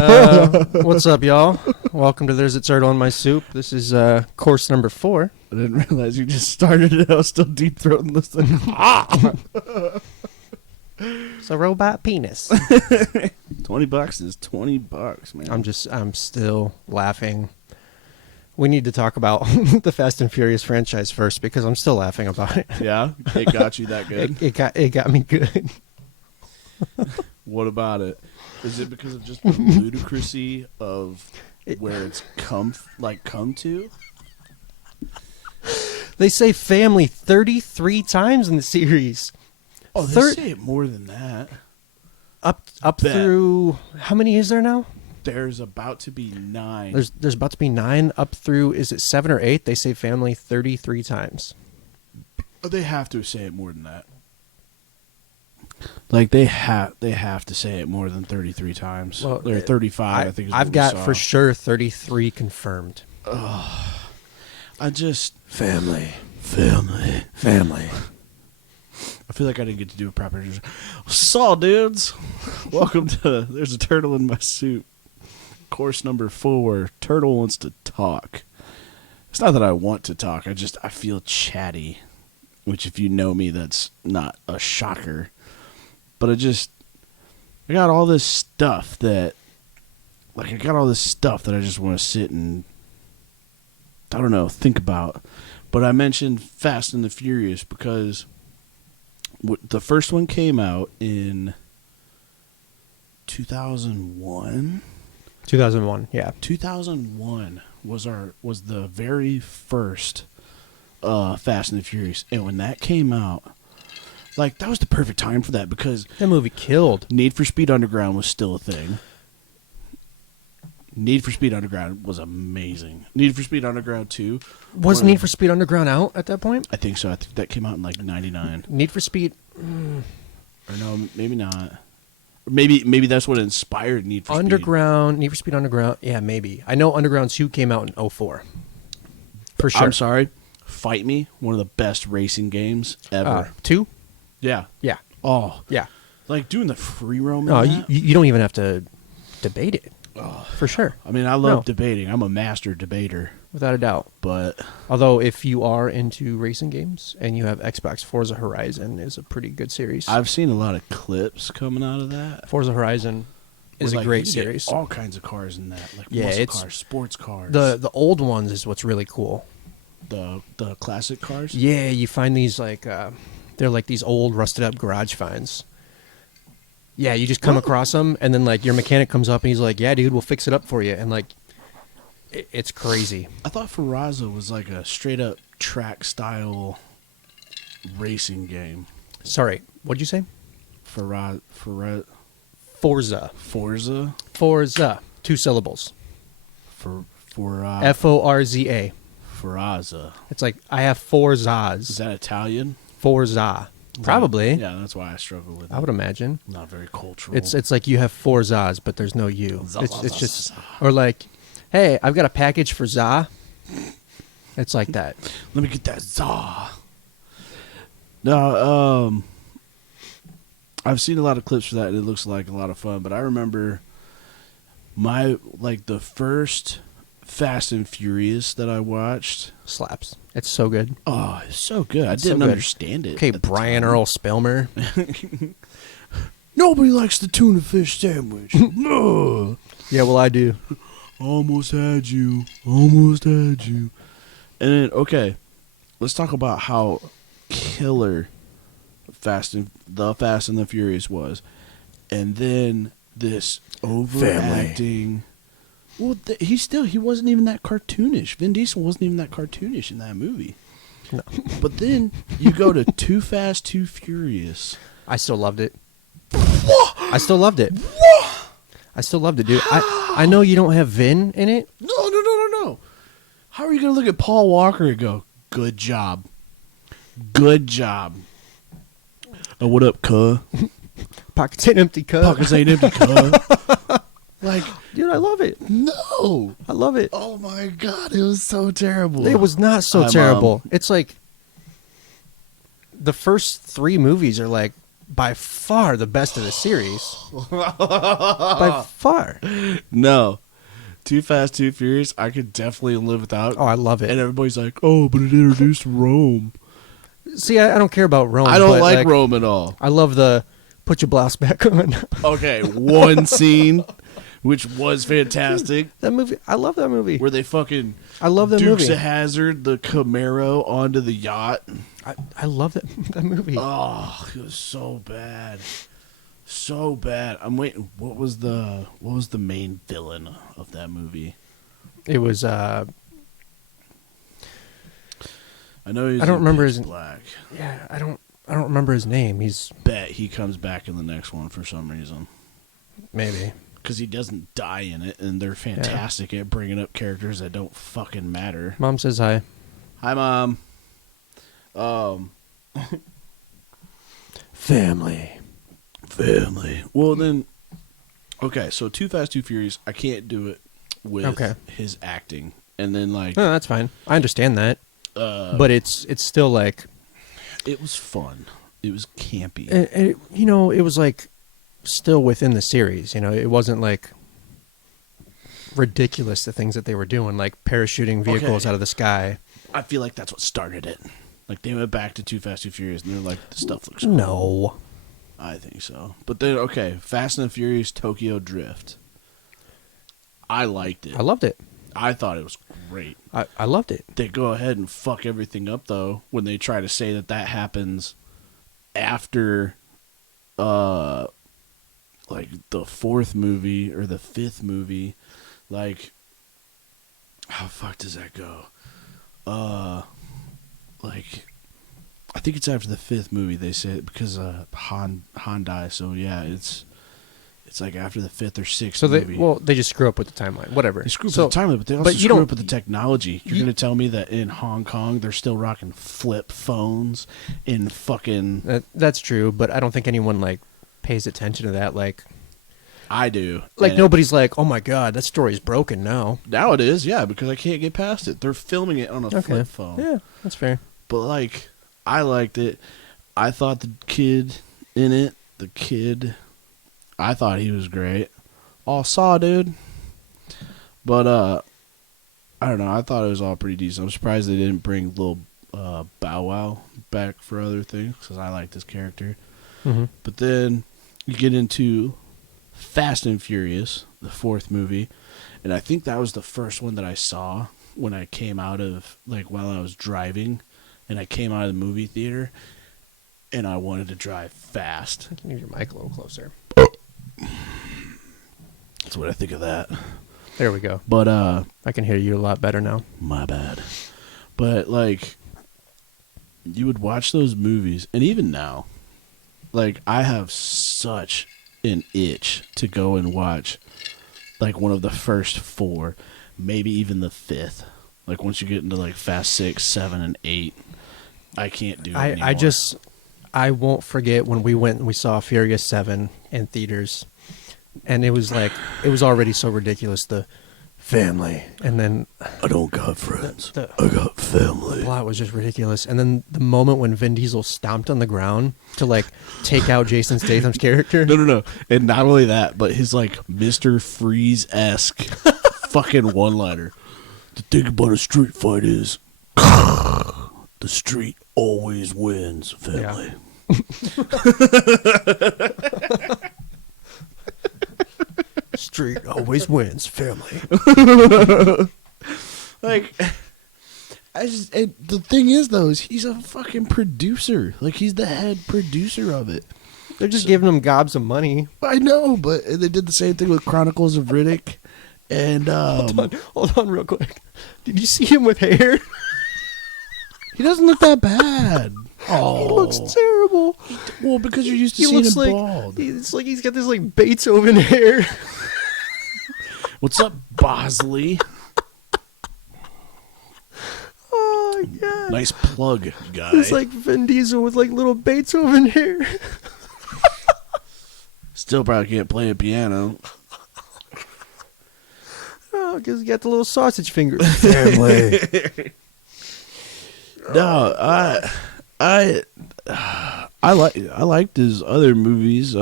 What's up, y'all? Welcome to There's a Turtle in My Soup. This is course number 4. I didn't realize you just started it. I was still deep throating this thing. It's a robot penis. $20 is $20, man. I'm still laughing. We need to talk about the Fast and Furious franchise first because I'm still laughing about it. Yeah, it got you that good. It got me good. What about it? Is it because of just the ludicrousy of where it's come to? They say family 33 times in the series. Oh, they say it more than that. Up through, how many is there now? There's about to be 9. There's about to be 9 up through, is it 7 or 8? They say family 33 times. They have to say it more than that. Like they have to say it more than 33 times. Well, or 35, I think. Is I've got for sure 33 confirmed. I just family. I feel like I didn't get to do a proper. So, dudes, welcome to There's a Turtle in My Soup. Course number 4. Turtle wants to talk. It's not that I want to talk. I feel chatty, which if you know me, that's not a shocker. But I got all this stuff that I just want to sit and, I don't know, think about. But I mentioned Fast and the Furious because the first one came out in 2001. 2001, yeah. 2001 was the very first Fast and the Furious. And when that came out, like, that was the perfect time for that because that movie killed. Need for Speed Underground was still a thing. Need for Speed Underground was amazing. Need for Speed Underground 2. Was Need for Speed Underground out at that point? I think so. I think that came out in like 99. Need for Speed... Or no, maybe not. Or maybe that's what inspired Need for Underground, Speed. Need for Speed Underground. Yeah, maybe. I know Underground 2 came out in 2004. For sure. I'm sorry. Fight Me, one of the best racing games ever. 2? Yeah. Yeah. Oh. Yeah. Like doing the free roam. No, you don't even have to debate it. Oh. For sure. I mean, I love debating. I'm a master debater. Without a doubt. But although if you are into racing games and you have Xbox, Forza Horizon is a pretty good series. I've seen a lot of clips coming out of that. Forza Horizon is a great series. All kinds of cars in that, like muscle cars, sports cars. The old ones is what's really cool. The classic cars? Yeah, you find these like they're like these old rusted up garage finds. Yeah, you just come across them and then like your mechanic comes up and he's like, "Yeah, dude, we'll fix it up for you." And like it's crazy. I thought Forza was like a straight up track style racing game. Sorry, what'd you say? Forza. Forza. 2 syllables. Forza. Forza. It's like I have 4 Zas. Is that Italian? Forza. Probably. Yeah, that's why I struggle with it. I would imagine. Not very cultural. It's like you have 4 Zas, but there's no U. It's just, or like, hey, I've got a package for Za. It's like that. Let me get that Za. No, I've seen a lot of clips for that, and it looks like a lot of fun. But I remember the first Fast and Furious that I watched. Slaps. It's so good. Oh, it's so good. I didn't understand it. Okay, Brian Earl Spelmer. Nobody likes the tuna fish sandwich. No. Yeah, well, I do. Almost had you. And then, okay, let's talk about how killer Fast and the Furious was. And then this overacting... Well, he wasn't even that cartoonish. Vin Diesel wasn't even that cartoonish in that movie. No. But then you go to Too Fast, Too Furious. I still loved it. I still loved it, dude. I know you don't have Vin in it. No. How are you going to look at Paul Walker and go, good job? Good job. Oh, what up, cuh? Pockets ain't empty, cuh. Pockets ain't empty, cuh. Like, dude, I love it. No. I love it. Oh, my God. It was so terrible. It was not so terrible. It's like the first 3 movies are like by far the best of the series. By far. No. Too Fast, Too Furious, I could definitely live without. Oh, I love it. And everybody's like, oh, but it introduced Rome. See, I don't care about Rome. I don't but, like Rome at all. I love the put your blouse back on. Okay, one scene, which was fantastic. That movie, I love that movie. Where they fucking I love that Dukes movie. of Hazzard the Camaro onto the yacht. I love that movie. Oh, it was so bad. So bad. I'm waiting. What was the main villain of that movie? It was I know he's I don't remember his his black. Yeah, I don't remember his name. He's Bet he comes back in the next one for some reason. maybe Because he doesn't die in it, and they're fantastic at bringing up characters that don't fucking matter. Mom says hi. Hi, Mom. Family. Well, then, okay, so Too Fast, Too Furious, I can't do it with his acting. And then, like... No, that's fine. I understand that. But it's still like... It was fun. It was campy. It was like still within the series. It wasn't like ridiculous, the things that they were doing, like parachuting vehicles out of the sky. I feel like that's what started it. Like, they went back to Too Fast, Too Furious, and they're like, the stuff looks cool. No. I think so. But then, okay, Fast and the Furious Tokyo Drift. I liked it. I loved it. I thought it was great. I loved it. They go ahead and fuck everything up, though, when they try to say that happens after, like, the fourth movie or the fifth movie. Like, how fuck does that go? Like, I think it's after the fifth movie, they say it, because Han dies, so yeah, it's like after the fifth or sixth movie. They just screw up with the timeline. Whatever. They screw up with the timeline, but they also you screw don't- up with the technology. You're going to tell me that in Hong Kong, they're still rocking flip phones in fucking... That's true, but I don't think anyone like pays attention to that. Like I do. Like And nobody's like, oh my god, that story's broken now. now it is, yeah, because I can't get past it. They're filming it on a flip phone. Yeah, that's fair. But, like, I liked it. I thought the kid in it, I thought he was great. All saw, dude. But, I don't know. I thought it was all pretty decent. I'm surprised they didn't bring little Bow Wow back for other things, because I like this character. Mm-hmm. But then you get into Fast and Furious, the fourth movie, and I think that was the first one that I saw when I came out of, like, while I was driving, and I came out of the movie theater, and I wanted to drive fast. I can use your mic a little closer. That's what I think of that. There we go. But, I can hear you a lot better now. my bad. But, like, you would watch those movies, and even now, like, I have such an itch to go and watch, like, one of the first four, maybe even the fifth. Like, once you get into, like, Fast 6, 7, and 8, I can't do it anymore. I won't forget when we went and we saw Furious 7 in theaters, and it was like, it was already so ridiculous, the family, and then I don't got friends. the I got family. plot was just ridiculous, and then the moment when Vin Diesel stomped on the ground to, like, take out Jason Statham's character. No. And not only that, but his, like, Mr. Freeze-esque fucking one-liner. The thing about a street fight is the street always wins, family. Street always wins, family. Like, the thing is, though, is he's a fucking producer. Like, he's the head producer of it. They're just giving him gobs of money. I know, but they did the same thing with Chronicles of Riddick. And, Hold on real quick. Did you see him with hair? he doesn't look that bad. Oh, he looks terrible. Well, because you're used to He seeing looks him like bald. it's like he's got this like Beethoven hair. What's up, Bosley? Oh yeah. Nice plug, guy. It's like Vin Diesel with like little Beethoven hair. Still probably can't play a piano. Oh, because he got the little sausage fingers. Family. No, I liked his other movies.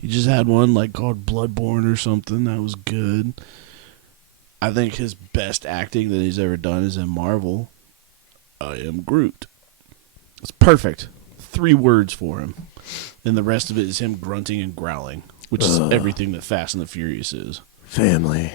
He just had one like called Bloodborne or something that was good. I think his best acting that he's ever done is in Marvel. I am Groot. It's perfect. 3 words for him. And the rest of it is him grunting and growling, which is everything that Fast and the Furious is. Family.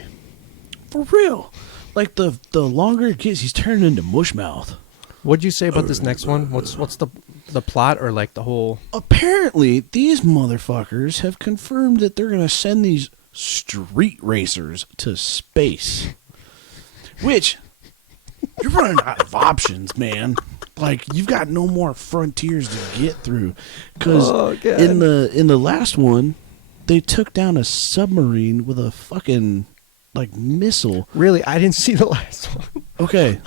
For real. Like the longer it gets, he's turning into Mushmouth. What'd you say about this next one? What's the plot or like the whole... Apparently, these motherfuckers have confirmed that they're going to send these street racers to space. Which, you're running out of options, man. Like, you've got no more frontiers to get through. Because in the last one, they took down a submarine with a fucking, like, missile. Really? I didn't see the last one. Okay.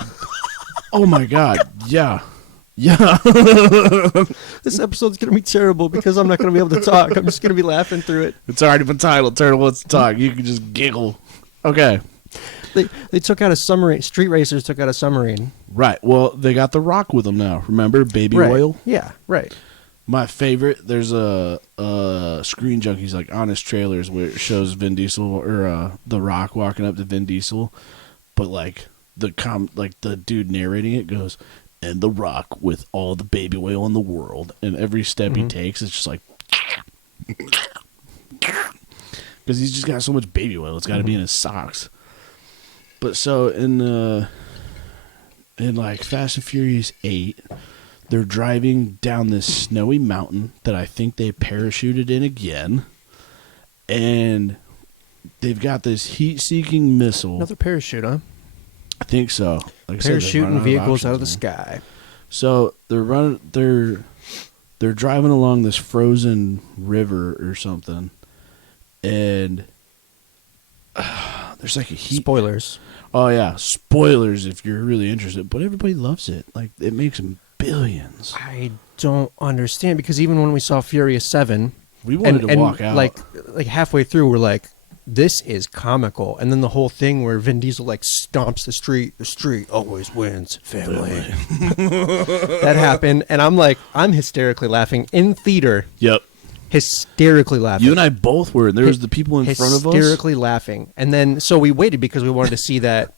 Oh, my God. Yeah. Yeah. This episode's going to be terrible because I'm not going to be able to talk. I'm just going to be laughing through it. It's already been titled, Turtle Wants to Talk. You can just giggle. Okay. They took out a submarine. Street racers took out a submarine. Right. Well, they got The Rock with them now. Remember? Baby Right. Oil? Yeah, right. My favorite, there's a Screen Junkies, like, honest trailers where it shows Vin Diesel or The Rock walking up to Vin Diesel. But, like, the dude narrating it goes, and The Rock with all the baby oil in the world. And every step he takes, it's just like... Because he's just got so much baby oil. It's got to be in his socks. But so in like Fast and Furious 8, they're driving down this snowy mountain that I think they parachuted in again, and they've got this heat-seeking missile. Another parachute, huh? I think so. Like Parachuting vehicles out of the sky. So they're driving along this frozen river or something, and there's like a heat. Spoilers. Oh yeah, spoilers if you're really interested. But everybody loves it. Like, it makes them billions. I don't understand because even when we saw Furious 7, We wanted to walk out. Like halfway through, we're like, this is comical. And then the whole thing where Vin Diesel like stomps the street always wins, family. That happened, and I'm hysterically laughing in theater. Yep. Hysterically laughing. You and I both were, and there was the people in front of us. Hysterically laughing. And then, so we waited because we wanted to see that,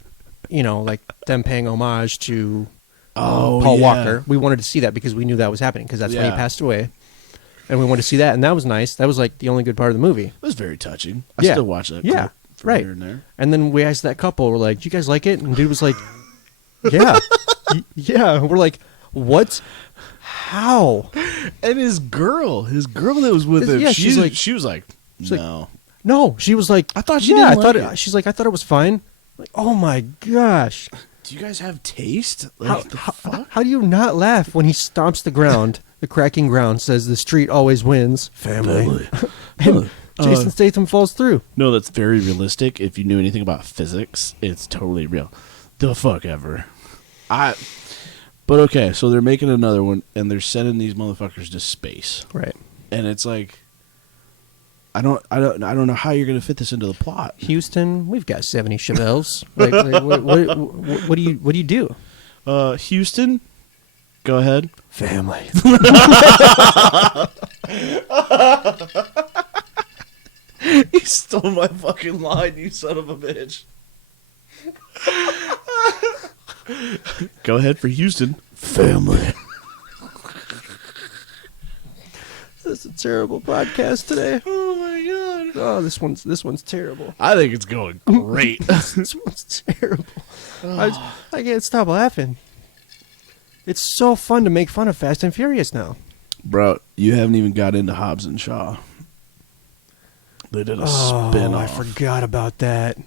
like them paying homage to Paul Walker. We wanted to see that because we knew that was happening because that's when he passed away. And we wanted to see that, and that was nice. That was like the only good part of the movie. It was very touching. I still watch that. Yeah, right. Here and there. And then we asked that couple, we're like, do you guys like it? And dude was like, yeah. Yeah. We're like, what? How? And his girl that was with him, Yeah, she was like, no. No, she was like, I thought she didn't like it. She's like, I thought it was fine. Like, oh my gosh. Do you guys have taste? Like, How do you not laugh when he stomps the ground, the cracking ground, says the street always wins, family. And Jason Statham falls through. No, that's very realistic. If you knew anything about physics, it's totally real. The fuck ever. But okay, so they're making another one, and they're sending these motherfuckers to space. Right. And it's like, I don't know how you're gonna fit this into the plot. Houston, we've got 70 Chevelles. like, what do you do? Houston, go ahead. Family. You stole my fucking line, you son of a bitch. Go ahead for Houston. Family. This is a terrible podcast today. Oh my god. Oh, this one's terrible. I think it's going great. This one's terrible. I can't stop laughing. It's so fun to make fun of Fast and Furious now. Bro, you haven't even got into Hobbs and Shaw. They did a spin-off. I forgot about that.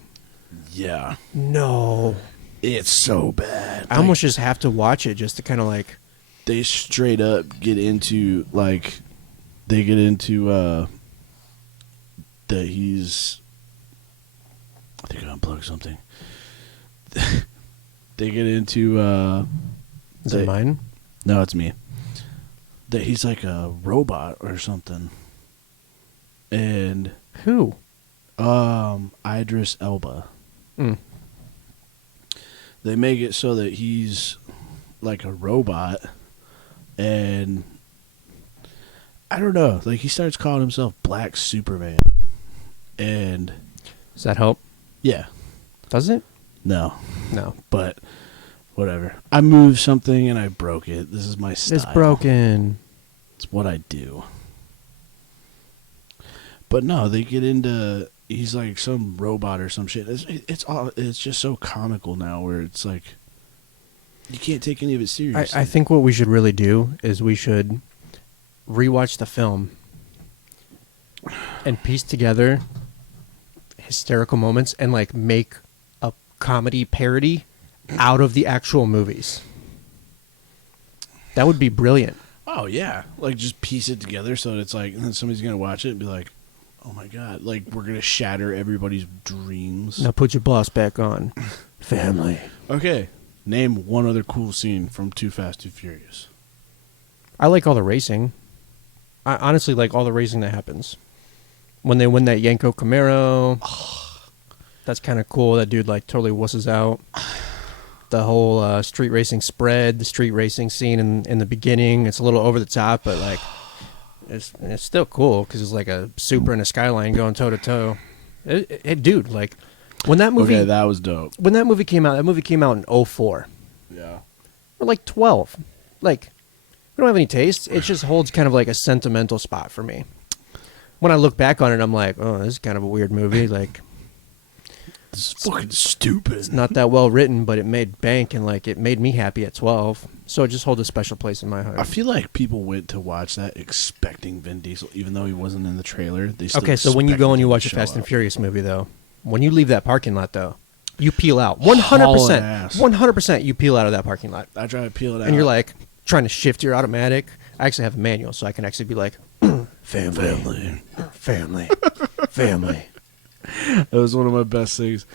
Yeah. No. It's so bad. I almost just have to watch it just to kind of like... They straight up get into, like... They get into, that he's... I think I unplugged something. They get into, Is it mine? No, it's me. That he's like a robot or something. And... Who? Idris Elba. They make it so that he's like a robot, and I don't know. Like, he starts calling himself Black Superman. And, Does that help? yeah. Does it? No. No. But, whatever. I moved something and I broke it. This is my style. It's broken. It's what I do. But no, they get into... He's like some robot or some shit. It's just so comical now where it's like... You can't take any of it seriously. I think what we should really do is we should rewatch the film and piece together hysterical moments and like make a comedy parody out of the actual movies. That would be brilliant. Oh, yeah. Like, just piece it together so that it's like... And then somebody's going to watch it and be like, oh, my God. Like, we're going to shatter everybody's dreams. Now put your boss back on. Family. Okay. Name one other cool scene from Too Fast, Too Furious. I like all the racing. I honestly like all the racing that happens. When they win that Yanko Camaro, that's kind of cool. That dude like totally wusses out. The whole street racing spread, the street racing scene in the beginning, it's a little over the top, but like it's still cool because it's like a Supra and a Skyline going toe to toe. Dude, like when that movie, Okay, that was dope. when that movie came out in 2004. Yeah. We're like 12. Like, we don't have any taste. It just holds kind of like a sentimental spot for me. When I look back on it, I'm like, oh, this is kind of a weird movie. Like, This is fucking stupid. it's not that well written, but it made bank and like it made me happy at 12. So it just holds a special place in my heart. I feel like people went to watch that expecting Vin Diesel, even though he wasn't in the trailer. They still Okay, so when you expected go and you him to watch a show Fast and up. Furious movie, though, when you leave that parking lot, though, you peel out. Hauling 100%. ass. 100% you peel out of that parking lot. I try to peel it out. And you're like trying to shift your automatic. I actually have a manual, so I can actually be like, family. Family. That was one of my best things.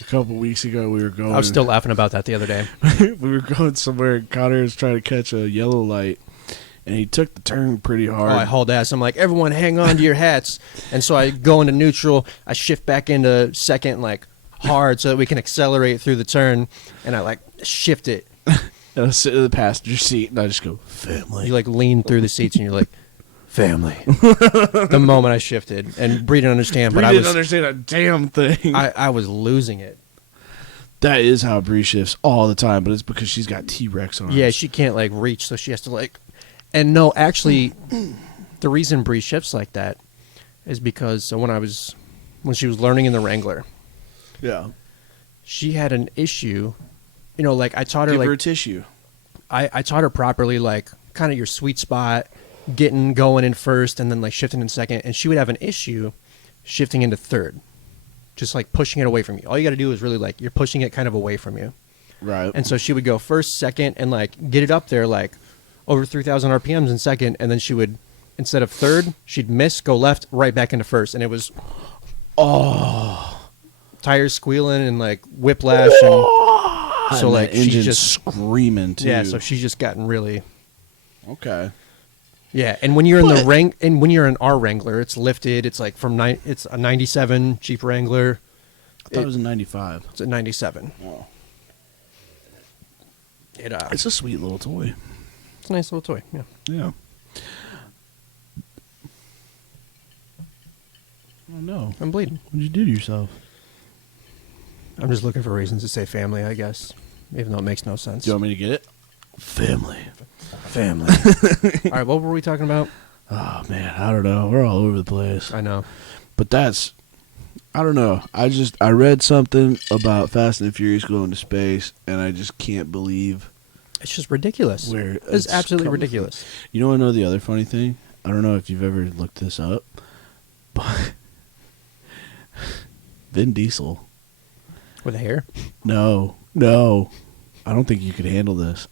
A couple weeks ago, we were going. I was still laughing about that the other day. we were going somewhere, and Connor was trying to catch a yellow light, and he took the turn pretty hard. Oh, I hauled ass. I'm like, everyone hang on to your hats. And so I go into neutral. I shift back into second, like, hard so that we can accelerate through the turn. And I, like, shift it. And I sit in the passenger seat, and I just go, family. You, like, lean through the seats, and you're like, family. The moment I shifted. And Bree didn't understand, Bree but didn't understand a damn thing. I was losing it. That is how Bree shifts all the time, but it's because she's got T-Rex on. Yeah, she can't, like, reach, so she has to, like... And no, actually, the reason Bree shifts like that is because so when she was learning in the Wrangler, Yeah. she had an issue. You know, like I taught her Give like her a tissue. I taught her properly, like kind of your sweet spot, getting going in first and then like shifting in second, and she would have an issue shifting into third, just like pushing it away from you. All you got to do is really like you're pushing it kind of away from you, Right. and so she would go first, second, and like get it up there like over 3,000 RPMs in second, and then she would instead of third, she'd miss, go left, right back into first, and it was tires squealing and like whiplash and so like engine she just screaming too. yeah, so she's just gotten really Okay. yeah. And when you're in But- and when you're in our Wrangler, it's lifted. It's like it's a 97 Jeep Wrangler. I thought it was a 95. It's a 97. Oh. It's It's a sweet little toy. a nice little toy. Yeah. Yeah. Oh no! I'm bleeding. What'd you do to yourself? I'm just looking for reasons to say family, I guess, even though it makes no sense. Do you want me to get it? Family. Family. All right, what were we talking about? Oh man, I don't know. We're all over the place. I know. But I don't know. I read something about Fast and Furious going to space, and I just can't believe It's just ridiculous. where It's absolutely coming ridiculous. from. You know, I know the other funny thing. I don't know if you've ever looked this up, but Vin Diesel. With hair? No. I don't think you could handle this.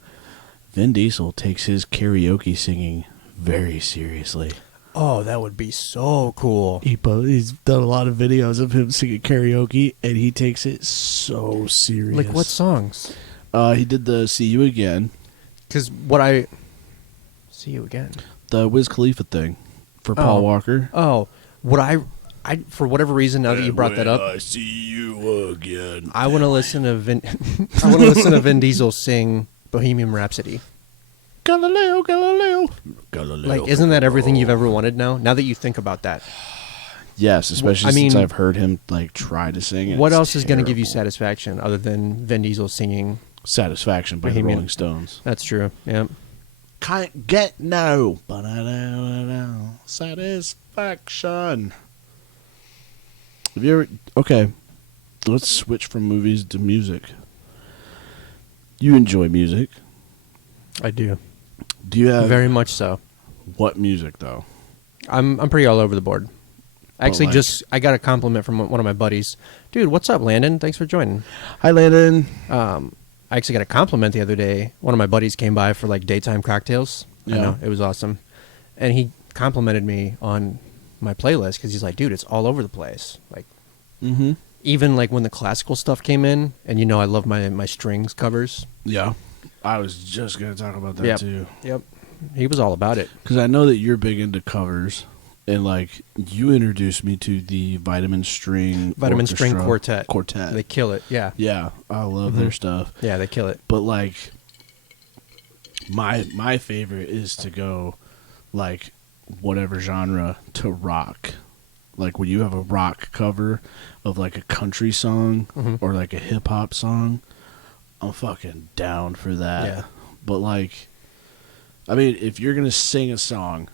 Vin Diesel takes his karaoke singing very seriously. Oh, that would be so cool. He's done a lot of videos of him singing karaoke, and he takes it so serious. Like what songs? He did the "See You Again," Because what I see you again. the Wiz Khalifa thing for Paul Walker. Oh, what I for whatever reason, now that you brought that up, I see you again. I want to listen to Vin. I want to listen to Vin Diesel sing Bohemian Rhapsody. Galileo, Galileo, Galileo. Like, isn't that everything you've ever wanted now? Now that you think about that. Yes, especially I since mean, I've heard him like try to sing it. What It's else is going to give you terrible. satisfaction other than Vin Diesel singing? Satisfaction by the Bohemian. Rolling Stones. That's true. Yeah. Can't get no. Satisfaction. Have you ever... Okay, let's switch from movies to music. You enjoy music. I do. Do you have... Very much so. What music, though? I'm pretty all over the board. Actually, like- I got a compliment from one of my buddies. Dude, what's up, Landon? Thanks for joining. Hi, Landon. I actually got a compliment the other day. One of my buddies came by for like daytime cocktails. Yeah. I know, it was awesome. And he complimented me on my playlist because he's like, dude, it's all over the place. Like, Mm-hmm. even like when the classical stuff came in, and you know I love my strings covers. Yeah. I was just going to talk about that, Yep. too. Yep. He was all about it. Because I know that you're big into covers. And, like, you introduced me to the Vitamin String Quartet. Quartet. They kill it. Yeah. Yeah, I love Mhm. their stuff. Yeah, they kill it. But like my favorite is to go like whatever genre to rock. Like when you have a rock cover of like a country song Mhm. or like a hip hop song, I'm fucking down for that. Yeah. But like I mean, if you're going to sing a song,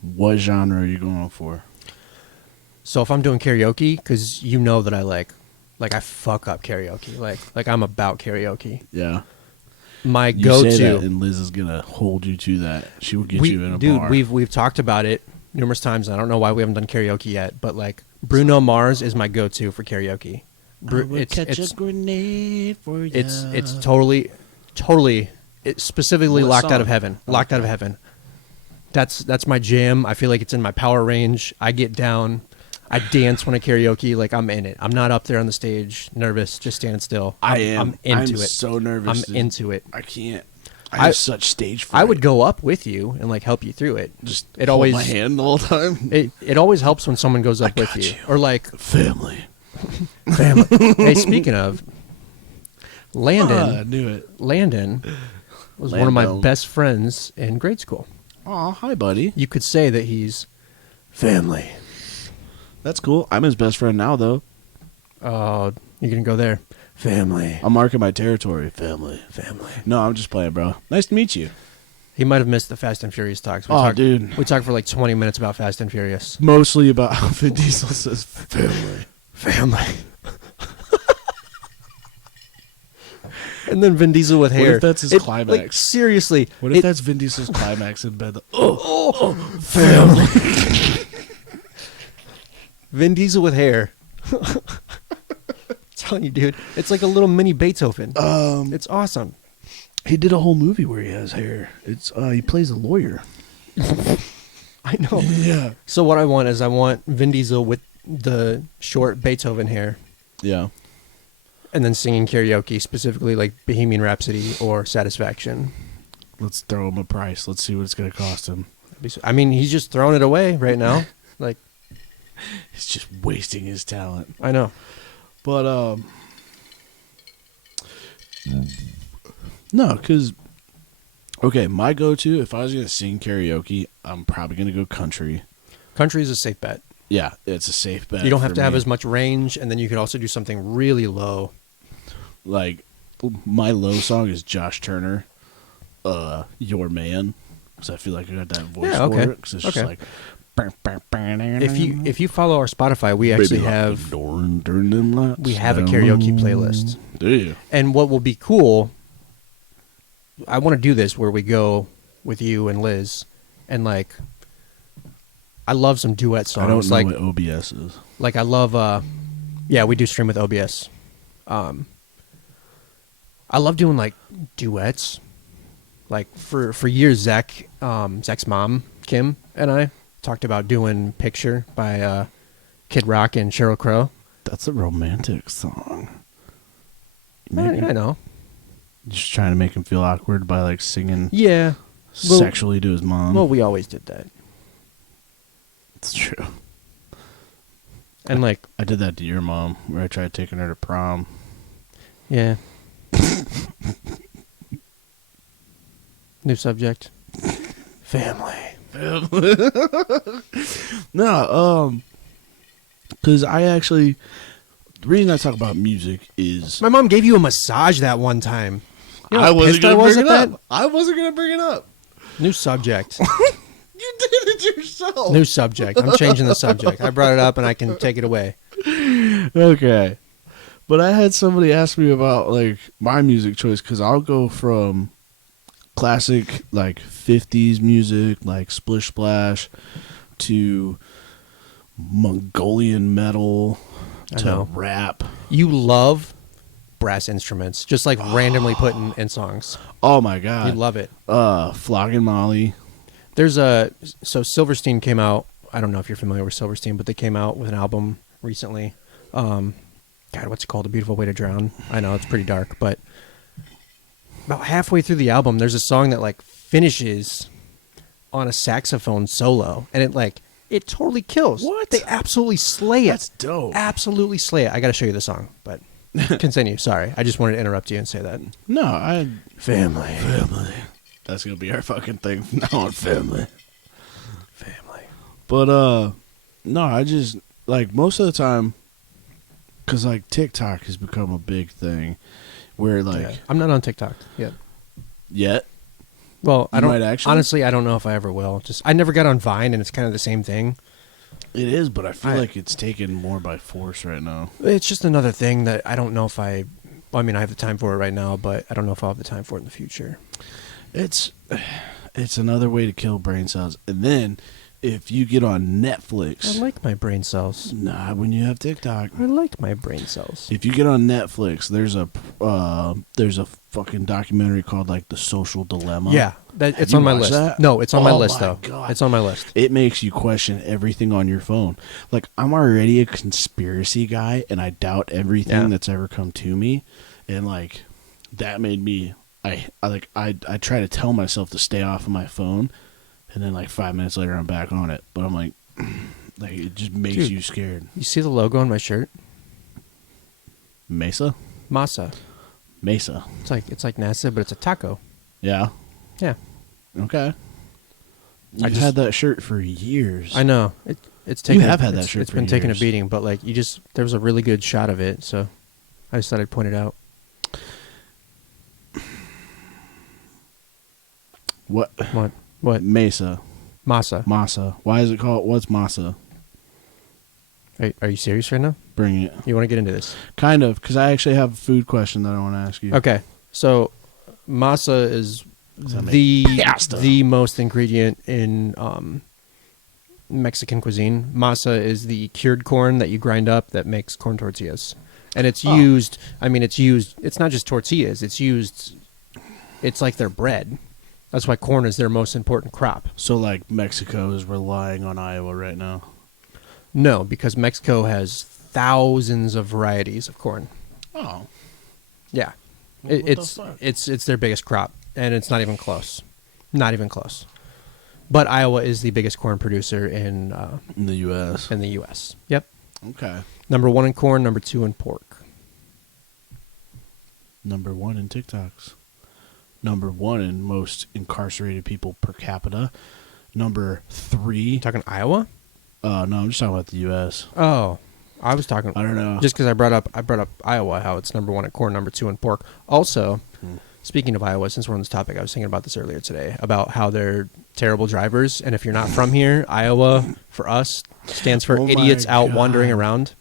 what genre are you going for? So if I'm doing karaoke, because you know that I I fuck up karaoke. Like I'm about karaoke. Yeah. My You go-to. say that and Liz is going to hold you to that. She will get you in a bar. We've talked about it numerous times. I don't know why we haven't done karaoke yet, but like Bruno Mars is my go-to for karaoke. It's a grenade for you. It's totally it's specifically What Locked Out song? of Heaven. Locked Out of Okay. Heaven. That's my jam. I feel like it's in my power range. I get down. I dance when I karaoke. Like I'm in it. I'm not up there on the stage nervous, just standing still. I'm into it. So nervous. I'm into it. I can't. I have such stage fright. I would go up with you and like help you through it. just it hold always my hand the whole time. it always helps when someone goes up with got you. you. Or like Family. family. Hey, speaking of I Landon, knew it. Landon was one of my Landon. best friends in grade school. Aw, hi, buddy. You could say that he's family. That's cool. I'm his best friend now, though. Oh, you're gonna go there. Family. I'm marking my territory. Family. Family. No, I'm just playing, bro. Nice to meet you. He might have missed the Fast and Furious talks. Dude. We talked for like 20 minutes about Fast and Furious. Mostly about how Vin Diesel says family. Family. And then Vin Diesel with What hair. if that's his Like, climax? seriously. What if that's Vin Diesel's climax in bed? family? Vin Diesel with hair. Telling you, dude. It's like a little mini Beethoven. It's awesome. He did a whole movie where he has hair. It's he plays a lawyer. I know. Yeah. So what I want is Vin Diesel with the short Beethoven hair. Yeah. And then singing karaoke, specifically like Bohemian Rhapsody or Satisfaction. Let's throw him a price. Let's see what it's going to cost him. I mean, he's just throwing it away right now. Like, He's just wasting his talent. I know. But no, because okay, my go-to if I was going to sing karaoke, I'm probably going to go country. Country is a safe bet. Yeah, it's a safe bet. You don't have for to have me. as much range, and then you could also do something really low. Like my low song is Josh Turner, "Your Man," because I feel like I got that voice Yeah, okay. for it. 'Cause it's just Okay. like. If you follow our Spotify, we actually have a karaoke playlist. Do you? And what will be cool, I want to do this where we go with you and Liz, and like, I love some duet songs. I don't know like, what OBS is. Like I love, yeah, we do stream with OBS. I love doing like duets. Like for years, Zach's mom Kim and I talked about doing "Picture" by Kid Rock and Sheryl Crow. That's a romantic song. I know. Just trying to make him feel awkward by like singing Yeah. Well- sexually to his mom. Well, we always did that, It's true. and like, I did that to your mom, where I tried taking her to prom. New subject. Family. No, because the reason I talk about music is My mom gave you a massage that one time. You know I how wasn't pissed going to was bring it at up. that? I wasn't going to bring it up. New subject. You did it yourself. New subject. I'm changing the subject. I brought it up and I can take it away. Okay. But I had somebody ask me about like my music choice because I'll go from classic like 50s music like Splish Splash to Mongolian metal I to know. rap. You love brass instruments, just like randomly put in songs. Oh my god. You love it. Flogging Molly. So Silverstein came out. I don't know if you're familiar with Silverstein, but they came out with an album recently. God, what's it called? A Beautiful Way to Drown. I know it's pretty dark, but about halfway through the album, there's a song that like finishes on a saxophone solo, and it totally kills. What? They absolutely slay it. That's dope. Absolutely slay it. I got to show you the song, but continue. Sorry, I just wanted to interrupt you and say that. No, Family. That's gonna be our fucking thing from now on. Family. Family. But no, I just like most of the time, because like TikTok has become a big thing, where like Yeah. I'm not on TikTok yet. yet. Well, I You don't might actually? honestly. I don't know if I ever will. Just I never got on Vine, and it's kind of the same thing. It is, but I feel I- like it's taken more by force right now. It's just another thing that I don't know if I. Well, I mean, I have the time for it right now, but I don't know if I'll have the time for it in the future. It's another way to kill brain cells, and then if you get on Netflix, I like my brain cells. nah, when you have TikTok. I like my brain cells. If you get on Netflix, there's a fucking documentary called like The Social Dilemma. Yeah, Have it's you on my watched list. that? No, it's on my Oh list my though. God. It's on my list. It makes you question everything on your phone. Like I'm already a conspiracy guy, and I doubt everything Yeah. that's ever come to me, and like that made me. I try to tell myself to stay off of my phone, and then like 5 minutes later I'm back on it. But I'm like it just makes Dude. you scared. You see the logo on my shirt? Mesa. Masa. It's like NASA, but it's a taco. Yeah. Yeah, Okay. I You've just- had that shirt for years. I know. It's taken. have had that it's- shirt It's for been taking a years. beating, but like there was a really good shot of it, so I just thought I'd point it out. What? What? Mesa. Masa. Why is it called? What's masa? Are you serious right now? Bring it. You want to get into this? Kind of, because I actually have a food question that I want to ask you. Okay, so masa is that the make pasta? the most ingredient in Mexican cuisine. Masa is the cured corn that you grind up that makes corn tortillas, and it's Oh. used. I mean, it's used. It's not just tortillas. It's used. It's like their bread. That's why corn is their most important crop. So, like, Mexico is relying on Iowa right now. No, because Mexico has thousands of varieties of corn. Oh. Yeah, Well, what the it's fuck? it's their biggest crop, and it's not even close. Not even close. But Iowa is the biggest corn producer in In the U.S. the U.S. Yep. Okay. Number 1 in corn, number 2 in pork. Number 1 in TikToks. Number 1 in most incarcerated people per capita. Number 3. You talking Iowa? No, I'm just talking about the U.S. Oh, I was talking. I don't know. Just because I brought up Iowa, how it's number 1 in corn, number 2 in pork. Also, speaking of Iowa, since we're on this topic, I was thinking about this earlier today about how they're terrible drivers, and if you're not from here, Iowa for us stands for Oh my idiots out God. wandering around.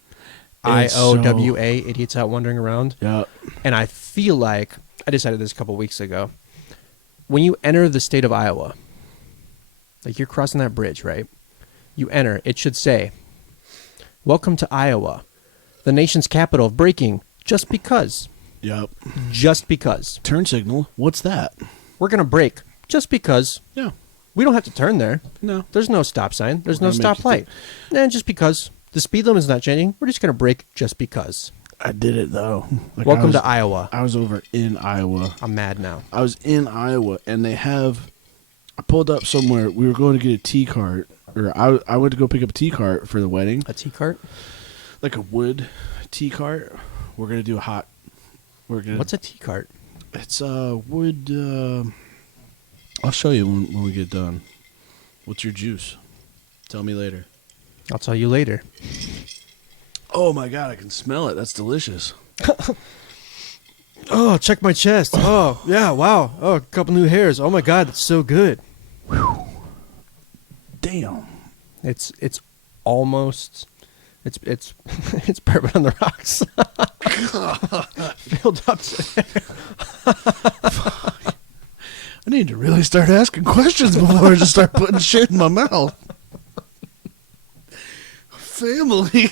It's IOWA, idiots out wandering around. Yeah. And I feel like I decided this a couple weeks ago. When you enter the state of Iowa, like you're crossing that bridge, right? You enter, it should say, "Welcome to Iowa, the nation's capital of breaking, just because." Yep. Just because. Turn signal. What's that? We're going to break just because. Yeah. We don't have to turn there. No. There's no stop sign. There's We're no gonna stop make you light. And just because. The speed limit is not changing. We're just going to break just because. I did it, though. Like, Welcome to Iowa. I was over in Iowa. I'm mad now. I was in Iowa, and they have. I pulled up somewhere. We were going to get a tea cart, or I went to go pick up a tea cart for the wedding, A tea cart? like a wood tea cart. We're gonna do a hot. We're gonna. What's a tea cart? It's a wood. I'll show you when we get done. What's your juice? Tell me later. I'll tell you later. Oh my god, I can smell it. That's delicious. Oh, check my chest. Oh, yeah, wow. Oh, a couple new hairs. Oh my god, it's so good. Damn. It's almost it's it's bourbon on the rocks. Filled up to I need to really start asking questions before I just start putting shit in my mouth. Family.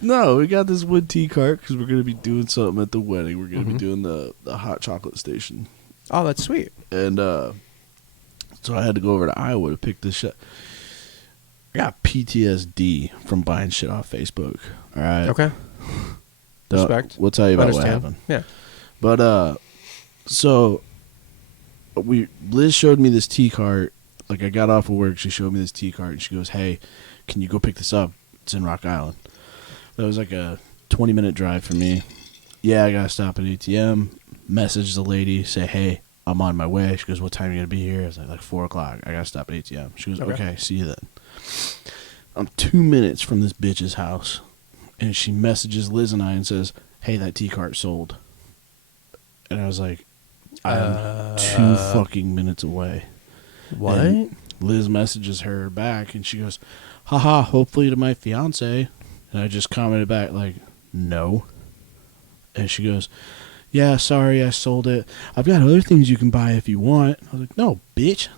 No, we got this wood tea cart because we're going to be doing something at the wedding. We're going to be doing the hot chocolate station. Oh, that's sweet. And so I had to go over to Iowa to pick this shit. I got PTSD from buying shit off Facebook. All right. Okay. Respect. We'll tell you about what Understand. happened. Yeah. But so Liz showed me this tea cart. Like, I got off of work, she showed me this tea cart, and she goes, "Hey, can you go pick this up? It's in Rock Island." That was like a 20-minute drive for me. Yeah, I gotta stop at ATM. Message the lady, say, "Hey, I'm on my way." She goes, "What time are you gonna be here?" I was like 4 o'clock. I gotta stop at ATM. She goes, "Okay, see you then." I'm 2 minutes from this bitch's house, and she messages Liz and I and says, "Hey, that tea cart sold." And I was like, I'm 2 fucking minutes away. What? And Liz messages her back, and she goes, "Haha, hopefully to my fiance." And I just commented back, like, "No." And she goes, "Yeah, sorry, I sold it. I've got other things you can buy if you want." I was like, "No, bitch.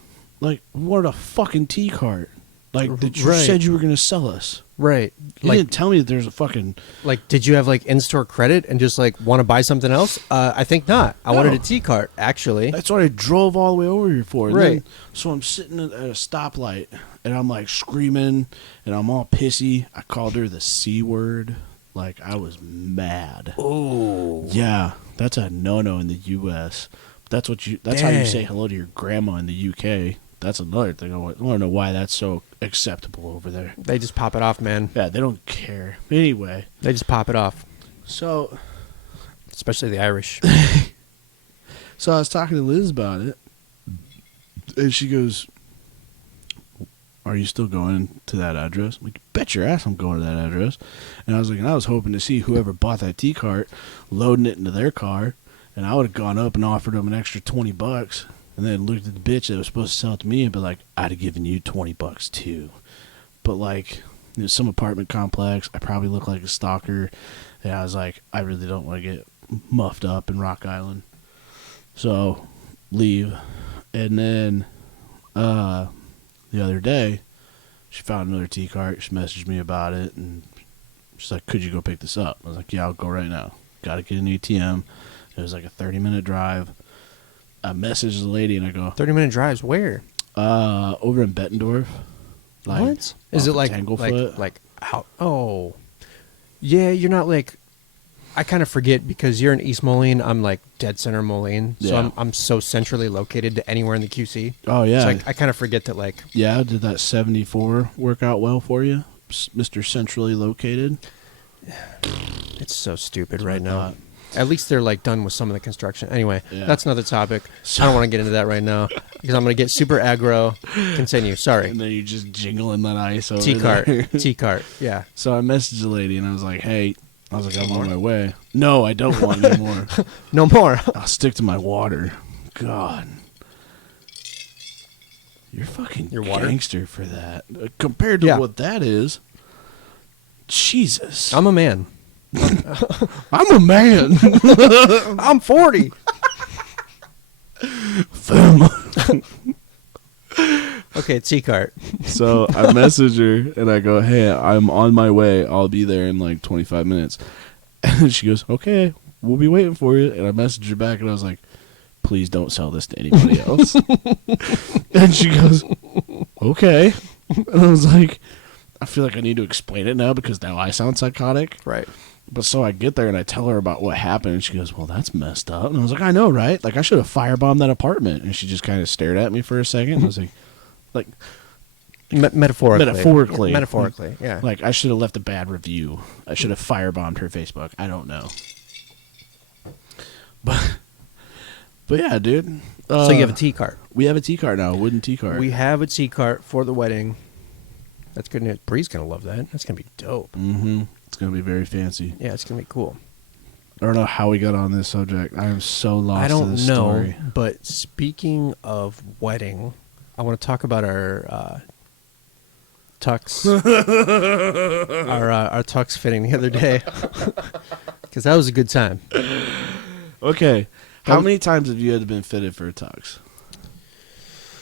Like, what a fucking tea cart. Like, that you said you were going to sell us." Right. You didn't tell me that there's a fucking... Like, did you have, like, in-store credit and just, like, want to buy something else? I think not. I wanted a tea cart, actually. That's what I drove all the way over here for. And right. Then, so I'm sitting at a stoplight, and I'm, like, screaming, and I'm all pissy. I called her the C word. Like, I was mad. Oh. Yeah, that's a no-no in the U.S. That's how you say hello to your grandma in the U.K. That's another thing. I want to know why that's so acceptable over there. They just pop it off, man. Yeah, they don't care. Anyway. They just pop it off. So. Especially the Irish. So I was talking to Liz about it, and she goes, "Are you still going to that address?" I'm like, "Bet your ass I'm going to that address." And I was like, and I was hoping to see whoever bought that tea cart loading it into their car, and I would have gone up and offered them an extra $20. And then looked at the bitch that was supposed to sell it to me and be like, "I'd have given you $20 too." But like, some apartment complex, I probably look like a stalker. And I was like, I really don't want to get muffed up in Rock Island. So, leave. And then, the other day, she found another tea cart. She messaged me about it. And she's like, "Could you go pick this up?" I was like, "Yeah, I'll go right now. Got to get an ATM." It was like a 30-minute drive. I messaged the lady and I go, 30-minute drives where? Over in Bettendorf. Like, what? Is it like Tanglefoot? like how? Oh, yeah. You're not like. I kind of forget because you're in East Moline. I'm like dead center Moline, so Yeah. I'm so centrally located to anywhere in the QC. Oh yeah. So I kind of forget that like. Yeah, did that 74 work out well for you, Mr. Centrally Located? It's so stupid That's right what I now. thought. At least they're like done with some of the construction. Anyway, Yeah. that's another topic. I don't want to get into that right now because I'm going to get super aggro. Continue. Sorry. And then you're just jingling that ice over Tea cart. there. Tea cart. Yeah. So I messaged the lady and I was like, "Hey," I was like, "I'm on my way." "No, I don't want any more. No more. I'll stick to my water." God. You're fucking Your water? gangster for that. Compared to Yeah. what that is. Jesus. I'm a man. I'm a man. I'm 40. Okay, tea cart. So I message her and I go, "Hey, I'm on my way. I'll be there in like 25 minutes. And she goes, "Okay, we'll be waiting for you." And I messaged her back and I was like, "Please don't sell this to anybody else." And she goes, "Okay." And I was like, I feel like I need to explain it now because now I sound psychotic. Right. But so I get there and I tell her about what happened, and she goes, "Well, that's messed up." And I was like, "I know, right? Like, I should have firebombed that apartment." And she just kind of stared at me for a second. And I was like, Metaphorically. Metaphorically, yeah. like, I should have left a bad review. I should have firebombed her Facebook. I don't know. But yeah, dude. So you have a tea cart. We have a tea cart now, a wooden tea cart. We have a tea cart for the wedding. That's good news. Bree's going to love that. That's going to be dope. Mm-hmm. It's going to be very fancy. Yeah, it's going to be cool. I don't know how we got on this subject. I am so lost I don't to this know, story. but speaking of wedding, I want to talk about our tux. our tux fitting the other day. Because that was a good time. Okay. How many times have you had been fitted for a tux?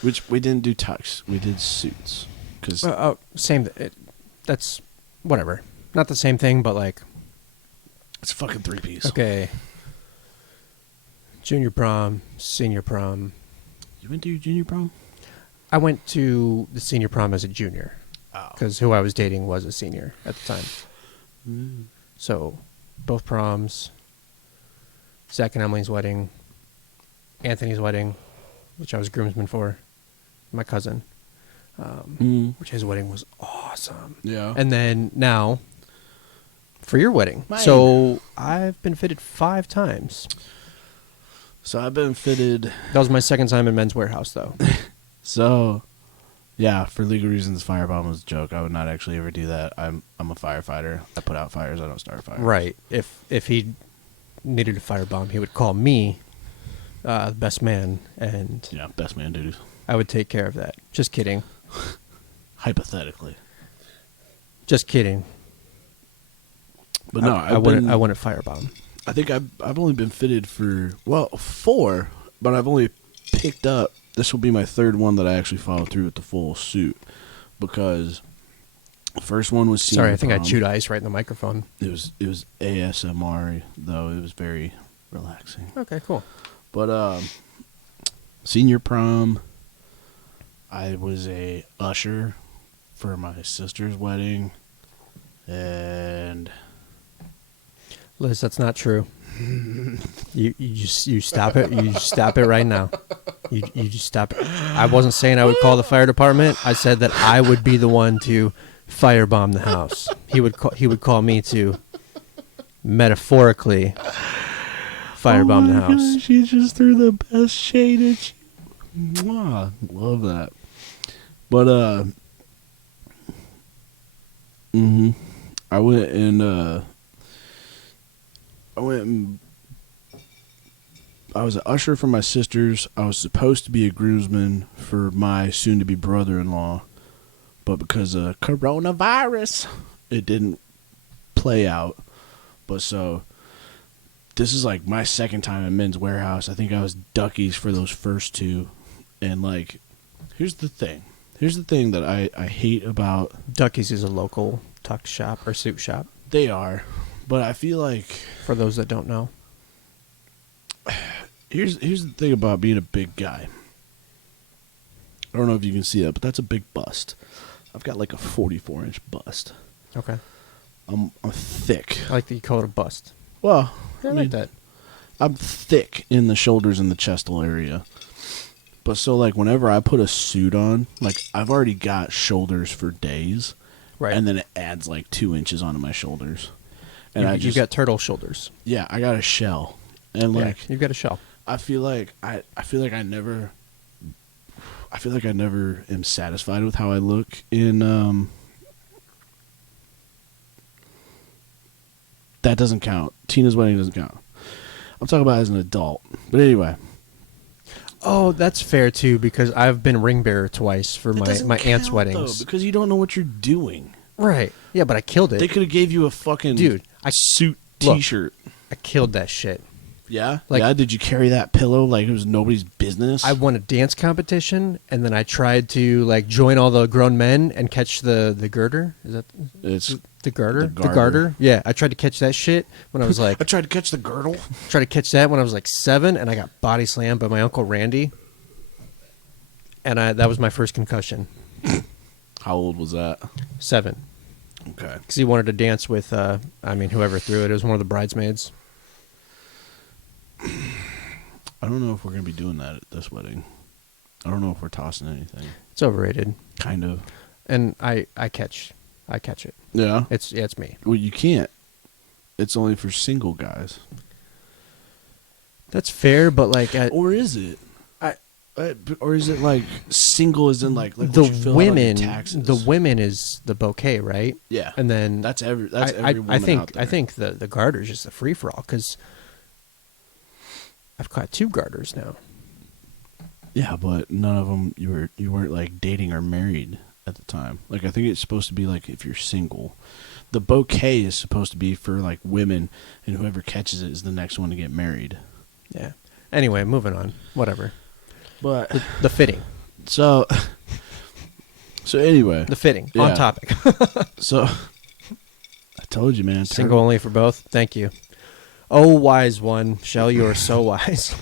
Which we didn't do tux. We did suits. Cause same. That's whatever. Not the same thing, but like. It's a fucking 3-piece. Okay. Junior prom, senior prom. You went to your junior prom? I went to the senior prom as a junior. Because who I was dating was a senior at the time. Mm. So, both proms. Zach and Emily's wedding. Anthony's wedding, which I was groomsman for. My cousin. Which his wedding was awesome. Yeah. And then now, for your wedding. Mine. So, I've been fitted 5 times. So I've been fitted. That was my second time in Men's Warehouse, though. So, yeah, for legal reasons, firebomb was a joke. I would not actually ever do that. I'm a firefighter. I put out fires. I don't start fires. Right. If he needed a firebomb, he would call me, the best man, and Yeah, best man duties. I would take care of that. Just kidding. Hypothetically. Just kidding. But no, I wouldn't firebomb. I think I've only been fitted for 4, but I've only picked up. This will be my 3rd one that I actually followed through with the full suit, because the first one was senior Sorry, I think prom. I chewed ice right in the microphone. It was ASMR though. It was very relaxing. Okay, cool. But senior prom, I was a usher for my sister's wedding, and Liz, that's not true. You stop it. You stop it right now. You just stop it. I wasn't saying I would call the fire department. I said that I would be the one to firebomb the house. He would call me to metaphorically firebomb the house. Gosh, she just threw the best shade at you. Mwah, love that. But I went and I was an usher for my sisters. I was supposed to be a groomsman for my soon-to-be brother-in-law, but because of coronavirus, it didn't play out. But so, this is like my 2nd time at Men's Warehouse. I think I was Duckies for those first 2, and like, here's the thing that I hate about Ducky's is a local tuck shop or suit shop. They are, but I feel like For those that don't know. here's the thing about being a big guy. I don't know if you can see that, but that's a big bust. I've got like a 44-inch bust. Okay. I'm thick. I like that you call it a bust. Well, I like that. I'm thick in the shoulders and the chestal area. But so like whenever I put a suit on, like I've already got shoulders for days. Right. And then it adds like 2 inches onto my shoulders. And you've got turtle shoulders. Yeah, I got a shell. And like you've got a shell. I feel like I never am satisfied with how I look in that doesn't count. Tina's wedding doesn't count. I'm talking about as an adult. But anyway. Oh, that's fair too, because I've been ring bearer twice for my aunt's weddings. Though, because you don't know what you're doing. Right. Yeah, but I killed it. They could have gave you a fucking suit T-shirt. I killed that shit. Yeah? Like, yeah? Did you carry that pillow like it was nobody's business? I won a dance competition, and then I tried to like join all the grown men and catch the girder. Is that it's the garter? the garter? Yeah, I tried to catch that shit when I was like I tried to catch the girdle. Tried to catch that when I was like 7, and I got body slammed by my Uncle Randy. And that was my first concussion. How old was that? 7. Okay. Because he wanted to dance with, whoever threw it. It was one of the bridesmaids. I don't know if we're going to be doing that at this wedding. I don't know if we're tossing anything. It's overrated. Kind of. And I catch it. Yeah? It's me. Well, you can't. It's only for single guys. That's fair, but like Or is it? Or is it like single as in like the what you fill out on your women, taxes? the women is the bouquet, right? Yeah. And then That's every woman I think out there. I think the garter's just a free for all because I've got 2 garters now. Yeah, but none of them you weren't like dating or married at the time. Like I think it's supposed to be like if you're single. The bouquet is supposed to be for like women, and whoever catches it is the next one to get married. Yeah. Anyway, moving on. Whatever. But The fitting. so anyway, The fitting. Yeah. On topic. so I told you, man. Single only for both. Thank you. Oh, wise one. Shell, you are so wise.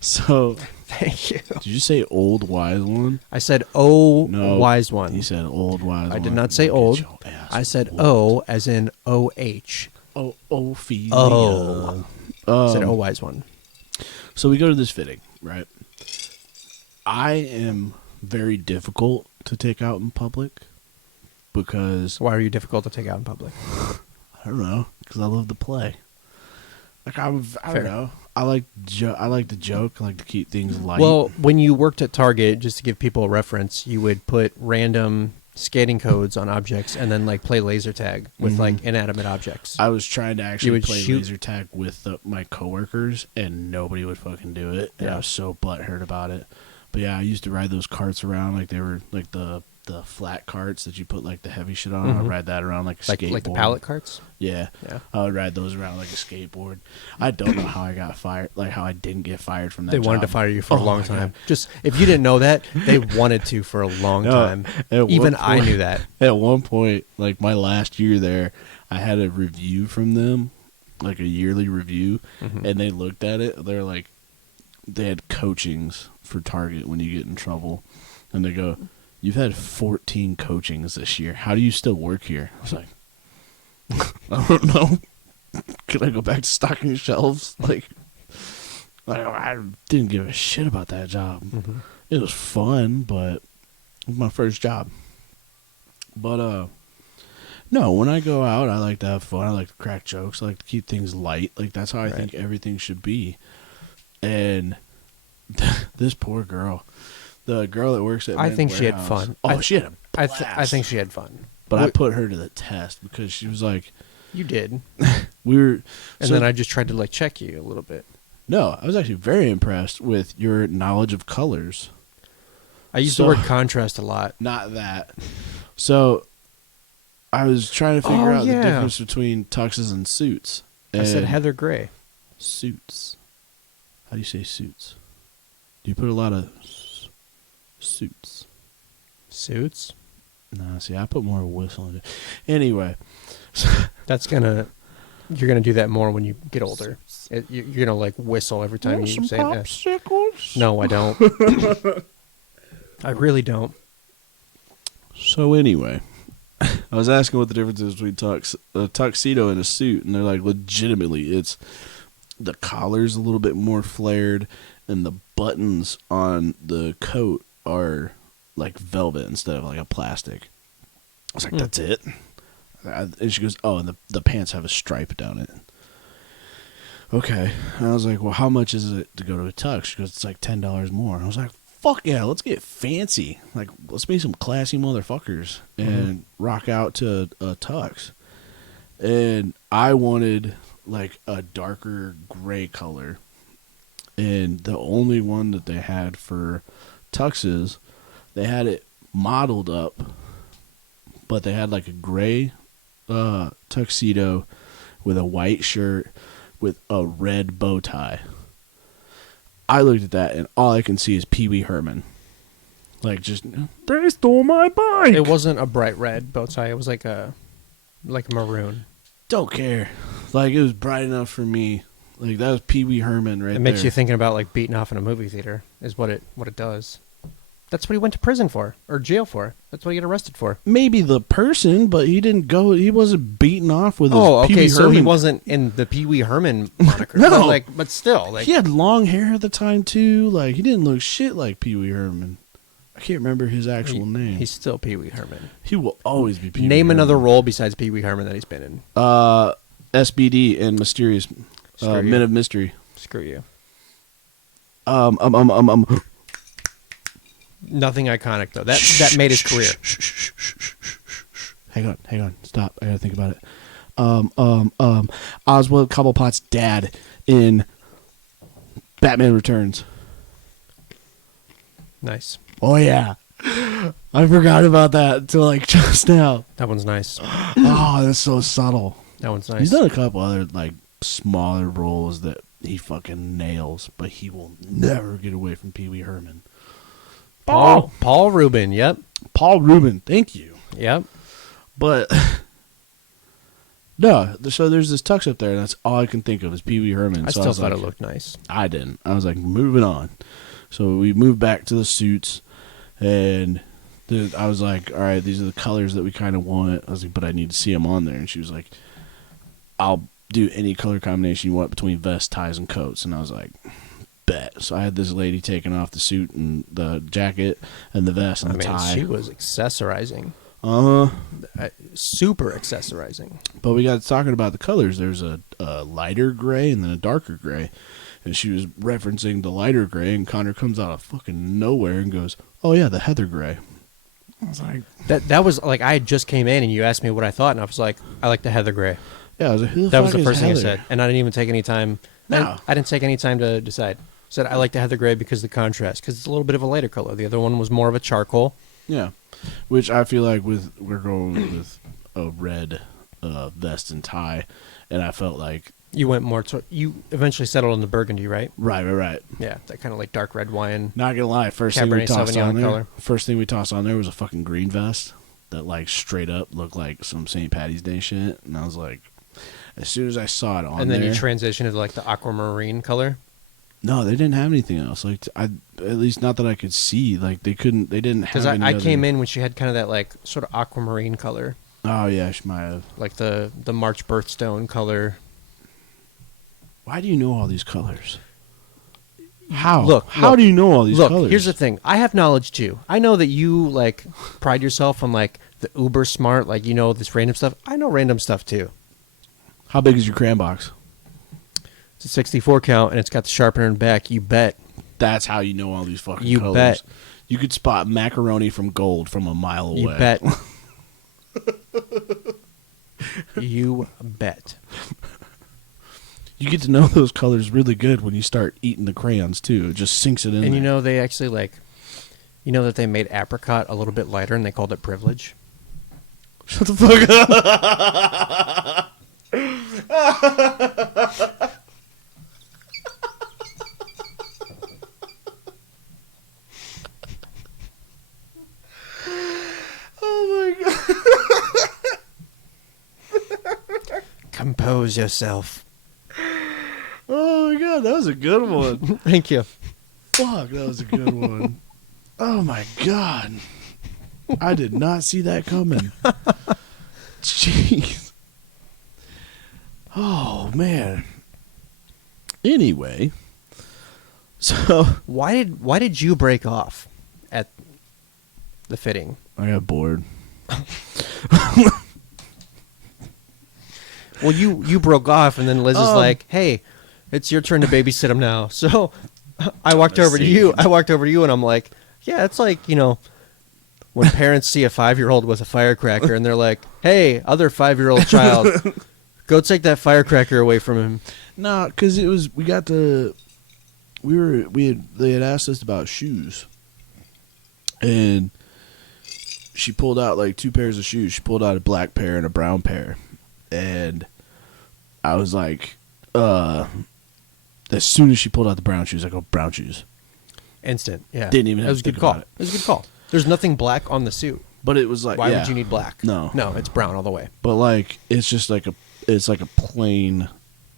So Thank you. did you say old wise one? I said, oh, No, wise one. He said old wise one. I did not say Look at old. your ass, I said old. O as in O-H. Oh, Ophelia. Oh. I said, oh, wise one. So we go to this fitting, right? I am very difficult to take out in public because Why are you difficult to take out in public? I don't know, because I love to play. Like I Fair. don't know. I like I like to joke. I like to keep things light. Well, when you worked at Target, just to give people a reference, you would put random skating codes on objects and then like play laser tag with like inanimate objects. I was trying to You actually would play shoot- laser tag with my coworkers, and nobody would fucking do it. And Yeah. I was so butthurt about it. But yeah, I used to ride those carts around like they were like the flat carts that you put like the heavy shit on. I'd ride that around like a skateboard. like the pallet carts? Yeah. Yeah. I would ride those around like a skateboard. I don't know how I got fired, like how I didn't get fired from that They wanted to job. fire you for a Oh long my time. God. Just if you didn't know that, they wanted to for a long No, time. at one Even I point- knew that. At one point, like my last year there, I had a review from them, like a yearly review, and they looked at it. They're like, they had coachings for Target when you get in trouble, and they go, "You've had 14 coachings this year. How do you still work here?" I was like, I don't know. Could I go back to stocking shelves? Like I didn't give a shit about that job. It was fun, but it was my first job. But no, when I go out, I like to have fun. I like to crack jokes. I like to keep things light. Like that's how I think everything should be. And this poor girl, the girl that works at I Men's think she had Warehouse- fun. Oh, she had a blast. I think she had fun. But I put her to the test because she was like, You did. we were. And so- then I just tried to like check you a little bit. No, I was actually very impressed with your knowledge of colors. I used So- the word contrast a lot. Not that. So, I was trying to figure Oh, out yeah. the difference between tuxes and suits. I said And Heather Gray. suits. How do you say suits? Do you put a lot of suits? Suits? Nah, see, I put more whistle in it. Anyway, You're gonna do that more when you get older. You're gonna like whistle every time you say that. popsicles? No, I don't. I really don't. So anyway, I was asking what the difference is between a tuxedo and a suit, and they're like, legitimately, it's the collar's a little bit more flared, and the buttons on the coat are like velvet instead of like a plastic. I was like, that's it? And she goes, oh, and the pants have a stripe down it. Okay. And I was like, well, how much is it to go to a tux? She goes, it's like $10 more. And I was like, fuck yeah, let's get fancy. Like, let's be some classy motherfuckers and rock out to a tux. And I wanted like a darker gray color. And the only one that they had for tuxes, they had it modeled up, but they had like a gray tuxedo with a white shirt with a red bow tie. I looked at that and all I can see is Pee Wee Herman. Like, just, they stole my bike. It wasn't a bright red bow tie. It was like a maroon. Don't care. Like, it was bright enough for me. Like, that was Pee Wee Herman right there. It makes you thinking about like beating off in a movie theater. Is what it does. That's what he went to prison for or jail for. That's what he got arrested for. Maybe the person, but he didn't go. He wasn't beaten off with his Oh, Pee okay. Wee So Herman. he wasn't in the Pee Wee Herman moniker. No. but still, like He had long hair at the time too. Like, he didn't look shit like Pee Wee Herman. I can't remember his actual name. He's still Pee Wee Herman. He will always be Pee Wee Name Herman. another role besides Pee Wee Herman that he's been in. SBD and Mysterious Screw you. Men of Mystery. Screw you. Nothing iconic though. That made his career. Hang on, stop. I gotta think about it. Oswald Cobblepot's dad in Batman Returns. Nice. Oh yeah, I forgot about that until like just now. That one's nice. Oh, that's so subtle. That one's nice. He's done a couple other like smaller roles that he fucking nails, but he will never get away from Pee Wee Herman. Paul Rubin. Yep. Paul Rubin. Thank you. Yep. But no, so there's this tux up there, and that's all I can think of is Pee Wee Herman. I so still was thought like, it looked nice. I didn't. I was like, moving on. So we moved back to the suits, and I was like, all right, these are the colors that we kind of want. I was like, but I need to see them on there. And she was like, I'll do any color combination you want between vests, ties, and coats. And I was like, bet. So I had this lady taking off the suit and the jacket and the vest and the tie. She was accessorizing. Super accessorizing. But we got talking about the colors. There's a lighter gray and then a darker gray. And she was referencing the lighter gray, and Connor comes out of fucking nowhere and goes, oh yeah, the heather gray. I was like... That was like, I just came in and you asked me what I thought, and I was like, I like the heather gray. Yeah, I was like, who the That fuck was the is first thing I Heather? said. And I didn't even take any time. No. I didn't take any time to decide. I said, I like the heather gray because of the contrast, because it's a little bit of a lighter color. The other one was more of a charcoal. Yeah, which I feel like we're going with a red vest and tie, and I felt like You went more to, you eventually settled on the burgundy, right? right. Yeah, that kind of like dark red wine. Not gonna lie, first thing we Cabernet tossed Sauvignon on there, color. Was a fucking green vest that like straight up looked like some St. Patty's Day shit, and I was like, as soon as I saw it on And then there, you transitioned to like the aquamarine color. no, they didn't have anything else. Like at least not that I could see. Like they didn't have. Because any I other... came in when she had kind of that like sort of aquamarine color, Oh yeah, she might have. like the March birthstone color. Why do you know all these colors? How? Look, how do you know all these Look, colors? here's the thing. I have knowledge too. I know that you like pride yourself on like the uber smart, like you know this random stuff. I know random stuff too. How big is your crayon box? It's a 64 count and it's got the sharpener in the back. You bet. That's how you know all these fucking You colors. bet. You could spot macaroni from gold from a mile away. You bet. You bet. You get to know those colors really good when you start eating the crayons too. It just sinks it in. And you there. know they actually like, you know that they made apricot a little bit lighter and they called it privilege. Shut the fuck up. Oh my god. Compose yourself. Oh my god, that was a good one. Thank you. Fuck, that was a good one. Oh my god. I did not see that coming. Jeez. Oh man. Anyway, so Why did you break off at the fitting? I got bored. Well, you broke off, and then Liz is like, "Hey, it's your turn to babysit him now." So I walked over to you. And I'm like, "Yeah, it's like when parents see a 5-year-old with a firecracker, and they're like, "Hey, other 5-year-old child, go take that firecracker away from him." No, because it was they had asked us about shoes, and she pulled out like 2 pairs of shoes. She pulled out a black pair and a brown pair, and I was like, as soon as she pulled out the brown shoes, I go, brown shoes. Instant, yeah. Didn't even That have was a to good think call. about it. It was a good call. There's nothing black on the suit. But it was like, Why yeah. would you need black? No, it's brown all the way. But like, it's just like it's like a plain,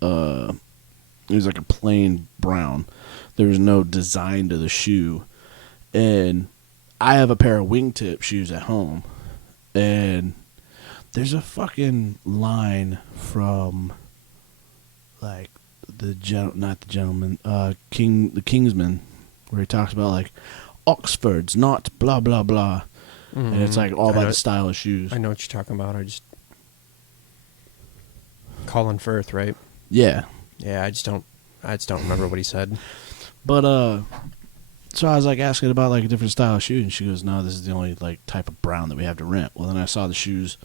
it was like a plain brown. There was no design to the shoe, and I have a pair of wingtip shoes at home, and there's a fucking line from like the Kingsman, where he talks about like Oxford's not blah blah blah, and it's like all about the style of shoes. I know what you're talking about. Colin Firth, right? Yeah. Yeah, I just don't remember what he said. But so I was like asking about like a different style of shoe, and she goes, "No, this is the only like type of brown that we have to rent." Well, then I saw the shoes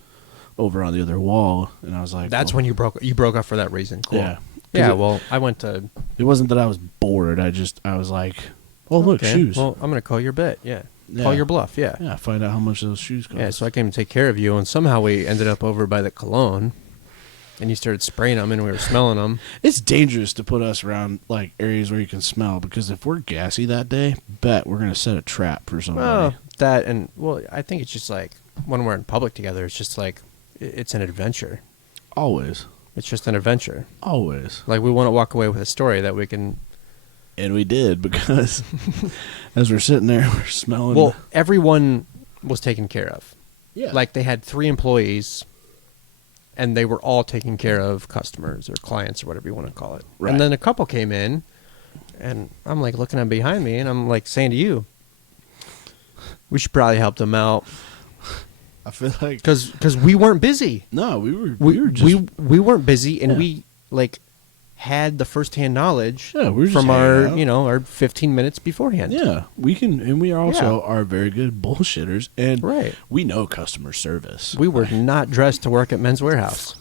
over on the other wall, and I was like, That's well, when you broke up for that reason. Cool. Yeah. Yeah. Well, I went to. It wasn't that I was bored. I was like, "Oh, look, Okay, shoes." Well, I'm gonna call your bet. Yeah. Yeah. Call your bluff. Yeah. Yeah, find out how much those shoes cost. Yeah. So I came to take care of you, and somehow we ended up over by the cologne, and you started spraying them, and we were smelling them. It's dangerous to put us around like areas where you can smell, because if we're gassy that day, bet we're gonna set a trap for somebody. Well, that and well, I think it's just like when we're in public together, it's just like it's an adventure. Always, It's just an adventure. always. Like we want to walk away with a story that we can. And we did, because as we're sitting there, we're smelling. Well, everyone was taken care of. yeah, Like they had 3 employees, and they were all taking care of customers or clients or whatever you want to call it. Right. And then a couple came in, and I'm like looking at behind me, and I'm like saying to you, we should probably help them out I feel like because we weren't busy. no, we were just We weren't busy, and Yeah. we like had the firsthand knowledge Yeah, we were just from hanging our out. our 15 minutes beforehand. yeah, we can, and we also are very good bullshitters, and Right. we know customer service. We were not dressed to work at Men's Warehouse.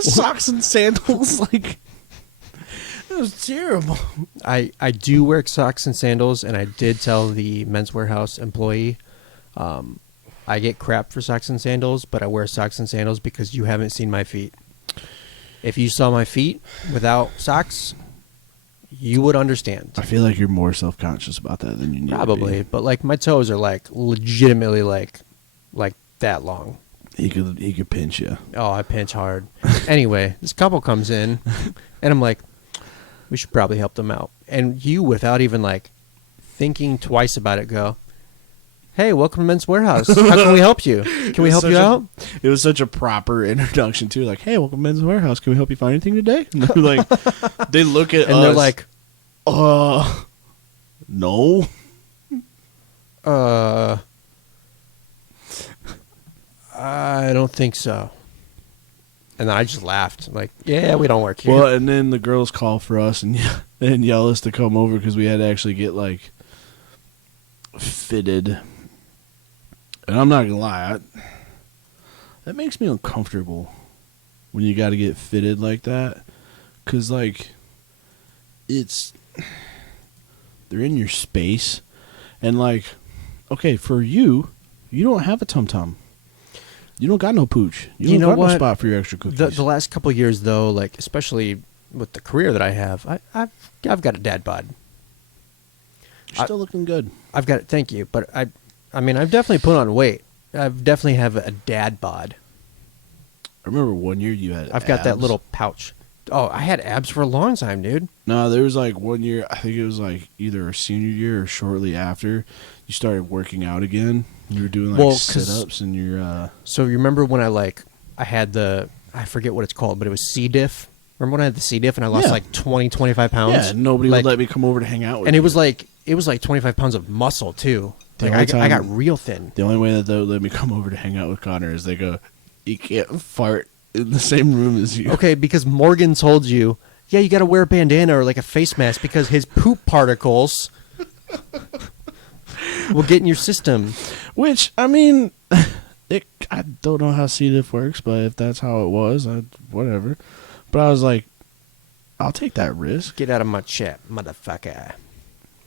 Socks and sandals, like it was terrible. I do wear socks and sandals, and I did tell the Men's Warehouse employee, I get crap for socks and sandals, but I wear socks and sandals because you haven't seen my feet. If you saw my feet without socks, you would understand. I feel like you're more self-conscious about that than you need Probably, to but like my toes are like legitimately like that long. be. He could pinch you. Oh, I pinch hard. Anyway, this couple comes in, and I'm like, we should probably help them out. And you, without even like thinking twice about it, go, hey, welcome to Men's Warehouse. How can we help you? Can we help you out? It was such a proper introduction too. Like, hey, welcome to Men's Warehouse. Can we help you find anything today? And they're like, they look at And us, they're like, no. I don't think so. And then I just laughed. Like, yeah, we don't work here. Well, and then the girls call for us and yell us to come over because we had to actually get like fitted. And I'm not gonna lie, that makes me uncomfortable when you got to get fitted like that, because like they're in your space, and like, okay, for you don't have a tum tum. You don't got no pooch. You don't know got what? no spot for your extra cookies. The last couple of years, though, like especially with the career that I have, I've got a dad bod. You're still looking good. I've got it. Thank you, but I mean, I've definitely put on weight. I've definitely have a dad bod. I remember one year you had I've got that abs. little pouch. Oh, I had abs for a long time, dude. No, there was like 1 year, I think it was like either a senior year or shortly after, you started working out again. You were doing like Well, 'cause- sit-ups and your So you remember when I had I forget what it's called, but it was C diff. Remember when I had the C diff and I lost Yeah. like 20, 25 pounds? yeah, nobody Like, would let me come over to hang out with and you. it was like 25 pounds of muscle too. The Like only I got time- real thin. The only way that they'll let me come over to hang out with Connor is they go, you can't fart in the same room as you. Okay, because Morgan told you, yeah, you got to wear a bandana or like a face mask because his poop particles will get in your system. Which, I mean, I don't know how C. diff works, but if that's how it was, whatever. But I was like, I'll take that risk. Get out of my chat, motherfucker.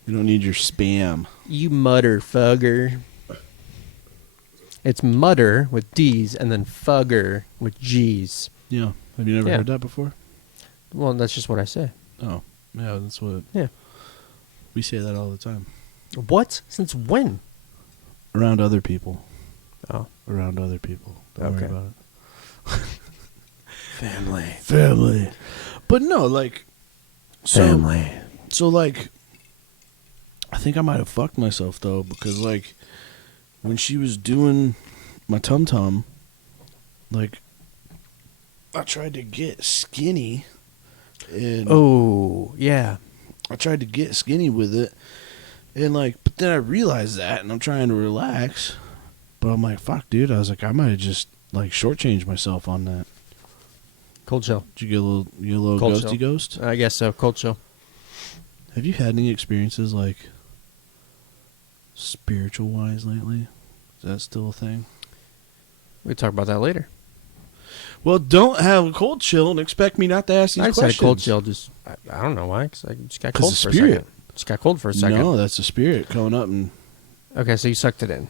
You don't need your spam. You mutter fugger. It's mutter with D's and then fugger with G's. Yeah. Have you never Yeah. heard that before? Well, that's just what I say. Oh, yeah, that's what Yeah. we say that all the time. What? Since when? Around other people. Oh. Around other people. Don't worry Okay. about it. Family. Family. But no, like, Family. So, like, I think I might have fucked myself, though, because, like, when she was doing my tum-tum, like, I tried to get skinny, and Oh, yeah. I tried to get skinny with it, and, like, but then I realized that, and I'm trying to relax, but I'm like, fuck, dude, I was like, I might have just, like, shortchanged myself on that. Cold chill. Did you get a little Cold ghosty chill. ghost? I guess so. Cold chill. Have you had any experiences like spiritual wise lately? Is that still a thing? We talk about that later. Well, don't have a cold chill and expect me not to ask these I questions. said cold chill. Just I don't know why. Because I just got 'Cause cold the for a spirit. second. Just got cold for a second. No, that's the spirit coming up and. Okay, so you sucked it in.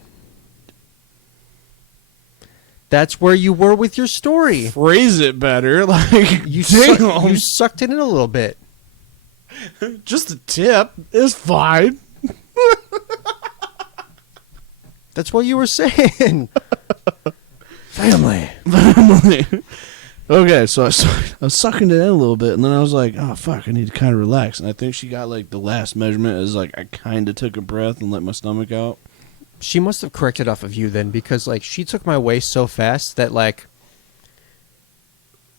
That's where you were with your story. Phrase it better, like You damn. you sucked it in a little bit. Just a tip is fine. That's what you were saying. Family. Okay, so I was sucking it in a little bit, and then I was like, oh, fuck, I need to kind of relax. And I think she got, like, the last measurement is, like, I kind of took a breath and let my stomach out. She must have corrected off of you then, because, like, she took my waist so fast that, like,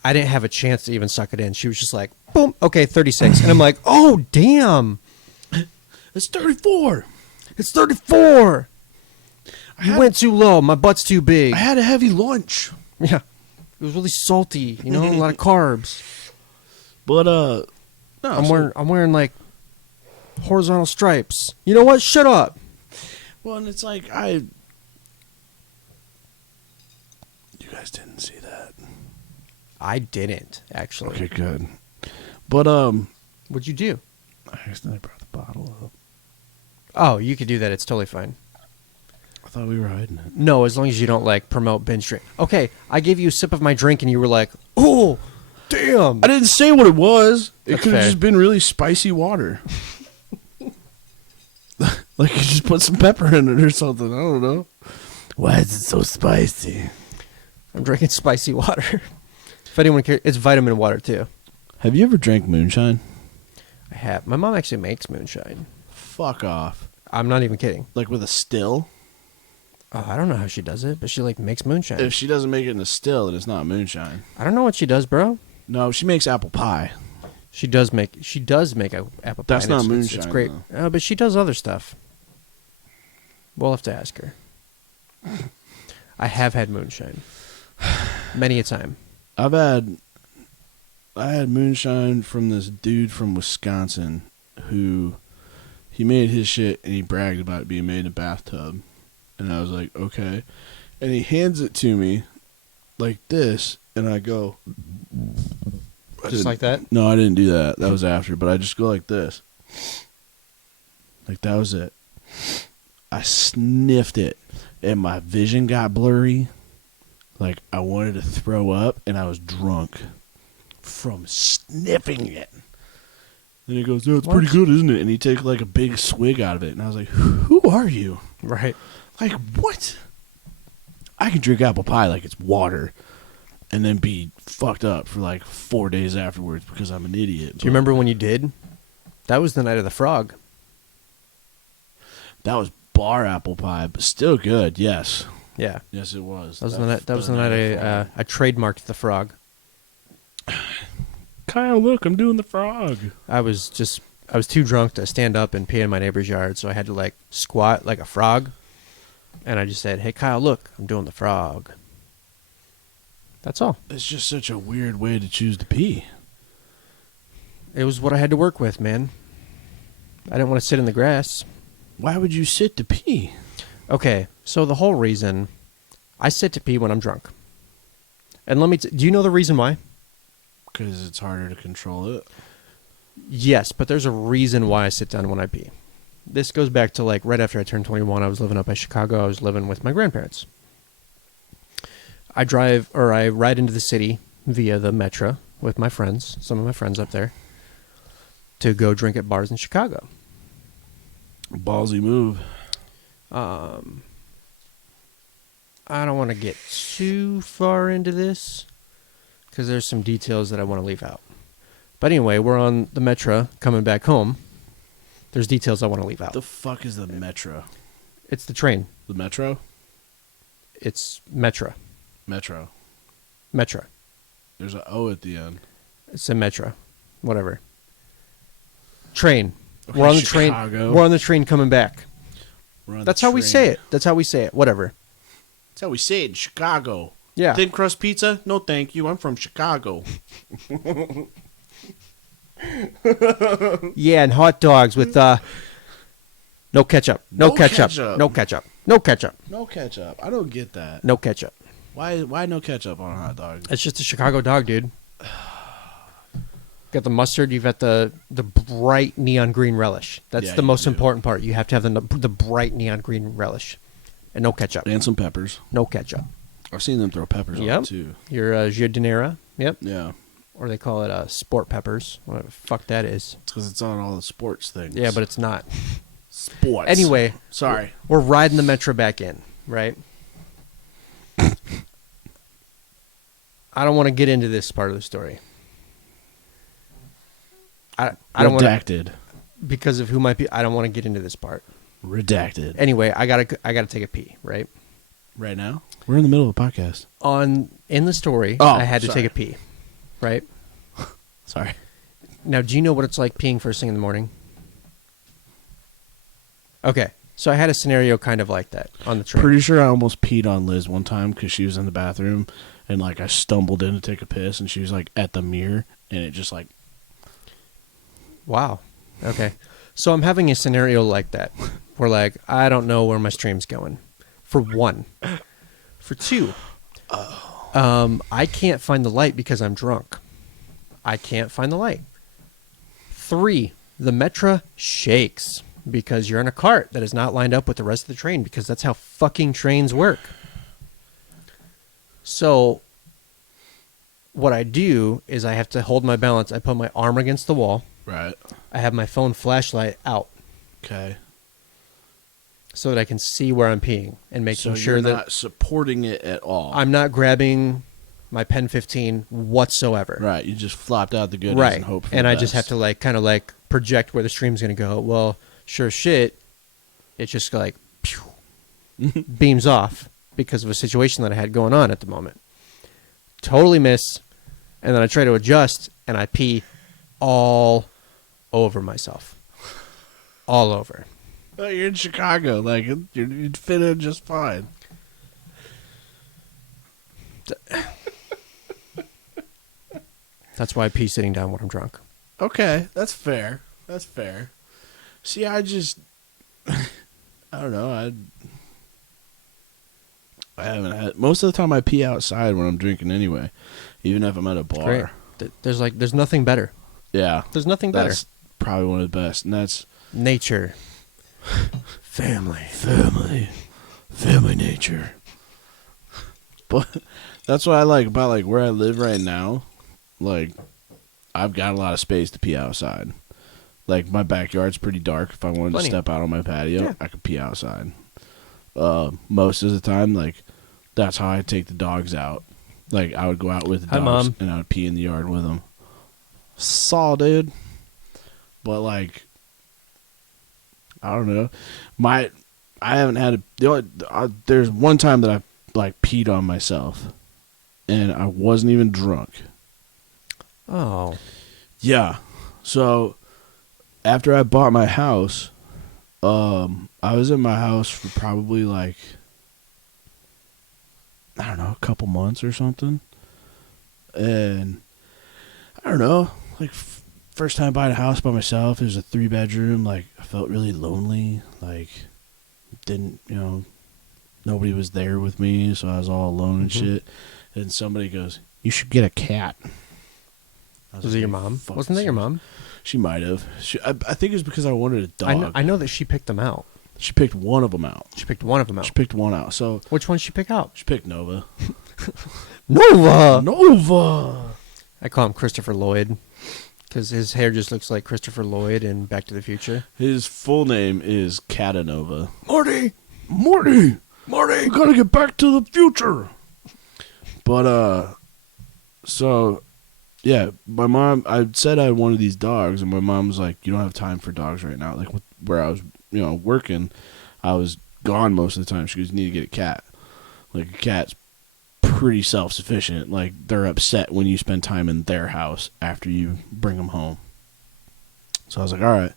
I didn't have a chance to even suck it in. She was just like, boom, okay, 36. And I'm like, oh, damn. It's 34. It's 34. You went too low. My butt's too big. I had a heavy lunch. Yeah. It was really salty, you know, a lot of carbs. But, no. I'm wearing like horizontal stripes. You know what? Shut up. Well, and it's like, you guys didn't see that. I didn't, actually. Okay, good. But, What'd you do? I accidentally brought the bottle up. Oh, you could do that. It's totally fine. I thought we were hiding it. No, as long as you don't like promote binge drink. Okay, I gave you a sip of my drink and you were like, oh, damn. I didn't say what it was. It That's could have fair. just been really spicy water. Like you just put some pepper in it or something. I don't know. Why is it so spicy? I'm drinking spicy water. If anyone cares, it's vitamin water too. Have you ever drank moonshine? I have. My mom actually makes moonshine. Fuck off. I'm not even kidding. Like with a still? Oh, I don't know how she does it, but she like makes moonshine. If she doesn't make it in a still, then it's not moonshine. I don't know what she does, bro. No, she makes apple pie. She does make a apple pie. That's and not it's moonshine, great. But she does other stuff. We'll have to ask her. I have had moonshine many a time. I had moonshine from this dude from Wisconsin who he made his shit and he bragged about it being made in a bathtub. And I was like, okay. And he hands it to me like this, and I go... Just like that? No, I didn't do that. That was after, but I just go like this. Like, that was it. I sniffed it, and my vision got blurry. Like, I wanted to throw up, and I was drunk from sniffing it. And he goes, oh, it's pretty good, isn't it? And he took, like, a big swig out of it. And I was like, who are you? Right. Like, what? I can drink apple pie like it's water and then be fucked up for, like, 4 days afterwards because I'm an idiot. Do you remember when you did? That was the night of the frog. That was bar apple pie, but still good, yes. Yeah. Yes, it was. That was the night I trademarked the frog. Kyle, look, I'm doing the frog. I was too drunk to stand up and pee in my neighbor's yard, so I had to like squat like a frog. And I just said, "Hey Kyle, look, I'm doing the frog." That's all. It's just such a weird way to choose to pee. It was what I had to work with, man. I didn't want to sit in the grass. Why would you sit to pee? Okay, so the whole reason I sit to pee when I'm drunk. And let me do you know the reason why? Because it's harder to control it. Yes, but there's a reason why I sit down when I pee. This goes back to like right after I turned 21, I was living up in Chicago. I was living with my grandparents. I ride into the city via the metro with my friends, some of my friends up there, to go drink at bars in Chicago. Ballsy move. I don't want to get too far into this because there's some details that I want to leave out. But anyway, we're on the metro coming back home. There's details I want to leave out. The fuck is the metro? It's the train. The metro? It's metro. Metro. Metro. There's an O at the end. It's a metro. Whatever. Train. Okay, We're on the Chicago. train. We're on the train coming back. That's how we say train. it. That's how we say it. Whatever. That's how we say it in Chicago. Yeah. Thin crust pizza? No, thank you. I'm from Chicago. Yeah, and hot dogs with no ketchup. No No ketchup. ketchup. No ketchup. No ketchup. No ketchup. I don't get that. No ketchup. Why no ketchup on a hot dog? It's just a Chicago dog, dude. Got the mustard. You've got the bright neon green relish. That's Yeah, the you most do. important part. You have to have the bright neon green relish, and no ketchup. And some peppers. No ketchup. I've seen them throw peppers on Yep. it too. Your giardiniera. Yep. Yeah. Or they call it sport peppers. Whatever the fuck that is. It's because it's on all the sports things. Yeah, but it's not. sports. Anyway, Sorry. we're riding the metro back in, right? I don't want to get into this part of the story. I don't want to, Redacted. because of who might be. I don't want to get into this part. Redacted. Anyway, I gotta take a pee, right? Right now? We're in the middle of a podcast. In the story, Oh, I had to sorry. take a pee, right? Sorry. Now, do you know what it's like peeing first thing in the morning? Okay, so I had a scenario kind of like that on the train. Pretty sure I almost peed on Liz one time because she was in the bathroom and like I stumbled in to take a piss and she was like at the mirror and it just like Wow. Okay. So I'm having a scenario like that where like I don't know where my stream's going. For one. For two. I can't find the light because I'm drunk. I can't find the light. 3. The Metra shakes because you're in a cart that is not lined up with the rest of the train because that's how fucking trains work. So what I do is I have to hold my balance. I put my arm against the wall. right. I have my phone flashlight out Okay. so that I can see where I'm peeing and making So sure you're that not supporting it at all. I'm not grabbing my Pen 15 whatsoever. right. You just flopped out the goodies Right. and hope for And the I just have best. to like kind of like project where the stream's going to go. Well, sure as shit, it just like pew, beams off because of a situation that I had going on at the moment. Totally miss. And then I try to adjust and I pee all over myself. All over. Oh, you're in Chicago. Like you'd fit in just fine. That's why I pee sitting down when I'm drunk. Okay, that's fair. That's fair. See, I just I don't know. I haven't had most of the time I pee outside when I'm drinking anyway, even if I'm at a bar. Great. There's nothing better. Yeah. There's nothing better. That's probably one of the best, and that's Nature. Family. family nature. But that's what I like about like where I live right now. Like, I've got a lot of space to pee outside. Like my backyard's pretty dark. If I wanted Plenty. to step out on my patio, Yeah. I could pee outside. Most of the time, like that's how I take the dogs out. Like I would go out with the Hi, dogs Mom. and I would pee in the yard with them. Saw, dude. But like, I don't know. I haven't had there's one time that I like peed on myself, and I wasn't even drunk. Oh. Yeah. So after I bought my house, I was in my house for probably like I don't know, a couple months or something. And I don't know, like first time buying a house by myself, it was a 3-bedroom, like I felt really lonely, like didn't, nobody was there with me, so I was all alone and Mhm. shit. And somebody goes, "You should get a cat." I Was like, it your "Are you mom? fucking Wasn't that your serious?" mom? She might have. I think it was because I wanted a dog. I know that she picked them out. She picked one of them out. She picked one of them out. She picked one out. So Which one did she pick out? she picked Nova. Nova! Nova. I call him Christopher Lloyd because his hair just looks like Christopher Lloyd in Back to the Future. His full name is Catanova. Morty! Morty. We gotta get back to the future. But so yeah, my mom. I said I wanted these dogs, and my mom was like, "You don't have time for dogs right now." Like where I was, working, I was gone most of the time. She goes, "You need to get a cat. Like a cat's pretty self-sufficient. Like they're upset when you spend time in their house after you bring them home." So I was like, "All right."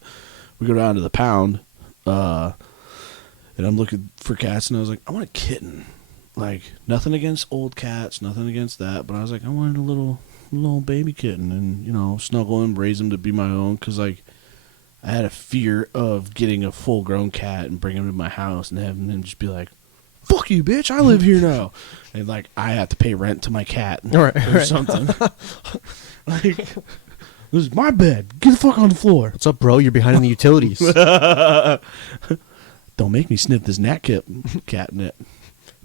We go down to the pound, and I'm looking for cats, and I was like, "I want a kitten." like, nothing against old cats, nothing against that, but I was like, I wanted a little baby kitten, and, you know, snuggle him, raise him to be my own, because, like, I had a fear of getting a full-grown cat and bringing him to my house and having him just be like, fuck you, bitch, I live here now. And, like, I have to pay rent to my cat or something. Like, this is my bed. Get the fuck on the floor. What's up, bro? You're behind in the utilities. Don't make me sniff this catnip.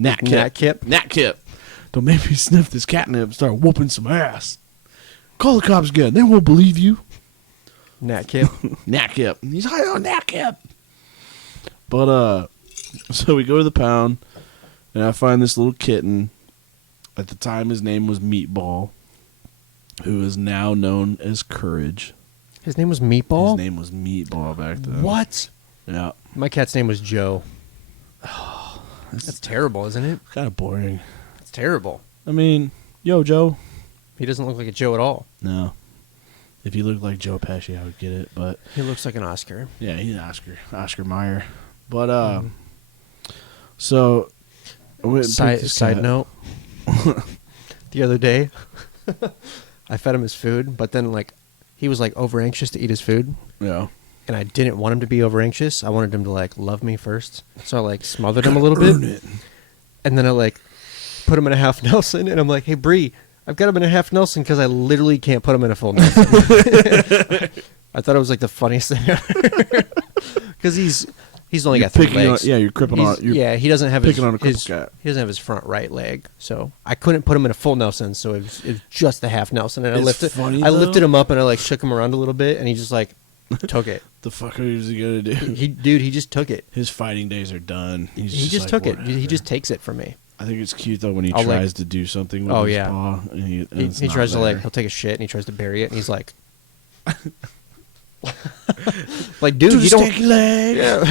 Don't make me sniff this catnip and start whooping some ass. Call the cops again. They won't believe you. Nat Kip. Nat Kip. He's high on Nat Kip. But, so we go to the pound, and I find this little kitten. At the time, his name was Meatball, who is now known as Courage. His name was Meatball? His name was Meatball back then. What? Yeah. My cat's name was Joe. That's terrible, isn't it? Kind of boring. It's terrible. I mean, yo, Joe. He doesn't look like a Joe at all. No. If he looked like Joe Pesci, I would get it, but... He looks like an Oscar. Yeah, he's an Oscar Mayer. But, so... I went and Side note. The other day, I fed him his food, but then, like, he was, like, over anxious to eat his food. Yeah. And I didn't want him to be over anxious. I wanted him to, like, love me first. So I, like, smothered him a little bit. And then I, like, put him in a half Nelson, and I'm like, hey, Bree, I've got him in a half Nelson because I literally can't put him in a full Nelson. I thought it was, like, the funniest thing ever. Because he's only got 3 legs. You're cripping on. Yeah, he doesn't have picking on a crippled cat. He doesn't have his front right leg, so I couldn't put him in a full Nelson. So it was just the half Nelson, and I lifted him up and I like shook him around a little bit, and he just like took it. The fuck is he gonna do? He just took it. His fighting days are done. He just like, took it. He just takes it from me. I think it's cute though when he tries to do something with his paw. And he tries to like he'll take a shit and he tries to bury it, and he's like. Like, dude, you don't. Leg. Yeah.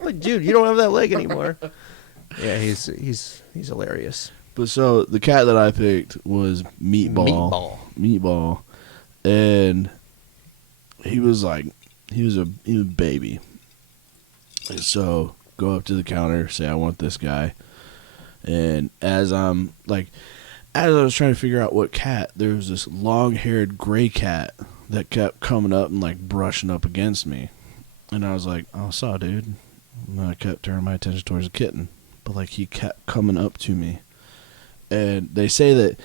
Like, dude, you don't have that leg anymore. Yeah, he's hilarious. But so the cat that I picked was Meatball, and he was like he was a baby. And so go up to the counter, say I want this guy, and as I was trying to figure out what cat, there was this long-haired gray cat that kept coming up and like brushing up against me, and I was like, "Oh, saw, dude." And I kept turning my attention towards the kitten, but like he kept coming up to me, and they say that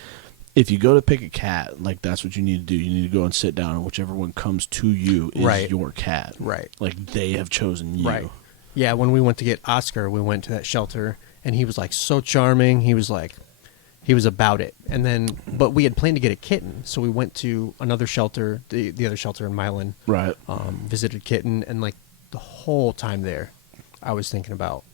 if you go to pick a cat, like that's what you need to do. You need to go and sit down, and whichever one comes to you is your cat. Right. Like they have chosen you. Right. Yeah. When we went to get Oscar, we went to that shelter, and he was like so charming. He was about it. And then, but we had planned to get a kitten, so we went to another shelter, the other shelter in Milan. Right. Visited kitten, and like the whole time there, I was thinking about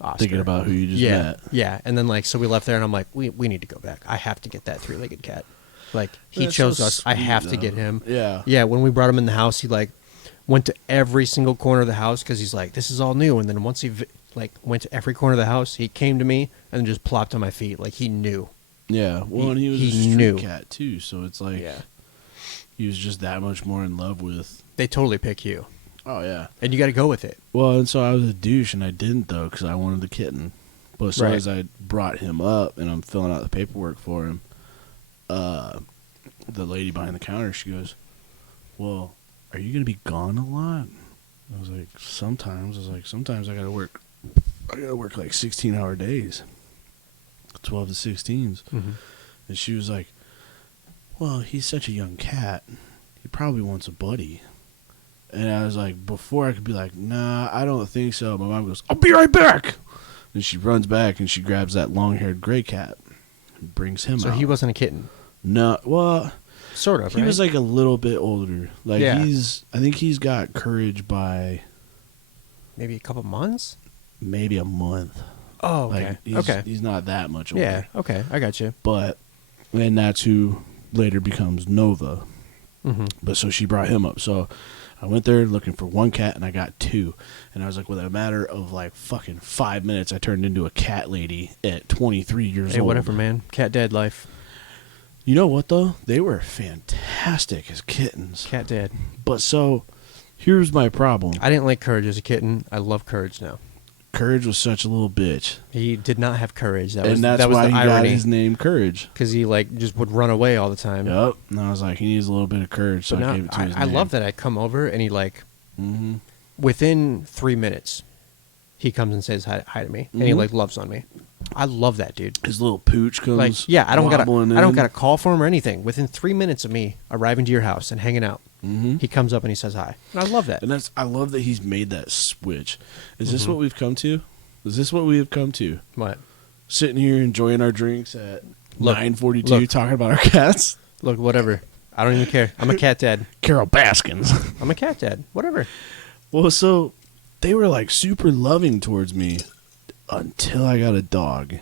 Oscar. Thinking about who you just met. Yeah. And then like, so we left there, and I'm like, we need to go back. I have to get that 3-legged cat. Like he chose us. I have to get him. Yeah. Yeah. When we brought him in the house, he like went to every single corner of the house because he's like, this is all new. And then once he went to every corner of the house, he came to me and just plopped on my feet. Like he knew. Yeah. Well, and he was a street cat too. So it's like, he was just that much more in love with. They totally pick you. Oh, yeah. And you got to go with it. Well, and so I was a douche, and I didn't, though, because I wanted the kitten. But as soon as I brought him up, and I'm filling out the paperwork for him, the lady behind the counter, she goes, well, are you going to be gone a lot? I was like, sometimes. Sometimes I got to work. I got to work like 16-hour days, 12 to 16s. Mm-hmm. And she was like, well, he's such a young cat. He probably wants a buddy. And I was like, before I could be like, nah, I don't think so. My mom goes, I'll be right back. And she runs back and she grabs that long-haired gray cat and brings him out. So he wasn't a kitten? No, well, sort of, he was like a little bit older. Like I think he's got Courage by maybe a couple months? Maybe a month. Oh, okay. He's not that much older. Yeah, okay, I got you. And that's who later becomes Nova. Mm-hmm. But so she brought him up. So I went there looking for one cat, and I got 2. And I was like, within a matter of like fucking 5 minutes, I turned into a cat lady at 23 years old. Hey, whatever, man. Cat dad life. You know what, though? They were fantastic as kittens. Cat dad. But so, here's my problem. I didn't like Courage as a kitten. I love Courage now. Courage was such a little bitch. He did not have courage. That's that was why the he got irony. his name Courage. Because he like just would run away all the time. Yep. And I was like, he needs a little bit of courage, so I gave it to his I name. love that. I come over and he like, Mm-hmm. within 3 minutes, he comes and says hi to me, and he Mhm. like loves on me. I love that, dude. His little pooch comes. Like, yeah, I don't wobbling in. gotta call for him or anything. Within 3 minutes of me arriving to your house and hanging out, Mm-hmm. he comes up and he says hi. And I love that. And I love that he's made that switch. Is this Mhm. what we've come to? Is this what we have come to? What? Sitting here enjoying our drinks at Look, 9:42, look. talking about our cats. Look, whatever. I don't even care. I'm a cat dad. Carol Baskins. I'm a cat dad. Whatever. Well, so they were like super loving towards me until I got a dog.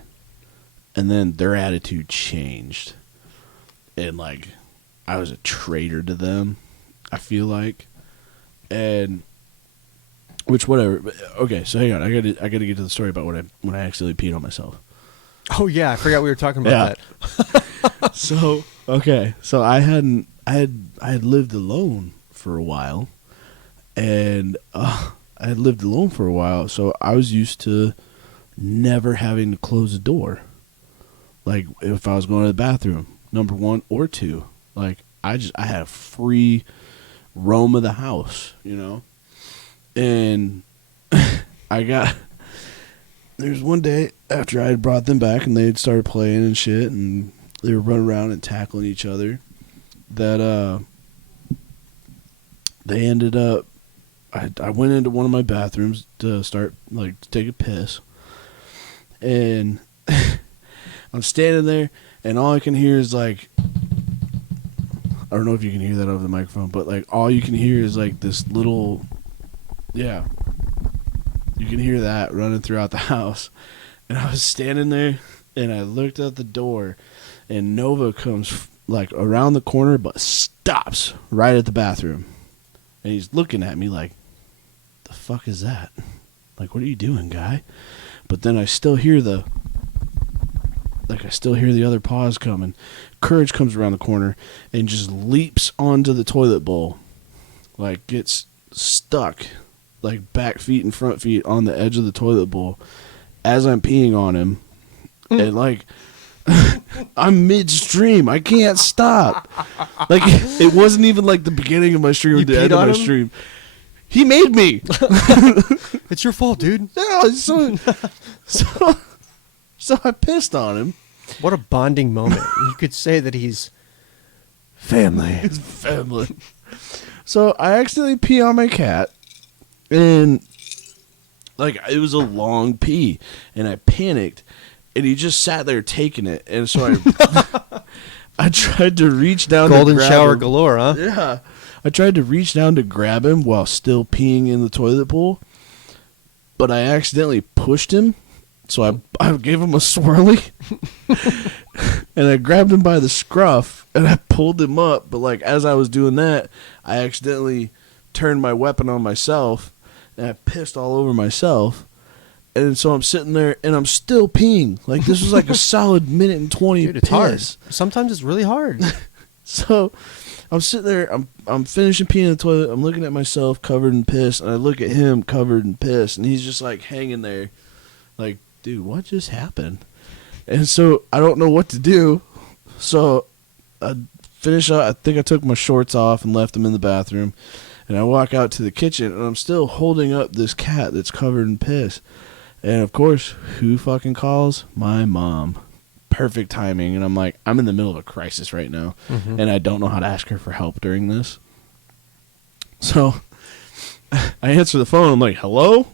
And then their attitude changed. And like I was a traitor to them, I feel like. And which whatever. Okay, so hang on. I gotta get to the story about when I accidentally peed on myself. Oh yeah, I forgot we were talking about that. So okay, so I had lived alone for a while, and I had lived alone for a while, so I was used to never having to close the door. Like if I was going to the bathroom, number 1 or 2, like I had a free roam of the house, you know, and There's one day after I had brought them back and they had started playing and shit and they were running around and tackling each other that they ended up I went into one of my bathrooms to start like to take a piss and I'm standing there and all I can hear is like I don't know if you can hear that over the microphone, but like all you can hear is like this little you can hear that running throughout the house. And I was standing there, and I looked at the door, and Nova comes, like, around the corner, but stops right at the bathroom. And he's looking at me like, the fuck is that? Like, what are you doing, guy? But then I still hear the other paws coming. Courage comes around the corner and just leaps onto the toilet bowl. Like, gets stuck. Like back feet and front feet on the edge of the toilet bowl as I'm peeing on him. And like I'm midstream. I can't stop. Like it wasn't even like the beginning of my stream or the end of my stream. He made me. It's your fault, dude. Yeah, so I pissed on him. What a bonding moment. You could say that he's family. His family. So I accidentally pee on my cat. And like it was a long pee, and I panicked, and he just sat there taking it, and so I tried to reach down. Golden to grab shower him. galore, huh? Yeah, I tried to reach down to grab him while still peeing in the toilet bowl, but I accidentally pushed him, so I gave him a swirly, and I grabbed him by the scruff, and I pulled him up, but like as I was doing that, I accidentally turned my weapon on myself. And I pissed all over myself. And so I'm sitting there and I'm still peeing. Like this was like a solid minute and 20 Dude, it's piss. hard. Sometimes it's really hard. So I'm sitting there, I'm finishing peeing in the toilet, I'm looking at myself covered in piss, and I look at him covered in piss, and he's just like hanging there. Like, dude, what just happened? And so I don't know what to do. So I finish up, I think I took my shorts off and left them in the bathroom. And I walk out to the kitchen, and I'm still holding up this cat that's covered in piss. And, of course, who fucking calls? My mom. Perfect timing. And I'm like, I'm in the middle of a crisis right now, and I don't know how to ask her for help during this. So I answer the phone. I'm like, hello?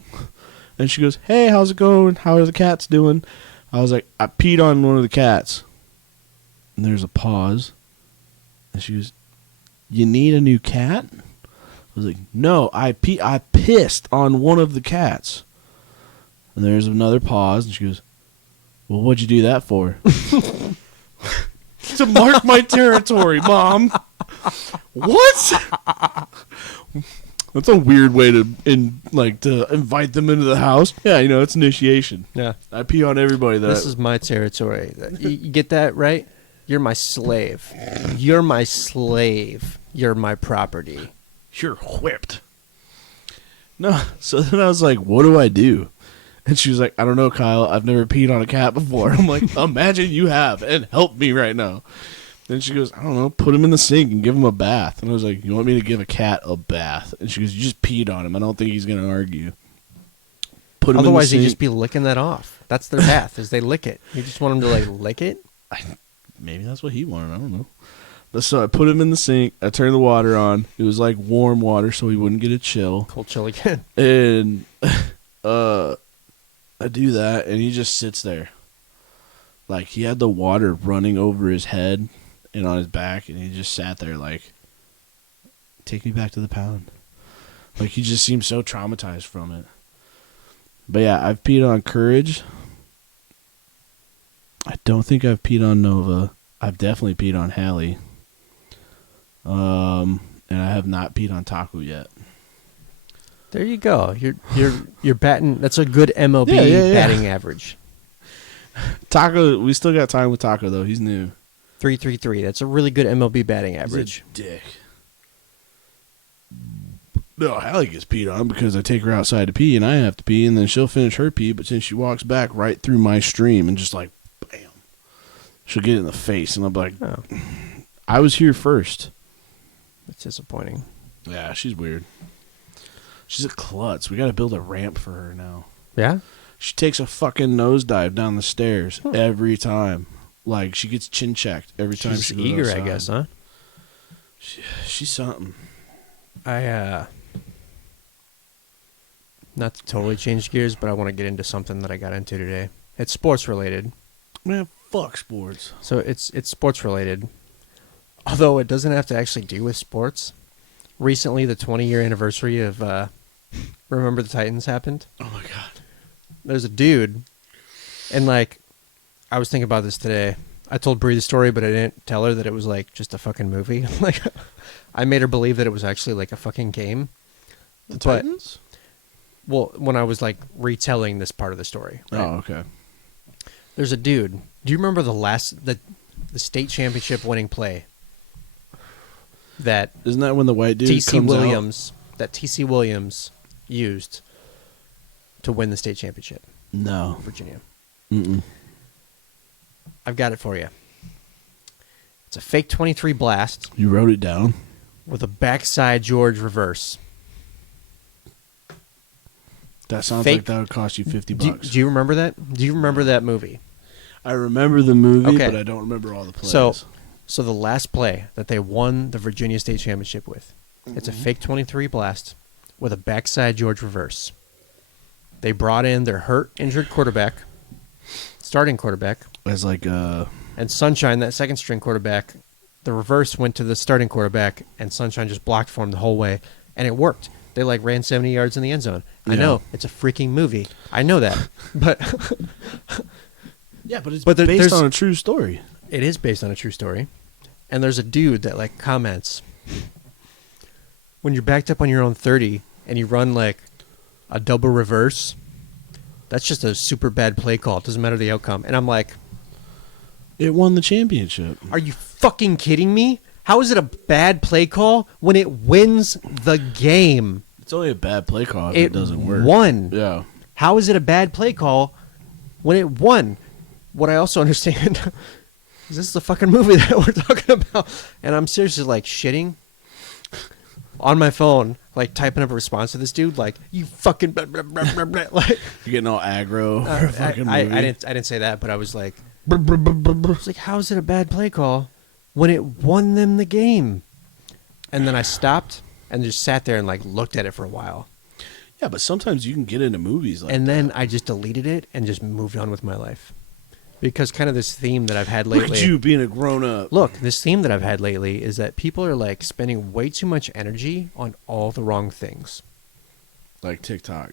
And she goes, hey, how's it going? How are the cats doing? I was like, I peed on one of the cats. And there's a pause. And she goes, you need a new cat? I was like, no, I pissed on one of the cats. And there's another pause, and she goes, well, what'd you do that for? To mark my territory, Mom. What? That's a weird way to invite them into the house. Yeah, you know, it's initiation. Yeah. I pee on everybody. This is my territory. You get that right? You're my slave. You're my slave. You're my property. You're whipped. No, so then I was like, what do I do? And she was like, I don't know, Kyle. I've never peed on a cat before. I'm like, imagine you have, and help me right now. Then she goes, I don't know, put him in the sink and give him a bath. And I was like, you want me to give a cat a bath? And she goes, you just peed on him. I don't think he's going to argue. Put him Otherwise, in the he'd sink. just be licking that off. That's their bath, is they lick it. You just want them to, like, lick it? Maybe that's what he wanted. I don't know. But so I put him in the sink. I turned the water on. It was like warm water so he wouldn't get a chill. Cold chill again. And I do that, and he just sits there. Like, he had the water running over his head and on his back, and he just sat there like, take me back to the pound. Like, he just seemed so traumatized from it. But yeah, I've peed on Courage. I don't think I've peed on Nova. I've definitely peed on Hallie. And I have not peed on Taco yet. There you go. You're batting. That's a good MLB batting average. Taco, we still got time with Taco though. He's new. 333. That's a really good MLB batting average. He's a dick. No, Hallie gets peed on because I take her outside to pee and I have to pee, and then she'll finish her pee, but then she walks back right through my stream and just like, bam. She'll get it in the face, and I'll be like, Oh, I was here first. that's disappointing. Yeah, she's weird. She's a klutz. We got to build a ramp for her now. Yeah? She takes a fucking nosedive down the stairs every time. Like, she gets chin checked every time She's she goes eager, outside. I guess, huh? She's something. Not to totally change gears, but I want to get into something that I got into today. It's sports related. Man, fuck sports. So it's sports related. Although it doesn't have to actually do with sports. Recently, the 20-year anniversary of Remember the Titans happened. Oh, my God. There's a dude, and, like, I was thinking about this today. I told Bree the story, but I didn't tell her that it was, like, just a fucking movie. Like, I made her believe that it was actually, like, a fucking game. The Titans? Well, when I was, like, retelling this part of the story. Right? Oh, okay. There's a dude. Do you remember the state championship winning play? That Isn't that when the white dude T.C. comes Williams, that T.C. Williams used to win the state championship? No. Virginia. Mm-mm. I've got it for you. It's a fake 23 blast You wrote it down? with a backside George reverse. That sounds Fake- like that would cost you $50. Do you remember that? Do you remember that movie? I remember the movie, Okay. but I don't remember all the plays. So the last play that they won the Virginia State Championship with, it's a fake 23 blast with a backside George reverse. They brought in their hurt, injured quarterback, starting quarterback, As like and Sunshine, that second string quarterback. The reverse went to the starting quarterback, and Sunshine just blocked for him the whole way, and it worked. They like ran 70 yards in the end zone. I Yeah. know it's a freaking movie. I know that, but yeah, but it's But there- based there's- on a true story. it is based on a true story. And there's a dude that like comments when you're backed up on your own 30 and you run like a double reverse. That's just a super bad play call. It doesn't matter the outcome. And I'm like, It won the championship. are you fucking kidding me? How is it a bad play call when it wins the game? It's only a bad play call if it doesn't work. Won. Yeah. How is it a bad play call when it won? What I also understand is this is the fucking movie that we're talking about. And I'm seriously like shitting on my phone, like typing up a response to this dude, like, you fucking blah, blah, blah, blah, blah. Like, You're getting all aggro for a fucking I movie. didn't say that, but I was like, I was like, how is it a bad play call when it won them the game? And then I stopped and just sat there and like looked at it for a while. Yeah, but sometimes you can get into movies like And that. then I just deleted it and just moved on with my life. Because kind of this theme that I've had Look lately. at you being a grown-up. Look, this theme that I've had lately is that people are like spending way too much energy on all the wrong things. Like TikTok.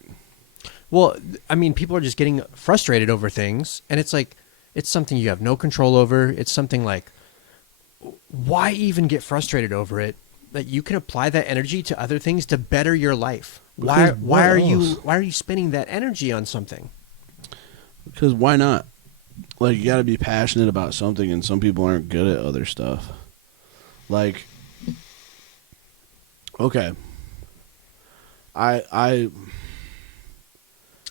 Well, I mean, people are just getting frustrated over things, and it's like, it's something you have no control over. It's something like, why even get frustrated over it? That you can apply that energy to other things to better your life. Because Why are what else? why are you spending that energy on something? Because why not? Like, you got to be passionate about something, and some people aren't good at other stuff. Like, okay. I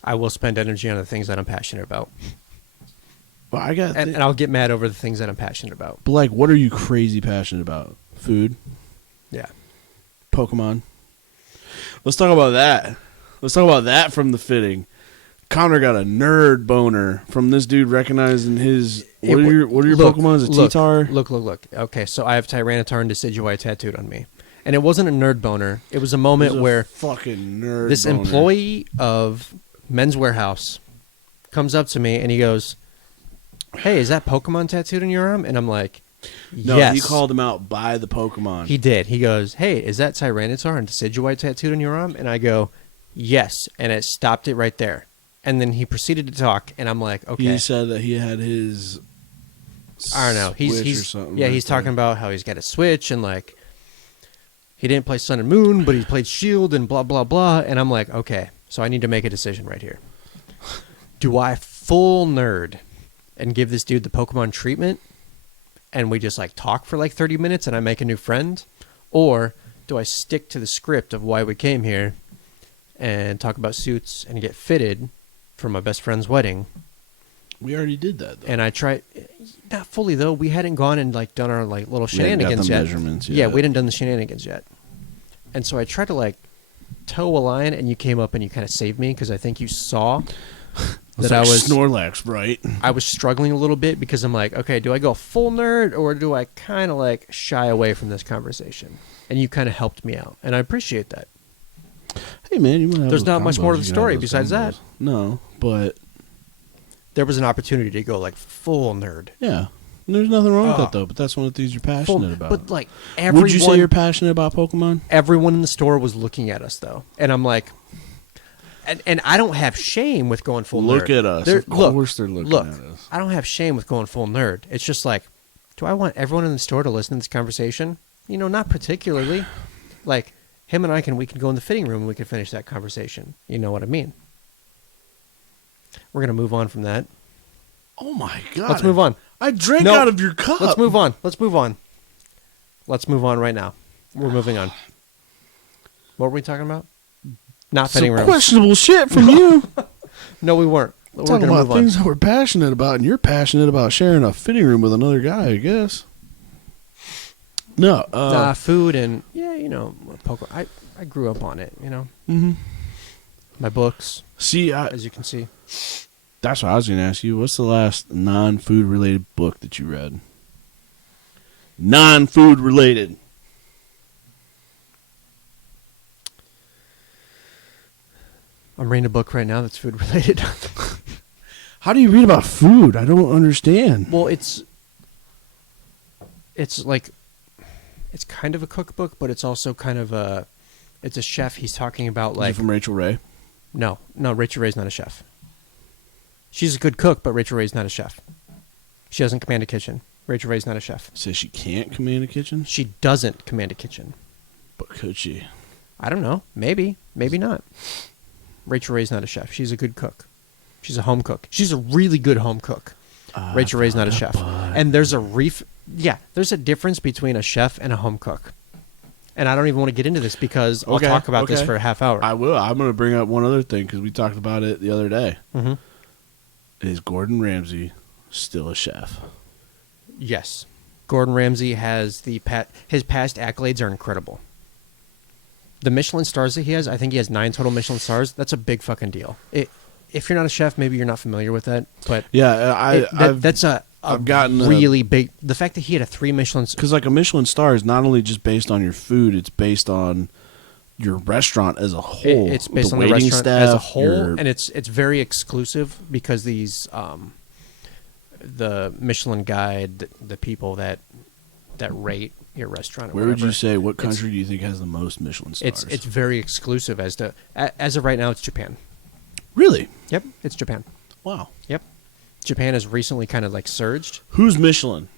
I will spend energy on the things that I'm passionate about. Well, I got, And I'll get mad over the things that I'm passionate about. but like, what are you crazy passionate about? Food, Yeah. Pokemon. Let's talk about that. Let's talk about that from the fitting. Connor got a nerd boner from this dude recognizing his. What are your Pokemon? Is a T-Tar? Look. Okay, so I have Tyranitar and Decidueye tattooed on me. And it wasn't a nerd boner. It was a moment where fucking nerd this boner. employee of Men's Warehouse comes up to me and he goes, "Hey, is that Pokemon tattooed on your arm?" And I'm like, No, yes. he called him out by the Pokemon. He did. He goes, "Hey, is that Tyranitar and Decidueye tattooed on your arm?" And I go, "Yes." And it stopped it right there. And then he proceeded to talk, and I'm like, "Okay." He said that he had his. I don't know. He's Switch or something yeah. like He's that. talking about how he's got a Switch and like he didn't play Sun and Moon, but he played Shield and blah blah blah. And I'm like, okay, so I need to make a decision right here. Do I full nerd and give this dude the Pokemon treatment, and we just like talk for like 30 minutes and I make a new friend, or do I stick to the script of why we came here and talk about suits and get fitted for my best friend's wedding? We already did that, though. And I tried, not fully though. We hadn't gone and like done our like little We hadn't got shenanigans the yet. measurements Yeah, yet. we hadn't done the shenanigans yet. And so I tried to like toe a line, and you came up and you kind of saved me because I think you saw that I was Snorlax, right? I was struggling a little bit because I'm like, okay, do I go full nerd or do I kind of like shy away from this conversation? And you kind of helped me out, and I appreciate that. Hey, man, you might have There's those not much combos. more to the You can story have those besides combos. that. No, but There was an opportunity to go like full nerd. yeah, and there's nothing wrong with Oh. that though. But that's one of the things you're passionate Full, about. but like everyone, Would you say you're passionate about Pokemon? everyone in the store was looking at us though, and I'm like, and I don't have shame with going full nerd. Look at us. They're- Of course they're looking look, at us. I don't have shame with going full nerd. It's just like, do I want everyone in the store to listen to this conversation? You know, not particularly. Like him and we can go in the fitting room and we can finish that conversation. You know what I mean? We're gonna move on from that. Oh my god! Let's move on. I drank No. out of your cup. Let's move on. Let's move on. Let's move on right now. We're moving on. What were we talking about? Not fitting Some rooms. questionable shit from you. No, we weren't. We're Talking gonna about move on. things that we're passionate about, and you're passionate about sharing a fitting room with another guy, I guess. No, Food and you know, poker. I grew up on it. You know, mhm. my books, See, as you can see. that's what I was going to ask you. What's the last non-food related book that you read? Non-food related. I'm reading a book right now that's food related. How do you read about food? I don't understand. Well, it's like it's kind of a cookbook, but it's also kind of it's a chef. He's talking about Is like it from Rachel Ray? no, Rachel Ray's not a chef. She's a good cook, but Rachel Ray's not a chef. She doesn't command a kitchen. Rachel Ray's not a chef. Says she can't command a kitchen, She doesn't command a kitchen. but could she? I don't know. Maybe not. Rachel Ray's not a chef. She's a good cook. She's a home cook. She's a really good home cook. Rachel Ray's not a chef. And there's there's a difference between a chef and a home cook. And I don't even want to get into this because I'll Okay, talk about this okay. for a half hour. I will. I'm going to bring up one other thing because we talked about it the other day. Mhm. Is Gordon Ramsay still a chef? Yes. Gordon Ramsay has his past accolades are incredible. The Michelin stars that he has, I think he has 9 total Michelin stars. That's a big fucking deal. If you're not a chef, maybe you're not familiar with that, but Yeah, that's I've gotten really big. The fact that he had a 3 Michelin, because like a Michelin star is not only just based on your food; it's based on your restaurant as a whole. it's based on the waiting restaurant staff, as a whole, your- and it's very exclusive because these the Michelin guide, the people that rate your restaurant. Or Where would whatever, you say? What it's- country do you think has the most Michelin stars? It's very exclusive as of right now. It's Japan. really Yep, it's Japan. wow. Yep, Japan has recently kind of like surged. Who's Michelin?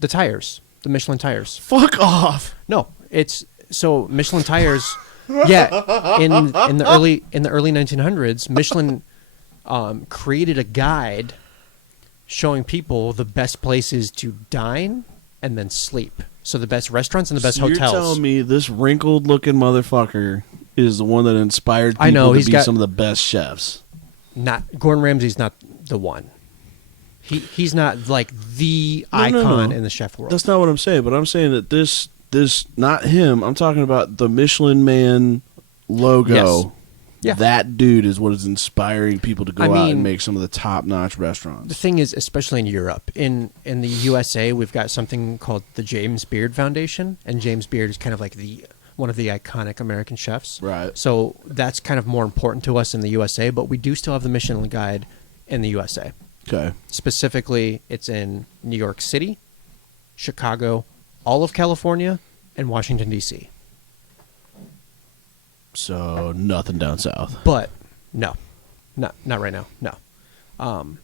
The tires, the Michelin tires. Fuck off. No, it's so Michelin tires. Yeah, in the early 1900s, Michelin created a guide showing people the best places to dine and then sleep. So the best restaurants and the best So hotels. You're telling me this wrinkled looking motherfucker is the one that inspired people I know, to he's be got- some of the best chefs. Not Gordon Ramsay's not the one. He's not like the No, icon no. in the chef world. That's not what I'm saying, but I'm saying that this not him. I'm talking about the Michelin Man logo. Yes. Yeah. That dude is what is inspiring people to go I out mean, and make some of the top-notch The restaurants. thing is, especially in Europe, in the USA, we've got something called the James Beard Foundation, and James Beard is kind of like one of the iconic American chefs. Right. So that's kind of more important to us in the USA, but we do still have the Michelin Guide in the USA. Okay. Specifically, it's in New York City, Chicago, all of California, and Washington, D.C. So nothing down south. But no, not right now. No,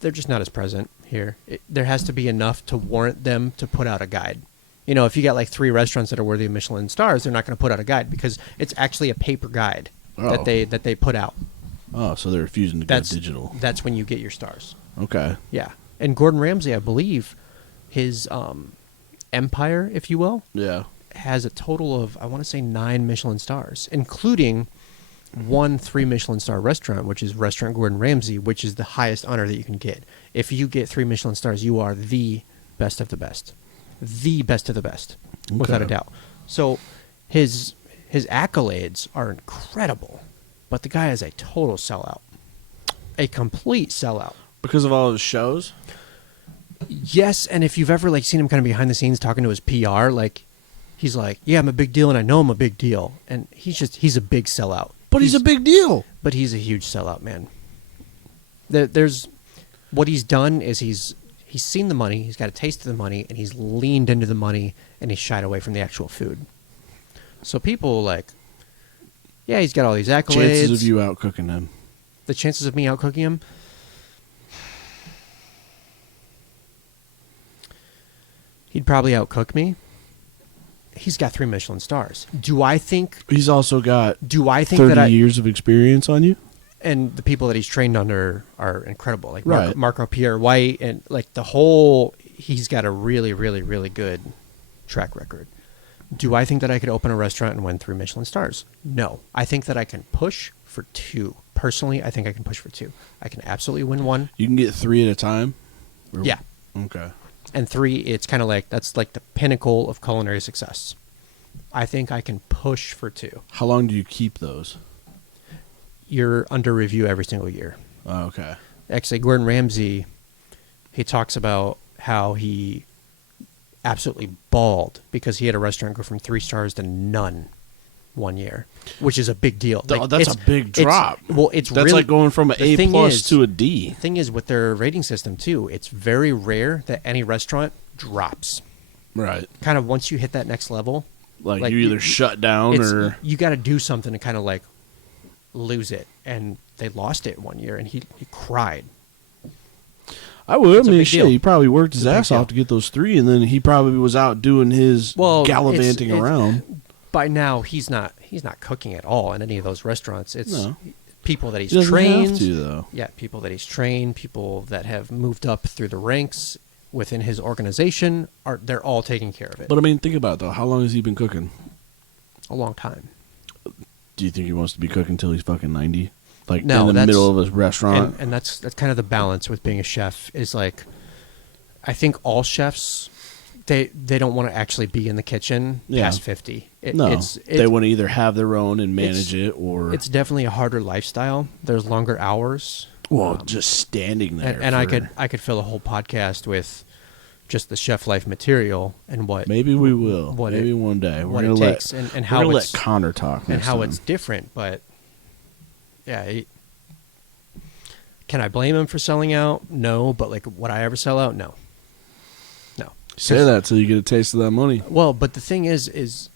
they're just not as present here. There has to be enough to warrant them to put out a guide. You know, if you got like 3 restaurants that are worthy of Michelin stars, they're not going to put out a guide because it's actually a paper guide Oh. that they put out. Oh, so they're refusing to go That's digital. That's when you get your stars. Okay. Yeah, and Gordon Ramsay, I believe, his empire, if you will, Yeah. has a total of, I want to say, 9 Michelin stars, including 1 3 Michelin star restaurant, which is Restaurant Gordon Ramsay, which is the highest honor that you can get. If you get 3 Michelin stars, you are the best of the best. The best of the best, without a Okay. doubt. So his accolades are incredible, but the guy is a total sellout. A complete sellout. Because of all his shows? Yes, and if you've ever like seen him kind of behind the scenes talking to his PR, like he's like, "Yeah, I'm a big deal, and I know I'm a big deal," and he's a big sellout. But he's a big deal. But he's a huge sellout, man. There's what he's done is he's seen the money, he's got a taste of the money, and he's leaned into the money, and he's shied away from the actual food. So people like, yeah, he's got all these accolades. Chances of you out cooking him. The chances of me out cooking him. He'd probably outcook me. He's got 3 Michelin stars. Do I think He's also got that 30 years of experience on you? and the people that he's trained under are incredible. Like Right. Marco Pierre White and like the whole he's got a really, really, really good track record. Do I think that I could open a restaurant and win 3 Michelin stars? No. I think that I can push for 2. Personally, I think I can push for 2. I can absolutely win 1. You can get 3 at a time? Or- Yeah. Okay. And 3, it's kind of like that's like the pinnacle of culinary success. I think I can push for 2. How long do you keep those? You're under review every single year. Oh, okay. Actually, Gordon Ramsay, he talks about how he absolutely bawled because he had a restaurant go from 3 stars to none one year, which is a big deal. Oh, that's a big drop. It's That's really, like going from an the A thing plus is- to a D. The thing is with their rating system too, it's very rare that any restaurant drops. Right. Kind of once you hit that next level, Like, Like, you either you- shut down it's, or... you got to do something to kind of like lose it. And they lost it one year, and he cried. I would. It's I a mean, big shit, deal. he probably worked his It's a big ass off deal. to get those 3, and then he probably was out doing his gallivanting it's- around. By now, he's not cooking at all in any of those restaurants. It's No. people that he's He doesn't trained. have to, though. Yeah, people that he's trained, people that have moved up through the ranks within his organization they're all taking care of it. But, I mean, think about it, though. How long has he been cooking? A long time. Do you think he wants to be cooking until he's fucking 90? Like, No, in the that's- middle of his restaurant? And that's kind of the balance with being a chef is like, I think all chefs, they don't want to actually be in the kitchen Yeah. past 50. They want to either have their own and manage it, or... It's definitely a harder lifestyle. There's longer hours. Well, just standing there. And I could fill a whole podcast with just the chef life material and what Maybe we will. what Maybe it- one day. We're what gonna it let, takes and we're how gonna it's let Connor talk and next how time. it's different. But yeah, can I blame him for selling out? No, but like, would I ever sell out? No. Say that till you get a taste of that money. Well, but the thing is,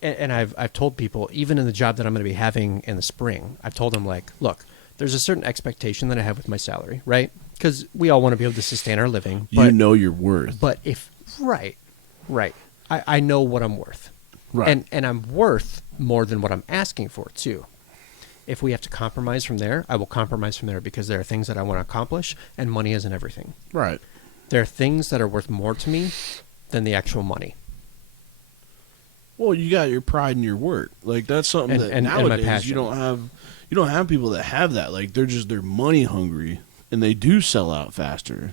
and I've told people, even in the job that I'm going to be having in the spring, I've told them like, look, there's a certain expectation that I have with my salary, right? Because we all want to be able to sustain our living. But, You know your worth. But if right, I know what I'm worth, Right. and I'm worth more than what I'm asking for too. If we have to compromise from there, I will compromise from there because there are things that I want to accomplish, and money isn't everything. Right. There are things that are worth more to me than the actual money. Well, you got your pride in your work. Like that's something that and my nowadays passion. you don't have. You don't have people that have that. Like they're money hungry, and they do sell out faster.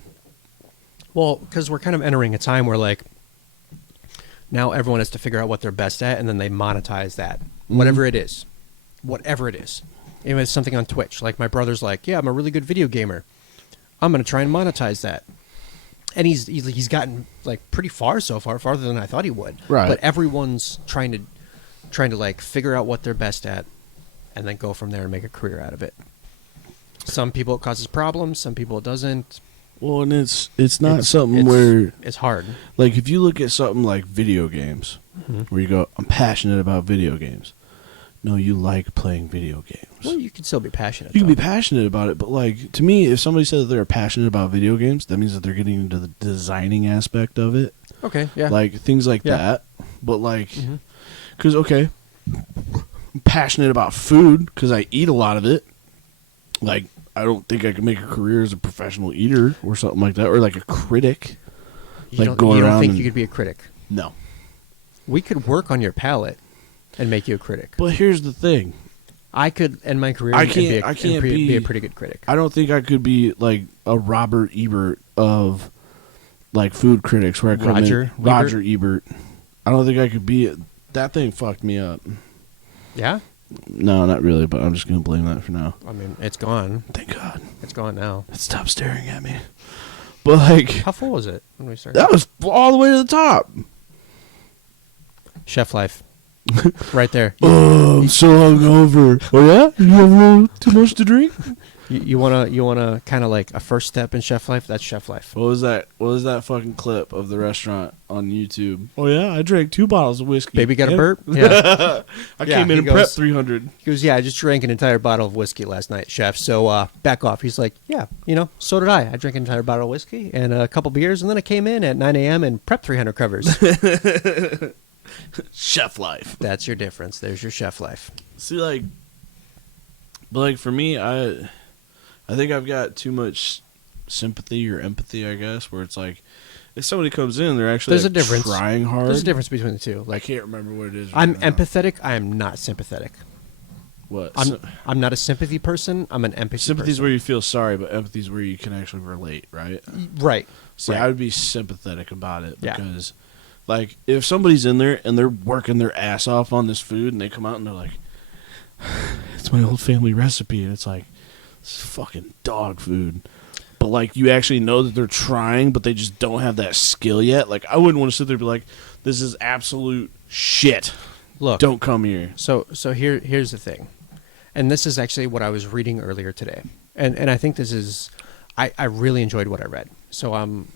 Well, because we're kind of entering a time where like now everyone has to figure out what they're best at, and then they monetize that, whatever it is, whatever it is. Even if it's something on Twitch, like my brother's like, yeah, I'm a really good video gamer. I'm gonna try and monetize that, and he's gotten like pretty far so far, farther than I thought he would. Right. But everyone's trying to like figure out what they're best at, and then go from there and make a career out of it. Some people it causes problems, some people it doesn't. Well, and it's not something where it's hard. Like if you look at something like video games, where you go, I'm passionate about video games. No, you like playing video games. Well, you can still be passionate. You can be passionate about it, but like to me, if somebody says that they're passionate about video games, that means that they're getting into the designing aspect of it. Okay, yeah. Like things like that. But like, because okay, I'm passionate about food because I eat a lot of it. Like I don't think I could make a career as a professional eater or something like that, or like a critic. You don't think you could be a critic? No. We could work on your palate and make you a critic. But here's the thing. I could end my career I and can't be a pretty good critic. I don't think I could be like a Robert Ebert of like food critics where I come Roger Ebert. I don't think I could be that thing fucked me up. Yeah? No, not really, but I'm just going to blame that for now. I mean, it's gone. Thank God. It's gone now. It stopped staring at me. But like, how full was it when we started? That was all the way to the top. Chef life. Right there. Oh, I'm so hungover. Oh yeah? You have a little too much to drink? You wanna kind of like a first step in chef life? That's chef life. What was that? What was that fucking clip of the restaurant on YouTube? Oh yeah, I drank 2 bottles of whiskey. Baby got a burp? Yeah. I came in and prepped 300. He goes, yeah, I just drank an entire bottle of whiskey last night, chef. So back off. He's like, yeah, so did I. I drank an entire bottle of whiskey and a couple beers, and then I came in at 9 a.m. and prepped 300 covers. Chef life. That's your difference. There's your chef life. See, like, but like for me, I think I've got too much sympathy or empathy, I guess, where it's like if somebody comes in, they're actually There's a difference. Trying hard. There's a difference between the two. Like, I can't remember what it is. I'm empathetic. I am not sympathetic. What? I'm not a sympathy person. I'm an empathy Sympathy is person. where you feel sorry, but empathy is where you can actually relate, right? Right. See, right. I would be sympathetic about it because, like, if somebody's in there and they're working their ass off on this food and they come out and they're like, it's my old family recipe, and it's like, it's fucking dog food. But, like, you actually know that they're trying, but they just don't have that skill yet. Like, I wouldn't want to sit there and be like, this is absolute shit. Look. Don't come here. So here's the thing. And this is actually what I was reading earlier today. And I think this is, I really enjoyed what I read. So I'm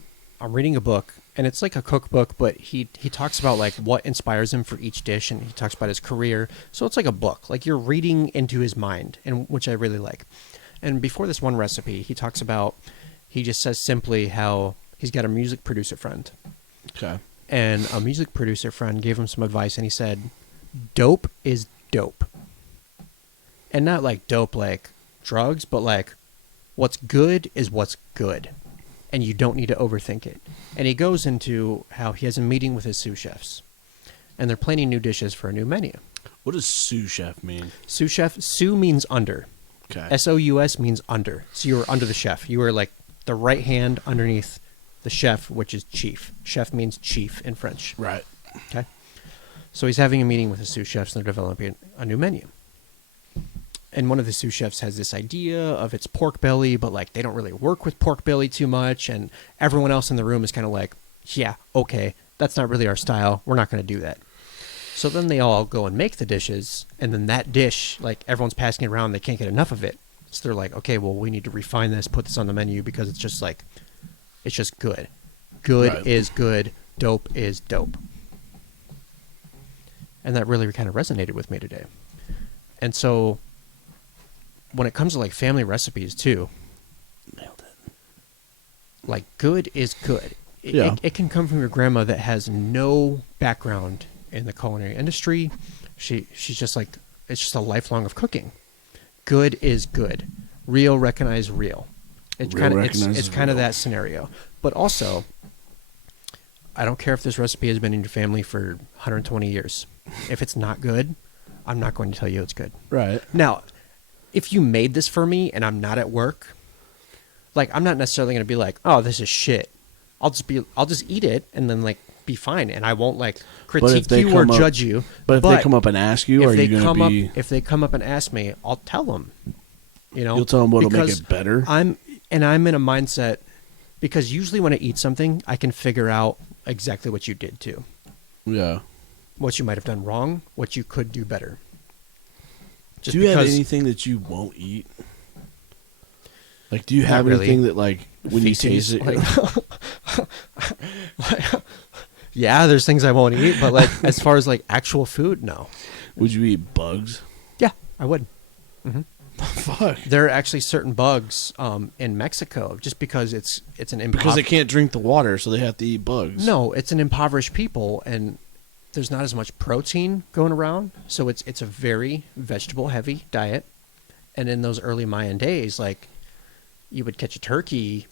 reading a book, and it's like a cookbook, but he talks about like what inspires him for each dish, and he talks about his career. So it's like a book, like you're reading into his mind, and which I really like. And before this one recipe, he talks about, he just says simply how he's got a music producer friend. Okay. And a music producer friend gave him some advice, and he said, dope is dope. And not like dope like drugs, but like what's good is what's good. And you don't need to overthink it. And he goes into how he has a meeting with his sous chefs. And they're planning new dishes for a new menu. What does sous chef mean? Sous chef, sous means under. Okay. S-O-U-S means under. So you are under the chef. You are like the right hand underneath the chef, which is chief. Chef means chief in French. Right. Okay. So he's having a meeting with the sous chefs, and they're developing a new menu. And one of the sous chefs has this idea of it's pork belly, but like they don't really work with pork belly too much. And everyone else in the room is kind of like, yeah, okay, that's not really our style. We're not going to do that. So then they all go and make the dishes. And then that dish, like everyone's passing it around. They can't get enough of it. So they're like, okay, well, we need to refine this, put this on the menu because it's just like, it's just good. Good Right. is good. Dope is dope. And that really kind of resonated with me today. And so when it comes to like family recipes too, Nailed it. like good is good. Yeah. It can come from your grandma that has no background in the culinary industry. She's just like, it's just a lifelong of cooking. Good is good. Real recognize real. It's Real kind of recognizes it's kind of real. that scenario. But also, I don't care if this recipe has been in your family for 120 years. If it's not good, I'm not going to tell you it's good. Right. Now, if you made this for me and I'm not at work, like I'm not necessarily going to be like, "Oh, this is shit." I'll just eat it and then like be fine, and I won't like critique you or judge you. But if they come up and ask you, are you going to be? If they come up and ask me, I'll tell them. You know, you'll tell them what'll make it better. I'm in a mindset because usually when I eat something, I can figure out exactly what you did too. Yeah. What you might have done wrong, what you could do better. Do you have anything that you won't eat? Like, do you have anything that, like, when you taste it, yeah, there's things I won't eat, but like as far as like actual food, no. Would you eat bugs? Yeah, I would. Mm-hmm. Fuck. There are actually certain bugs in Mexico just because it's an because they can't drink the water, so they have to eat bugs. No, it's an impoverished people, and there's not as much protein going around, so it's a very vegetable heavy diet. And in those early Mayan days, like you would catch a turkey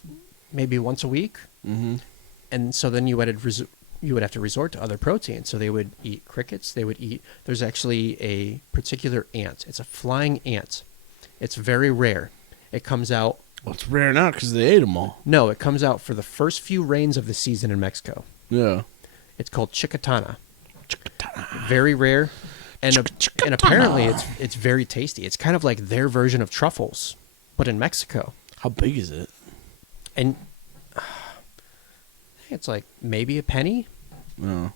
maybe once a week, and so then you would have to resort to other proteins. So they would eat crickets. They would eat. There's actually a particular ant. It's a flying ant. It's very rare. It comes out. Well, it's rare now because they ate them all. No, it comes out for the first few rains of the season in Mexico. Yeah. It's called chicatana. Very rare, and apparently it's very tasty. It's kind of like their version of truffles, but in Mexico. How big is it? And it's like maybe a penny. No.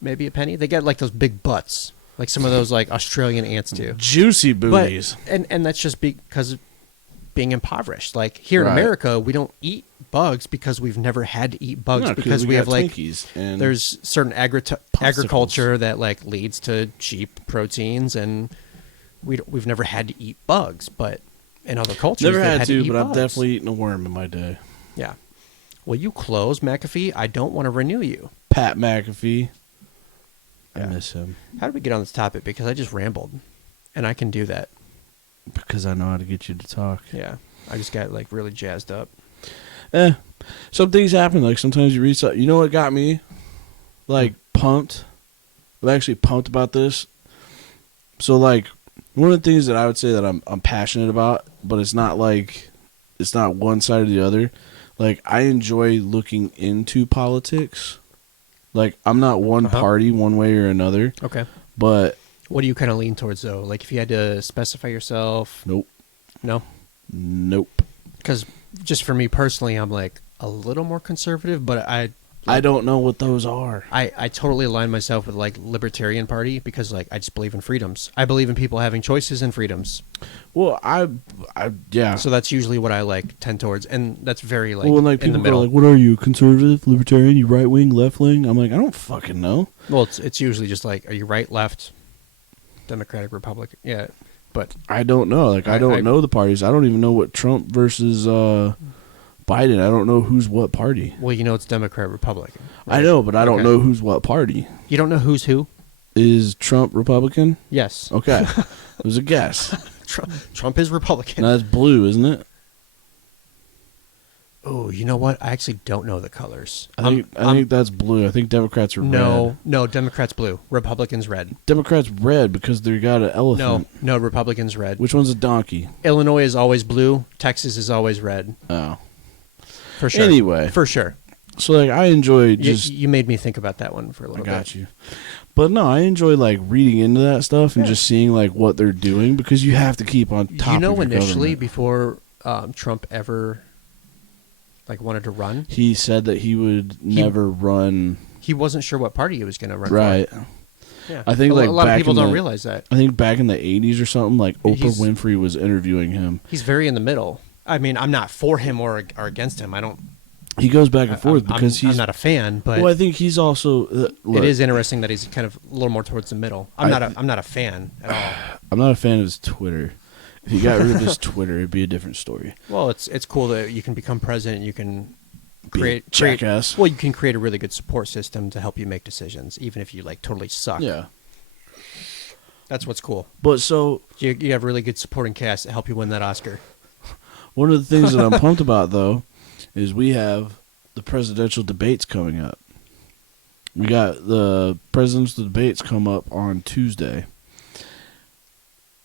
Maybe a penny. They get like those big butts, like some of those like Australian ants do. Juicy booties. But, and that's just because of being impoverished. Like here in America, we don't eat bugs because we've never had to eat bugs because we have like and there's certain agriculture that like leads to cheap proteins, and we've never had to eat bugs. But in other cultures, never had to, eat but bugs. I've definitely eaten a worm in my day. Yeah. Well, you close, McAfee. I don't want to renew you. Pat McAfee. Yeah. I miss him. How did we get on this topic? Because I just rambled, and I can do that. Because I know how to get you to talk. Yeah. I just got like really jazzed up. Some things happen. Like sometimes you read something. You know what got me like pumped? I'm actually pumped about this. So like one of the things that I would say that I'm passionate about, but it's not like it's not one side or the other. Like I enjoy looking into politics. Like I'm not one party one way or another. Okay. But what do you kind of lean towards though? Like if you had to specify yourself? Nope. No? Nope. Because just for me personally, I'm like a little more conservative, but I don't know what those are. I totally align myself with like Libertarian Party because like I just believe in freedoms. I believe in people having choices and freedoms. Well, yeah. So that's usually what I like tend towards, and that's very like like in the people middle. Go like, what are you, conservative, libertarian, you right wing, left wing? I'm like, I don't fucking know. Well, it's usually just like, are you right, left, Democratic, Republican? Yeah, but I don't know. Like I don't know the parties. I don't even know what Trump versus Biden. I don't know who's what party. Well, you know it's Democrat, Republican. Right? I know, but I don't know who's what party. You don't know who's who? Is Trump Republican? Yes. Okay. It was a guess. Trump is Republican. Now, that's blue, isn't it? Oh, you know what? I actually don't know the colors. I think that's blue. I think Democrats are red. No, Democrats blue. Republicans red. Democrats red because they got an elephant. No, Republicans red. Which one's a donkey? Illinois is always blue. Texas is always red. Oh. For sure. Anyway. For sure. So, like, I enjoy just... You made me think about that one for a little bit. I got you. But, no, I enjoy, like, reading into that stuff and just seeing, like, what they're doing because you have to keep on top of your initially, government. Before Trump ever, like, wanted to run... He said that he would never run... He wasn't sure what party he was going to run for. Yeah. I think, like, a lot of people don't realize that. I think back in the 80s or something, like, Oprah Winfrey was interviewing him. He's very in the middle. I mean, I'm not for him or against him. I don't... He goes back and forth because I'm not a fan, but well, I think he's also. It is interesting that he's kind of a little more towards the middle. I'm not a fan at all. I'm not a fan of his Twitter. If he got rid of his Twitter, it'd be a different story. Well, it's cool that you can become president. You can create jackass. Well, you can create a really good support system to help you make decisions, even if you like totally suck. Yeah, that's what's cool. But so you have really good supporting cast to help you win that Oscar. One of the things that I'm pumped about though is we have the presidential debates coming up. We got the presidential debates come up on Tuesday.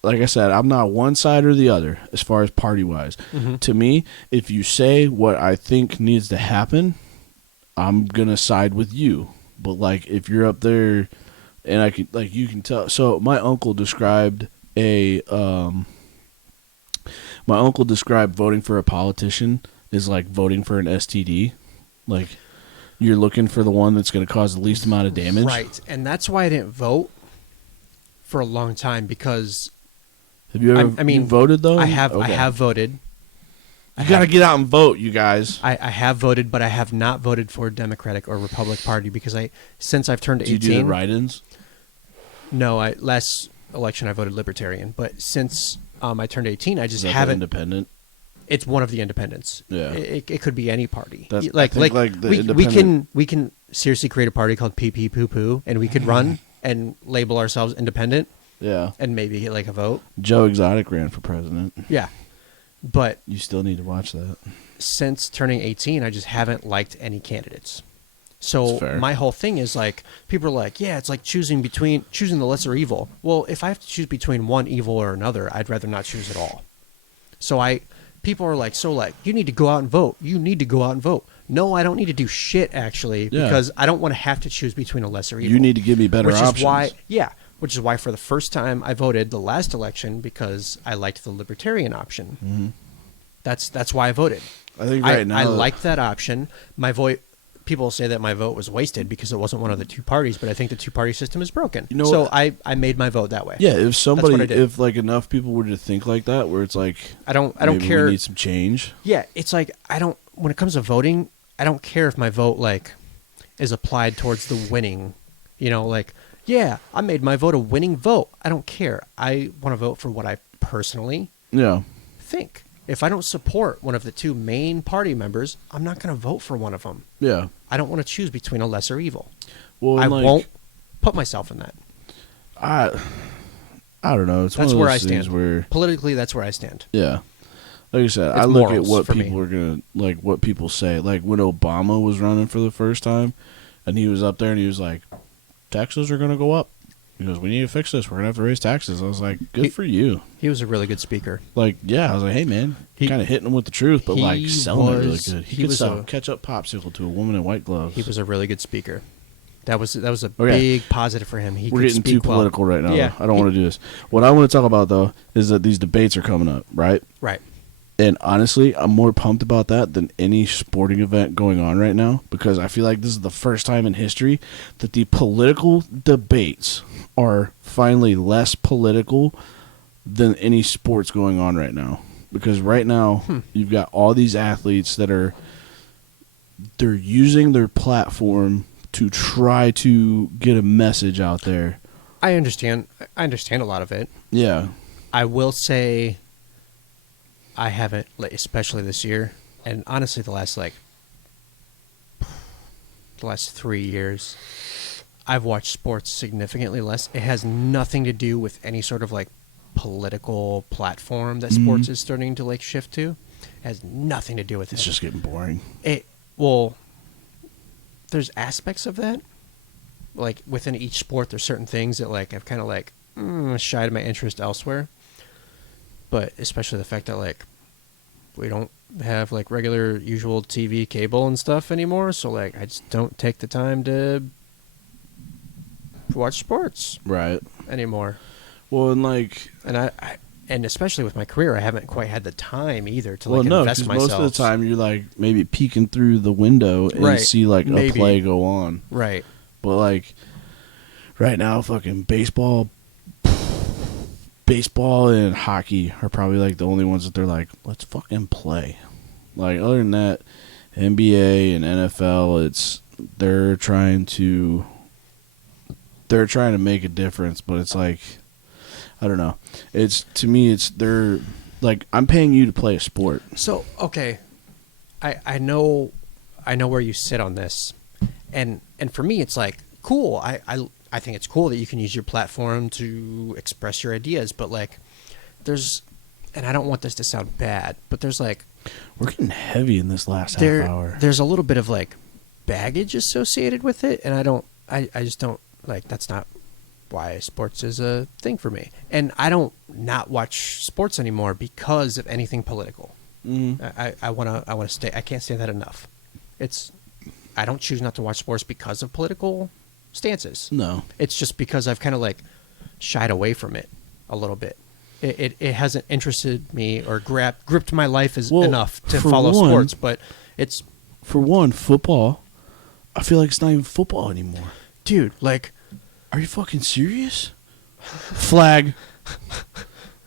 Like I said, I'm not one side or the other as far as party-wise. Mm-hmm. To me, if you say what I think needs to happen, I'm going to side with you. But, like, if you're up there and I can, like, you can tell. So, my uncle described voting for a politician is like voting for an STD. Like, you're looking for the one that's going to cause the least amount of damage. Right. And that's why I didn't vote for a long time because... Have you ever you voted, though? I have. Okay. I have voted. You got to get out and vote, you guys. I have voted, but I have not voted for Democratic or Republican Party because since I've turned 18... Do you do the write-ins? No, last election I voted Libertarian, but since I turned 18, I just haven't... independent? It's one of the independents. Yeah. It could be any party. That's, we can seriously create a party called Pee Pee Poo Poo, and we could run and label ourselves independent. Yeah. And maybe get like a vote. Joe Exotic ran for president. Yeah. But you still need to watch that. Since turning 18, I just haven't liked any candidates. So my whole thing is like, people are like, yeah, it's like choosing the lesser evil. Well, if I have to choose between one evil or another, I'd rather not choose at all. So people are like, you need to go out and vote. You need to go out and vote. No, I don't need to do shit, actually, because I don't want to have to choose between a lesser evil. You need to give me better options. Which is why for the first time I voted the last election because I liked the libertarian option. Mm-hmm. That's why I voted. I think now I liked that option. My vote. People say that my vote was wasted because it wasn't one of the two parties, but I think the two-party system is broken. You know so I made my vote that way. Yeah, if like enough people were to think like that, where it's like I don't care. We need some change. Yeah, it's like when it comes to voting, I don't care if my vote like is applied towards the winning. Yeah, I made my vote a winning vote. I don't care. I want to vote for what I personally think. If I don't support one of the two main party members, I'm not going to vote for one of them. Yeah. I don't want to choose between a lesser evil. Well, I won't put myself in that. I don't know. That's where I stand. Politically, that's where I stand. Yeah. Like I said, I look at what people are going to, what people say. Like when Obama was running for the first time, and he was up there and he was like, taxes are going to go up. He goes, we need to fix this. We're going to have to raise taxes. I was like, good for you. He was a really good speaker. I was like, hey, man, kind of hitting him with the truth, but selling it really good. He could sell a ketchup popsicle to a woman in white gloves. He was a really good speaker. That was a big positive for him. We're getting too political right now. Yeah, I don't want to do this. What I want to talk about, though, is that these debates are coming up, right? Right. And honestly, I'm more pumped about that than any sporting event going on right now because I feel like this is the first time in history that the political debates are finally less political than any sports going on right now. Because right now, you've got all these athletes that they're using their platform to try to get a message out there. I understand a lot of it. Yeah. I will say I haven't, especially this year, and honestly the last 3 years, I've watched sports significantly less. It has nothing to do with any sort of political platform that sports is starting to shift to. It has nothing to do with it. It's just getting boring. There's aspects of that. Within each sport, there's certain things that I've kind of shied my interest elsewhere. But especially the fact that we don't have regular usual TV cable and stuff anymore, so I just don't take the time to watch sports anymore. Well, and especially with my career, I haven't quite had the time either to invest myself. Most of the time you're maybe peeking through the window and see a play go on. Right. But right now, fucking baseball and hockey are probably the only ones that they're let's fucking play. Other than that, NBA and NFL, they're trying to make a difference, but it's I don't know. They're I'm paying you to play a sport. So okay, I know where you sit on this, and for me it's cool. I think it's cool that you can use your platform to express your ideas, but there's, and I don't want this to sound bad, but there's we're getting heavy in this last half hour. There's a little bit of baggage associated with it, and I don't I just don't like. That's not why sports is a thing for me. And I don't not watch sports anymore because of anything political. I wanna stay. I can't say that enough. I don't choose not to watch sports because of political stances. No, it's just because I've kind of like shied away from it a little bit. It hasn't interested me or gripped my life enough to follow sports. But it's for one, football. I feel like it's not even football anymore, dude. Like, are you fucking serious? Flag.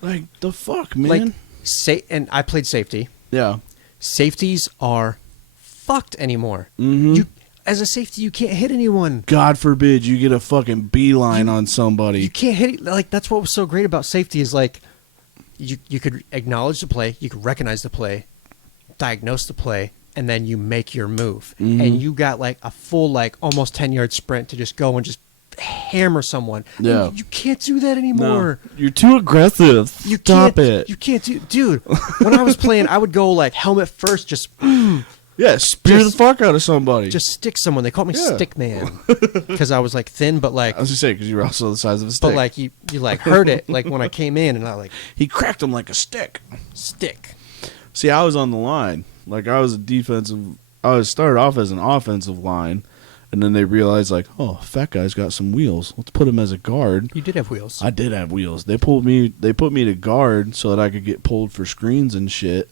Like the fuck, man. Like, and I played safety. Yeah. Safeties are fucked anymore. Mm-hmm. As a safety, you can't hit anyone. God forbid you get a fucking beeline on somebody. You can't hit. Like, that's what was so great about safety is like you could acknowledge the play, you could recognize the play, diagnose the play, and then you make your move. Mm-hmm. And you got like a full like almost 10-yard sprint to just go and just hammer someone. Yeah. And you can't do that anymore. No. You're too aggressive. Stop it. You can't do, dude. When I was playing, I would go like helmet first, just yeah, spear the fuck out of somebody. just stick someone. They called me Stick Man because I was like thin, but like I was gonna say because you were also the size of a stick. but like you like heard it like when I came in and I like he cracked him like a stick. stick. See, I was on the line. Like I was a defensive. I was started off as an offensive line, and then they realized like, oh, fat guy's got some wheels. Let's put him as a guard. You did have wheels. I did have wheels. They put me to guard so that I could get pulled for screens and shit.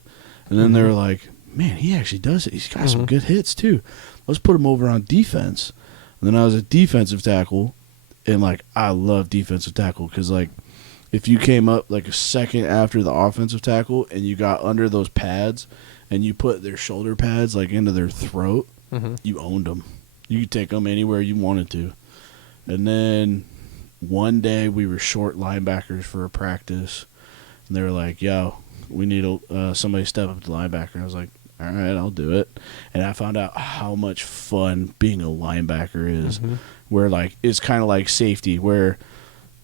And then they were like, man, he actually does it. He's got some good hits too. Let's put him over on defense. And then I was a defensive tackle, and like I love defensive tackle because like if you came up like a second after the offensive tackle and you got under those pads and you put their shoulder pads like into their throat, you owned them. You could take them anywhere you wanted to. And then one day we were short linebackers for a practice, and they were like, yo, we need somebody step up to linebacker. I was like, all right, I'll do it. And I found out how much fun being a linebacker is, where like it's kind of like safety, where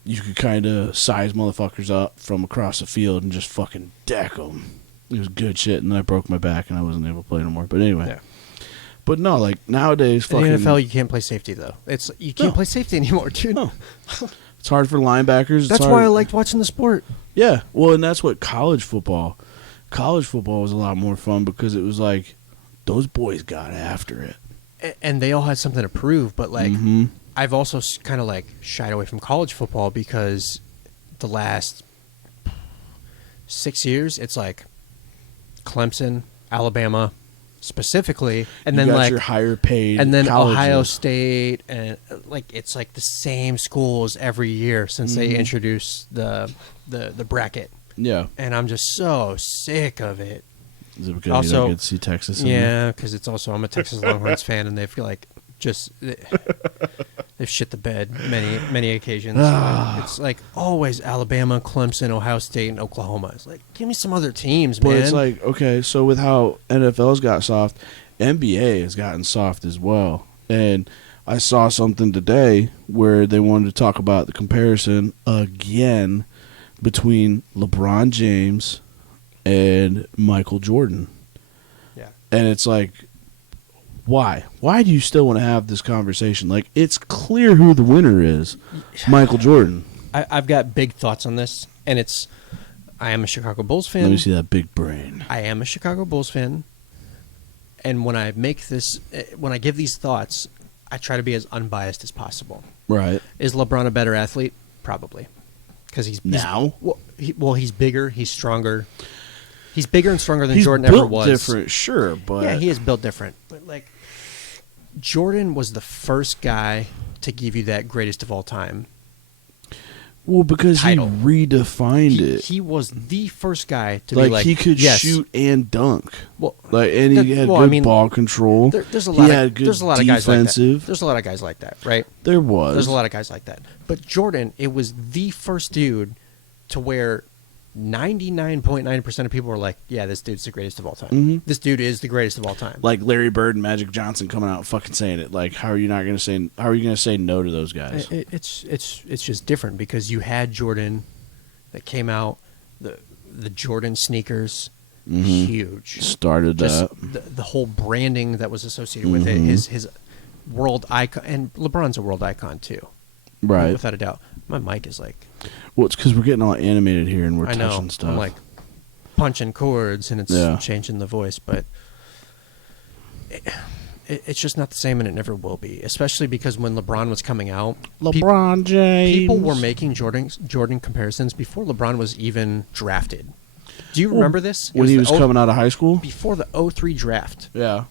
you could kind of size motherfuckers up from across the field and just fucking deck them. It was good shit, and then I broke my back and I wasn't able to play no more. But anyway. Yeah. But no, like nowadays, fucking in the NFL, you can't play safety though. You can't play safety anymore, dude. No. It's hard for linebackers. That's why I liked watching the sport. Yeah, well, and that's what college football was a lot more fun because it was like those boys got after it, and they all had something to prove. But like, I've also kind of like shied away from college football because the last 6 years, it's like Clemson, Alabama. Specifically, and then like your higher paid, and then colleges. Ohio State, and like it's like the same schools every year since they introduced the bracket. Yeah, and I'm just so sick of it. Is it because you don't get to see Texas? Yeah, because it's also I'm a Texas Longhorns fan, and they feel like they've shit the bed many occasions. It's like always Alabama, Clemson, Ohio State, and Oklahoma. It's like give me some other teams, man. But it's like okay, so with how NFL's got soft, NBA has gotten soft as well. And I saw something today where they wanted to talk about the comparison again between LeBron James and Michael Jordan. Yeah, and it's like. Why? Why do you still want to have this conversation? Like, it's clear who the winner is, Michael Jordan. I've got big thoughts on this, and I am a Chicago Bulls fan. Let me see that big brain. I am a Chicago Bulls fan, and when I give these thoughts, I try to be as unbiased as possible. Right. Is LeBron a better athlete? Probably, because he's bigger, he's stronger. He's bigger and stronger than Jordan ever was. He's built different, sure, but yeah, he is built different. But like, Jordan was the first guy to give you that greatest of all time. Well, because title. He redefined it. He was the first guy to like be like he could yes. shoot and dunk. Well, and he had good ball control. There's a lot of guys like that. There's a lot of guys like that, right? There was. There's a lot of guys like that. But Jordan, it was the first dude to where 99.9% of people were like, yeah, this dude's the greatest of all time. This dude is the greatest of all time. Like Larry Bird and Magic Johnson coming out and fucking saying it. Like, how are you going to say no to those guys? It's just different because you had Jordan that came out, the Jordan sneakers, huge. Started just that. the whole branding that was associated with it, his world icon, and LeBron's a world icon too, Right. without a doubt. My mic is like, Well, it's because we're getting all animated here and we're I know, touching stuff. I'm like punching chords and it's changing the voice, but it's just not the same, and it never will be. Especially because when LeBron was coming out, LeBron James. people were making Jordan comparisons before LeBron was even drafted. Do you remember this? When he was coming out of high school? Before the 03 draft. Yeah.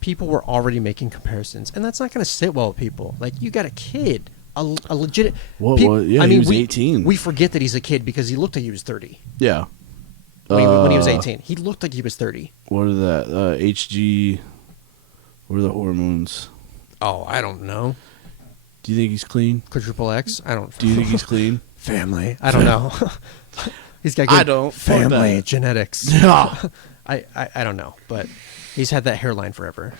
People were already making comparisons, and that's not going to sit well with people. Like, you got a kid, a legit. Yeah, he was 18. We forget that he's a kid because he looked like he was 30 Yeah. when he was 18. He looked like he was 30. What are that? HG. What are the hormones? Oh, I don't know. Do you think he's clean? Quadruple X? I don't. Do you think he's clean? Family? I don't know. He's got good I don't. family genetics. Yeah. I don't know, but he's had that hairline forever.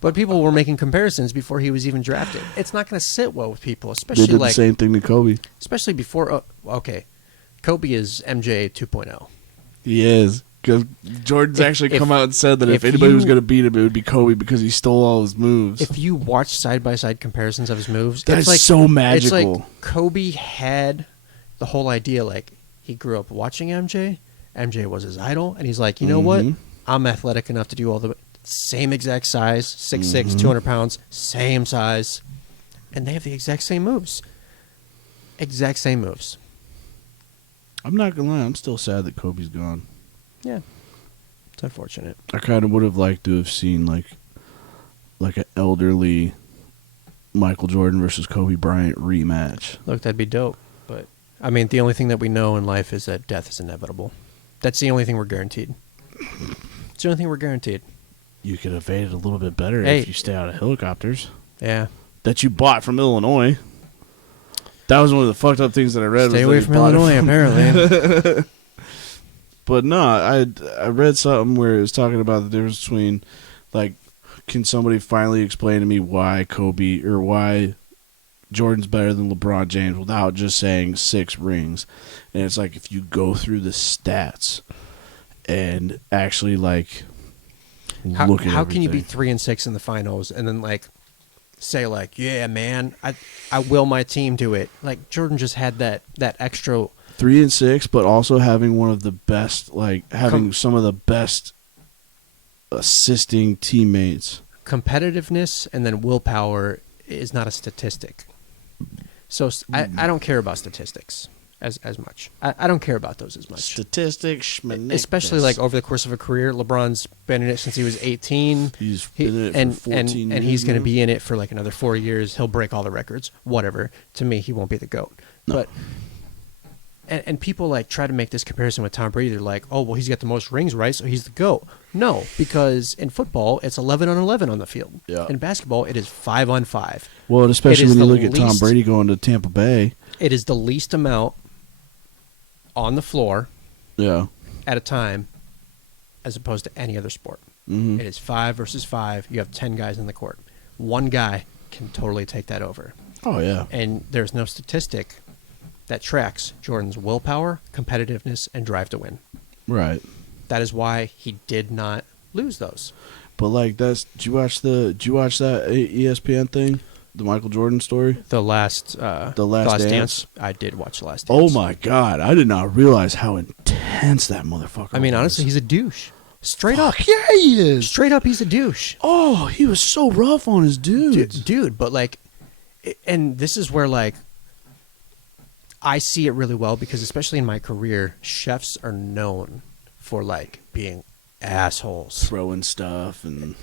But people were making comparisons before he was even drafted. It's not going to sit well with people, especially They did like the same thing to Kobe. especially before. Okay, Kobe is MJ 2.0. He is. Because Jordan's actually come out and said that if if anybody was you- going to beat him, it would be Kobe because he stole all his moves. If you watch side-by-side comparisons of his moves, That it's is like so It's magical. like Kobe had the whole idea, like he grew up watching MJ. MJ was his idol, and he's like, you know what? I'm athletic enough to do all the same exact size, 6'6", 200 pounds, same size, and they have the exact same moves. Exact same moves. I'm not going to lie. I'm still sad that Kobe's gone. Yeah, it's unfortunate. I kind of would have liked to have seen like an elderly Michael Jordan versus Kobe Bryant rematch. Look, that'd be dope. But I mean, the only thing that we know in life is that death is inevitable. That's the only thing we're guaranteed. It's the only thing we're guaranteed. You could evade it a little bit better Hey. if you stay out of helicopters Yeah. that you bought from Illinois. That was one of the fucked up things that I read. Stay was away that from he bought it Illinois, apparently. But no, I read something where it was talking about the difference between, like, can somebody finally explain to me why Kobe or why Jordan's better than LeBron James without just saying 6 rings? And it's like if you go through the stats and actually like look at How can you be everything. 3-6 in the finals and then like say like, yeah, man, I will my team do it? Like Jordan just had that extra 3-6, but also having one of the best, like having some of the best assisting teammates. competitiveness, and then willpower is not a statistic. So I don't care about statistics as much. I don't care about those as much. Statistics, Especially like over the course of a career. LeBron's been in it since he was 18. He's been in it for 14 and years he's going to now. be in it for like another 4 years. He'll break all the records. Whatever. To me, he won't be the GOAT. No. But and people like try to make this comparison with Tom Brady. They're like, oh, well, he's got the most rings, right? So he's the GOAT. No, because in football, it's 11 on 11 on the field. Yeah. In basketball, it is 5 on 5. Well, and especially It is when you the look at Tom least- Brady going to Tampa Bay. It is the least amount on the floor Yeah. at a time as opposed to any other sport. Mm-hmm. It is 5 versus 5. You have 10 guys in the court. One guy can totally take that over. Oh, yeah. And there's no statistic that tracks Jordan's willpower, competitiveness, and drive to win. Right. That is why he did not lose those. But, like, did you watch that ESPN thing? The Michael Jordan story? The last Dance? I did watch The Last Oh, Dance. my God. I did not realize how intense that motherfucker I mean, was. honestly, he's a douche. Straight up. Fuck yeah, he is. Straight up, he's a douche. Oh, he was so rough on his dudes. Dude, but like, and this is where like, I see it really well because especially in my career, chefs are known for like being assholes. Throwing stuff and...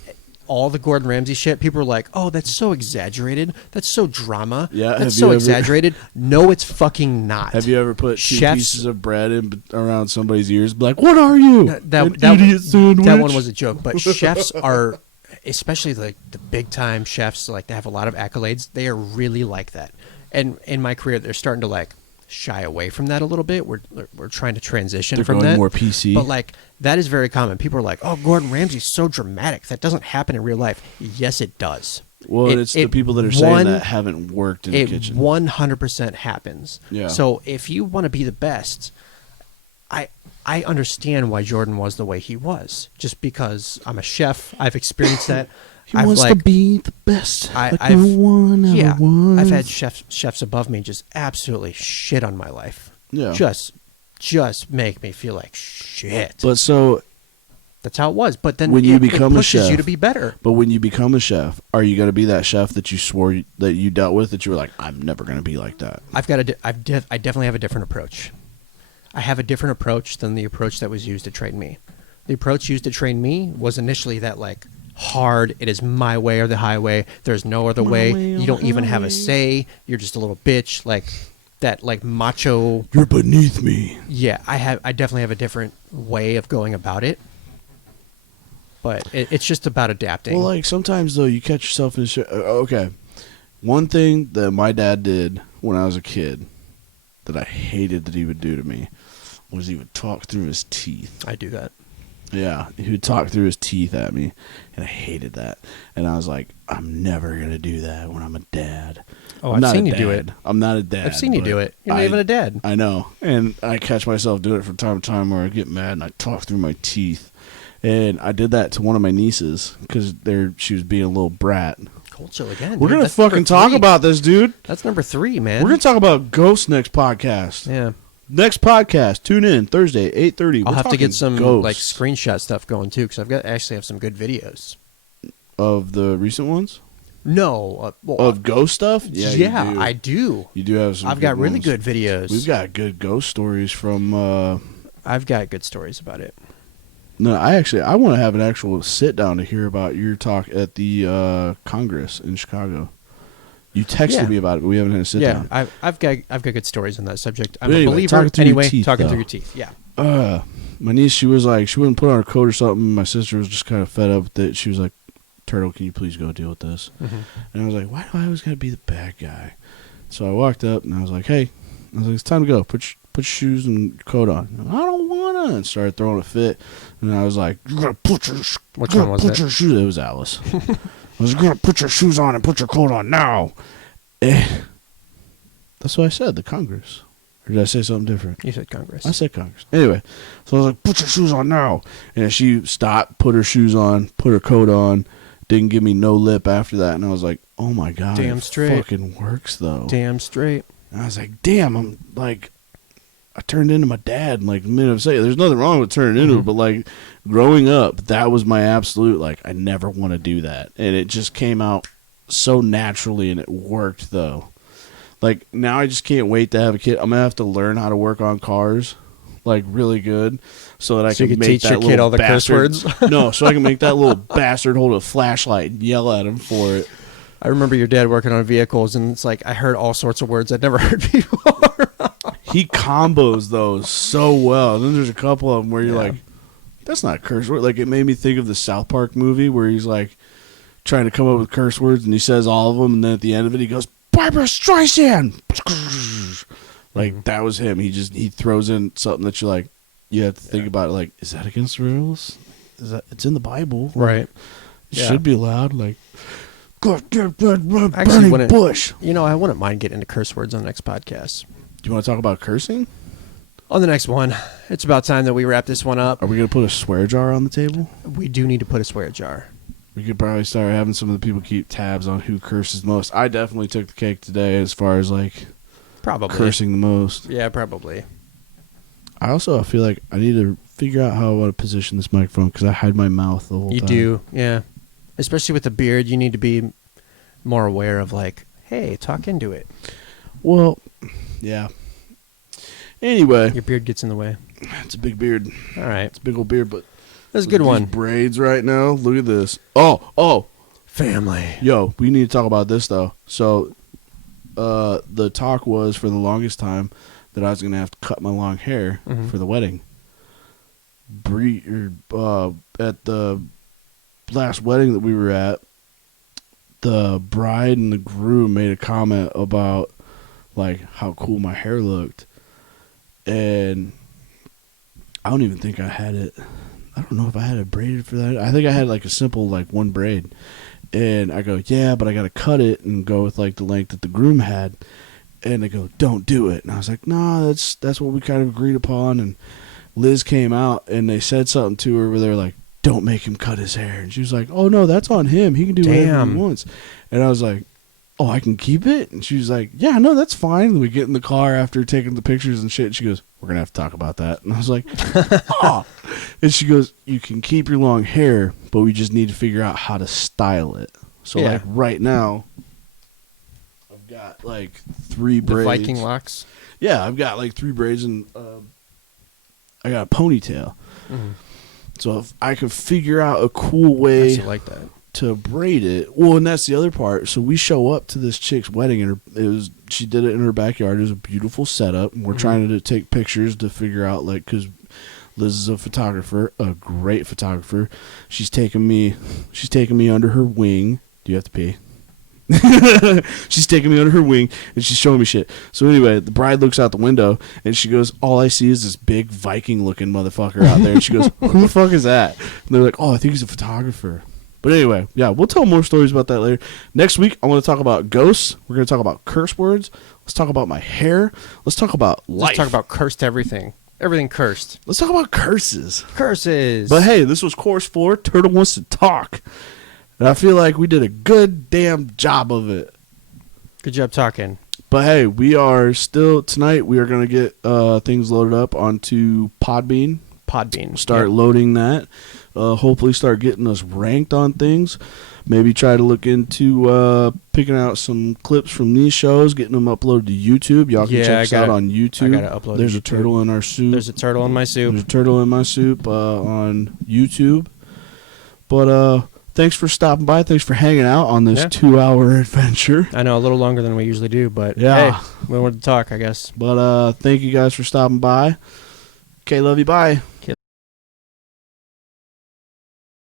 All the Gordon Ramsay shit, people are like, oh, that's so exaggerated. That's so drama. Yeah, have That's you so ever- exaggerated. No, it's fucking not. Have you ever put 2 Chefs- pieces of bread around somebody's ears? Be like, what are you? An idiot sandwich? That one was a joke. But chefs are, especially like the big time chefs, like they have a lot of accolades. They are really like that. And in my career, they're starting to like shy away from that a little bit. We're trying to transition They're from going that. more PC. But like that is very common. People are like, "Oh, Gordon Ramsay's so dramatic. That doesn't happen in real life." Yes, it does. Well, it's the people that are saying one- that haven't worked in the It kitchen. 100% happens. Yeah. So if you want to be the best, I understand why Jordan was the way he was. Just because I'm a chef, I've experienced that. He wants to be the best, I've no one ever was. I've had chefs above me just absolutely shit on my life. Yeah. Just make me feel like shit. But so that's how it was. But then when you become it a pushes chef, you to be better. But when you become a chef, are you going to be that chef that you swore that you dealt with that you were like, I'm never going to be like that? I definitely have a different approach. I have a different approach than the approach that was used to train me. The approach used to train me was initially that like hard, it is my way or the highway. There's no other way. You don't even have a say. You're just a little bitch. Like that, like macho. You're beneath me. Yeah, I definitely have a different way of going about it. But it's just about adapting. Well, like sometimes though, you catch yourself in okay. One thing that my dad did when I was a kid that I hated that he would do to me was he would talk through his teeth. I do that. Yeah, he would talk through his teeth at me, and I hated that. And I was like, I'm never going to do that when I'm a dad. Oh, I've seen you do it. I'm not a dad. I've seen you do it. You're not even a dad. I know. And I catch myself doing it from time to time where I get mad and I talk through my teeth. And I did that to one of my nieces because she was being a little brat. Cold chill again. We're going to fucking talk about this, dude. That's number 3, man. We're going to talk about ghosts next podcast. Yeah. Next podcast, tune in Thursday, 8:30. I'll have to get some ghosts. like screenshot stuff going too, because actually have some good videos of the recent ones. No, of ghost stuff. Yeah, I do. You do have some. I've got really good videos. We've got good ghost stories from. I've got good stories about it. No, I want to have an actual sit down to hear about your talk at the Congress in Chicago. You texted me about it, but we haven't had a sit down. Yeah, I've got good stories on that subject. I'm a believer. Talking through your teeth. Yeah. My niece, she was like, she wouldn't put on her coat or something. My sister was just kind of fed up with it. She was like, "Turtle, can you please go deal with this?" Mm-hmm. And I was like, "Why do I always got to be the bad guy?" So I walked up and I was like, "Hey," I was like, "It's time to go. Put your shoes and coat on." I don't wanna. And started throwing a fit. And I was like, "You gotta put your shoes." It was Alice. I was going to put your shoes on and put your coat on now. That's what I said, the Congress. Or did I say something different? You said Congress. I said Congress. Anyway, so I was like, put your shoes on now. And she stopped, put her shoes on, put her coat on, didn't give me no lip after that. And I was like, oh my God. Damn straight. It fucking works, though. Damn straight. And I was like, damn, I'm like, I turned into my dad. And like, the minute I'm saying, there's nothing wrong with turning into it, but like, growing up, that was my absolute, like, I never want to do that. And it just came out so naturally, and it worked, though. Like, now I just can't wait to have a kid. I'm going to have to learn how to work on cars, like, really good, so that I can make teach that your little kid all the bastard, curse words? No, so I can make that little bastard hold a flashlight and yell at him for it. I remember your dad working on vehicles, and it's like, I heard all sorts of words I'd never heard before. He combos those so well. And then there's a couple of them where you're like, that's not a curse word. Like, it made me think of the South Park movie where he's like trying to come up with curse words, and he says all of them, and then at the end of it he goes, Barbara Streisand. Like, that was him. He throws in something that you're like, you have to think about it, like, is that against the rules? It's in the Bible, right? It should be allowed. Like, Actually, bush. You know, I wouldn't mind getting into curse words on the next podcast. Do you want to talk about cursing? On the next one. It's about time that we wrap this one up. Are we going to put a swear jar on the table? We do need to put a swear jar. We could probably start having some of the people keep tabs on who curses most. I definitely took the cake today as far as, like, probably cursing the most. Yeah, probably. I feel like I need to figure out how I want to position this microphone because I hide my mouth the whole time. You do, yeah. Especially with the beard, you need to be more aware of, like, hey, talk into it. Well, yeah. Anyway. Your beard gets in the way. It's a big beard. All right. It's a big old beard, but that's a good one. Braids right now. Look at this. Oh. Family. Yo, we need to talk about this, though. So, the talk was for the longest time that I was going to have to cut my long hair for the wedding. At the last wedding that we were at, the bride and the groom made a comment about, like, how cool my hair looked. And I don't even think I had it. I don't know if I had it braided for that. I think I had, like, a simple, like, one braid. And I go, yeah, but I got to cut it and go with, like, the length that the groom had. And they go, don't do it. And I was like, nah, that's what we kind of agreed upon. And Liz came out and they said something to her where they were like, don't make him cut his hair. And she was like, oh, no, that's on him. He can do whatever Damn. he wants. And I was like, oh, I can keep it? And she was like, yeah, no, that's fine. And we get in the car after taking the pictures and shit. And she goes, we're going to have to talk about that. And I was like, oh. And she goes, you can keep your long hair, but we just need to figure out how to style it. So, Yeah. like, right now, I've got, like, 3 The braids. Viking locks. Yeah, I've got, like, 3 braids and I got a ponytail. Mm. So if I could figure out a cool way I like that. to braid it, well, and that's the other part. So we show up to this chick's wedding, and she did it in her backyard. It was a beautiful setup, and we're trying to take pictures to figure out, like, because Liz is a photographer, a great photographer. She's taking me under her wing. Do you have to pee? She's taking me under her wing and she's showing me shit. So anyway, the bride looks out the window and she goes, all I see is this big Viking looking motherfucker out there. And she goes, who the fuck is that? And they're like, oh, I think he's a photographer. But anyway, yeah, we'll tell more stories about that later. Next week, I want to talk about ghosts. We're going to talk about curse words. Let's talk about my hair. Let's talk about life. Let's talk about cursed everything. Everything cursed. Let's talk about curses. Curses. But hey, this was Course 4. Turtle Wants to Talk. And I feel like we did a good damn job of it. Good job talking. But hey, we are still, tonight we are going to get things loaded up onto Podbean. Start loading that. Hopefully start getting us ranked on things. Maybe try to look into picking out some clips from these shows, getting them uploaded to YouTube. Y'all can check us out on YouTube. I gotta upload There's a YouTube. turtle in our soup. There's a turtle in my soup. There's a turtle in my soup on YouTube. But thanks for stopping by. Thanks for hanging out on this 2-hour adventure. I know, a little longer than we usually do, but yeah, hey, we wanted to talk, I guess. But thank you guys for stopping by. Okay, love you. Bye.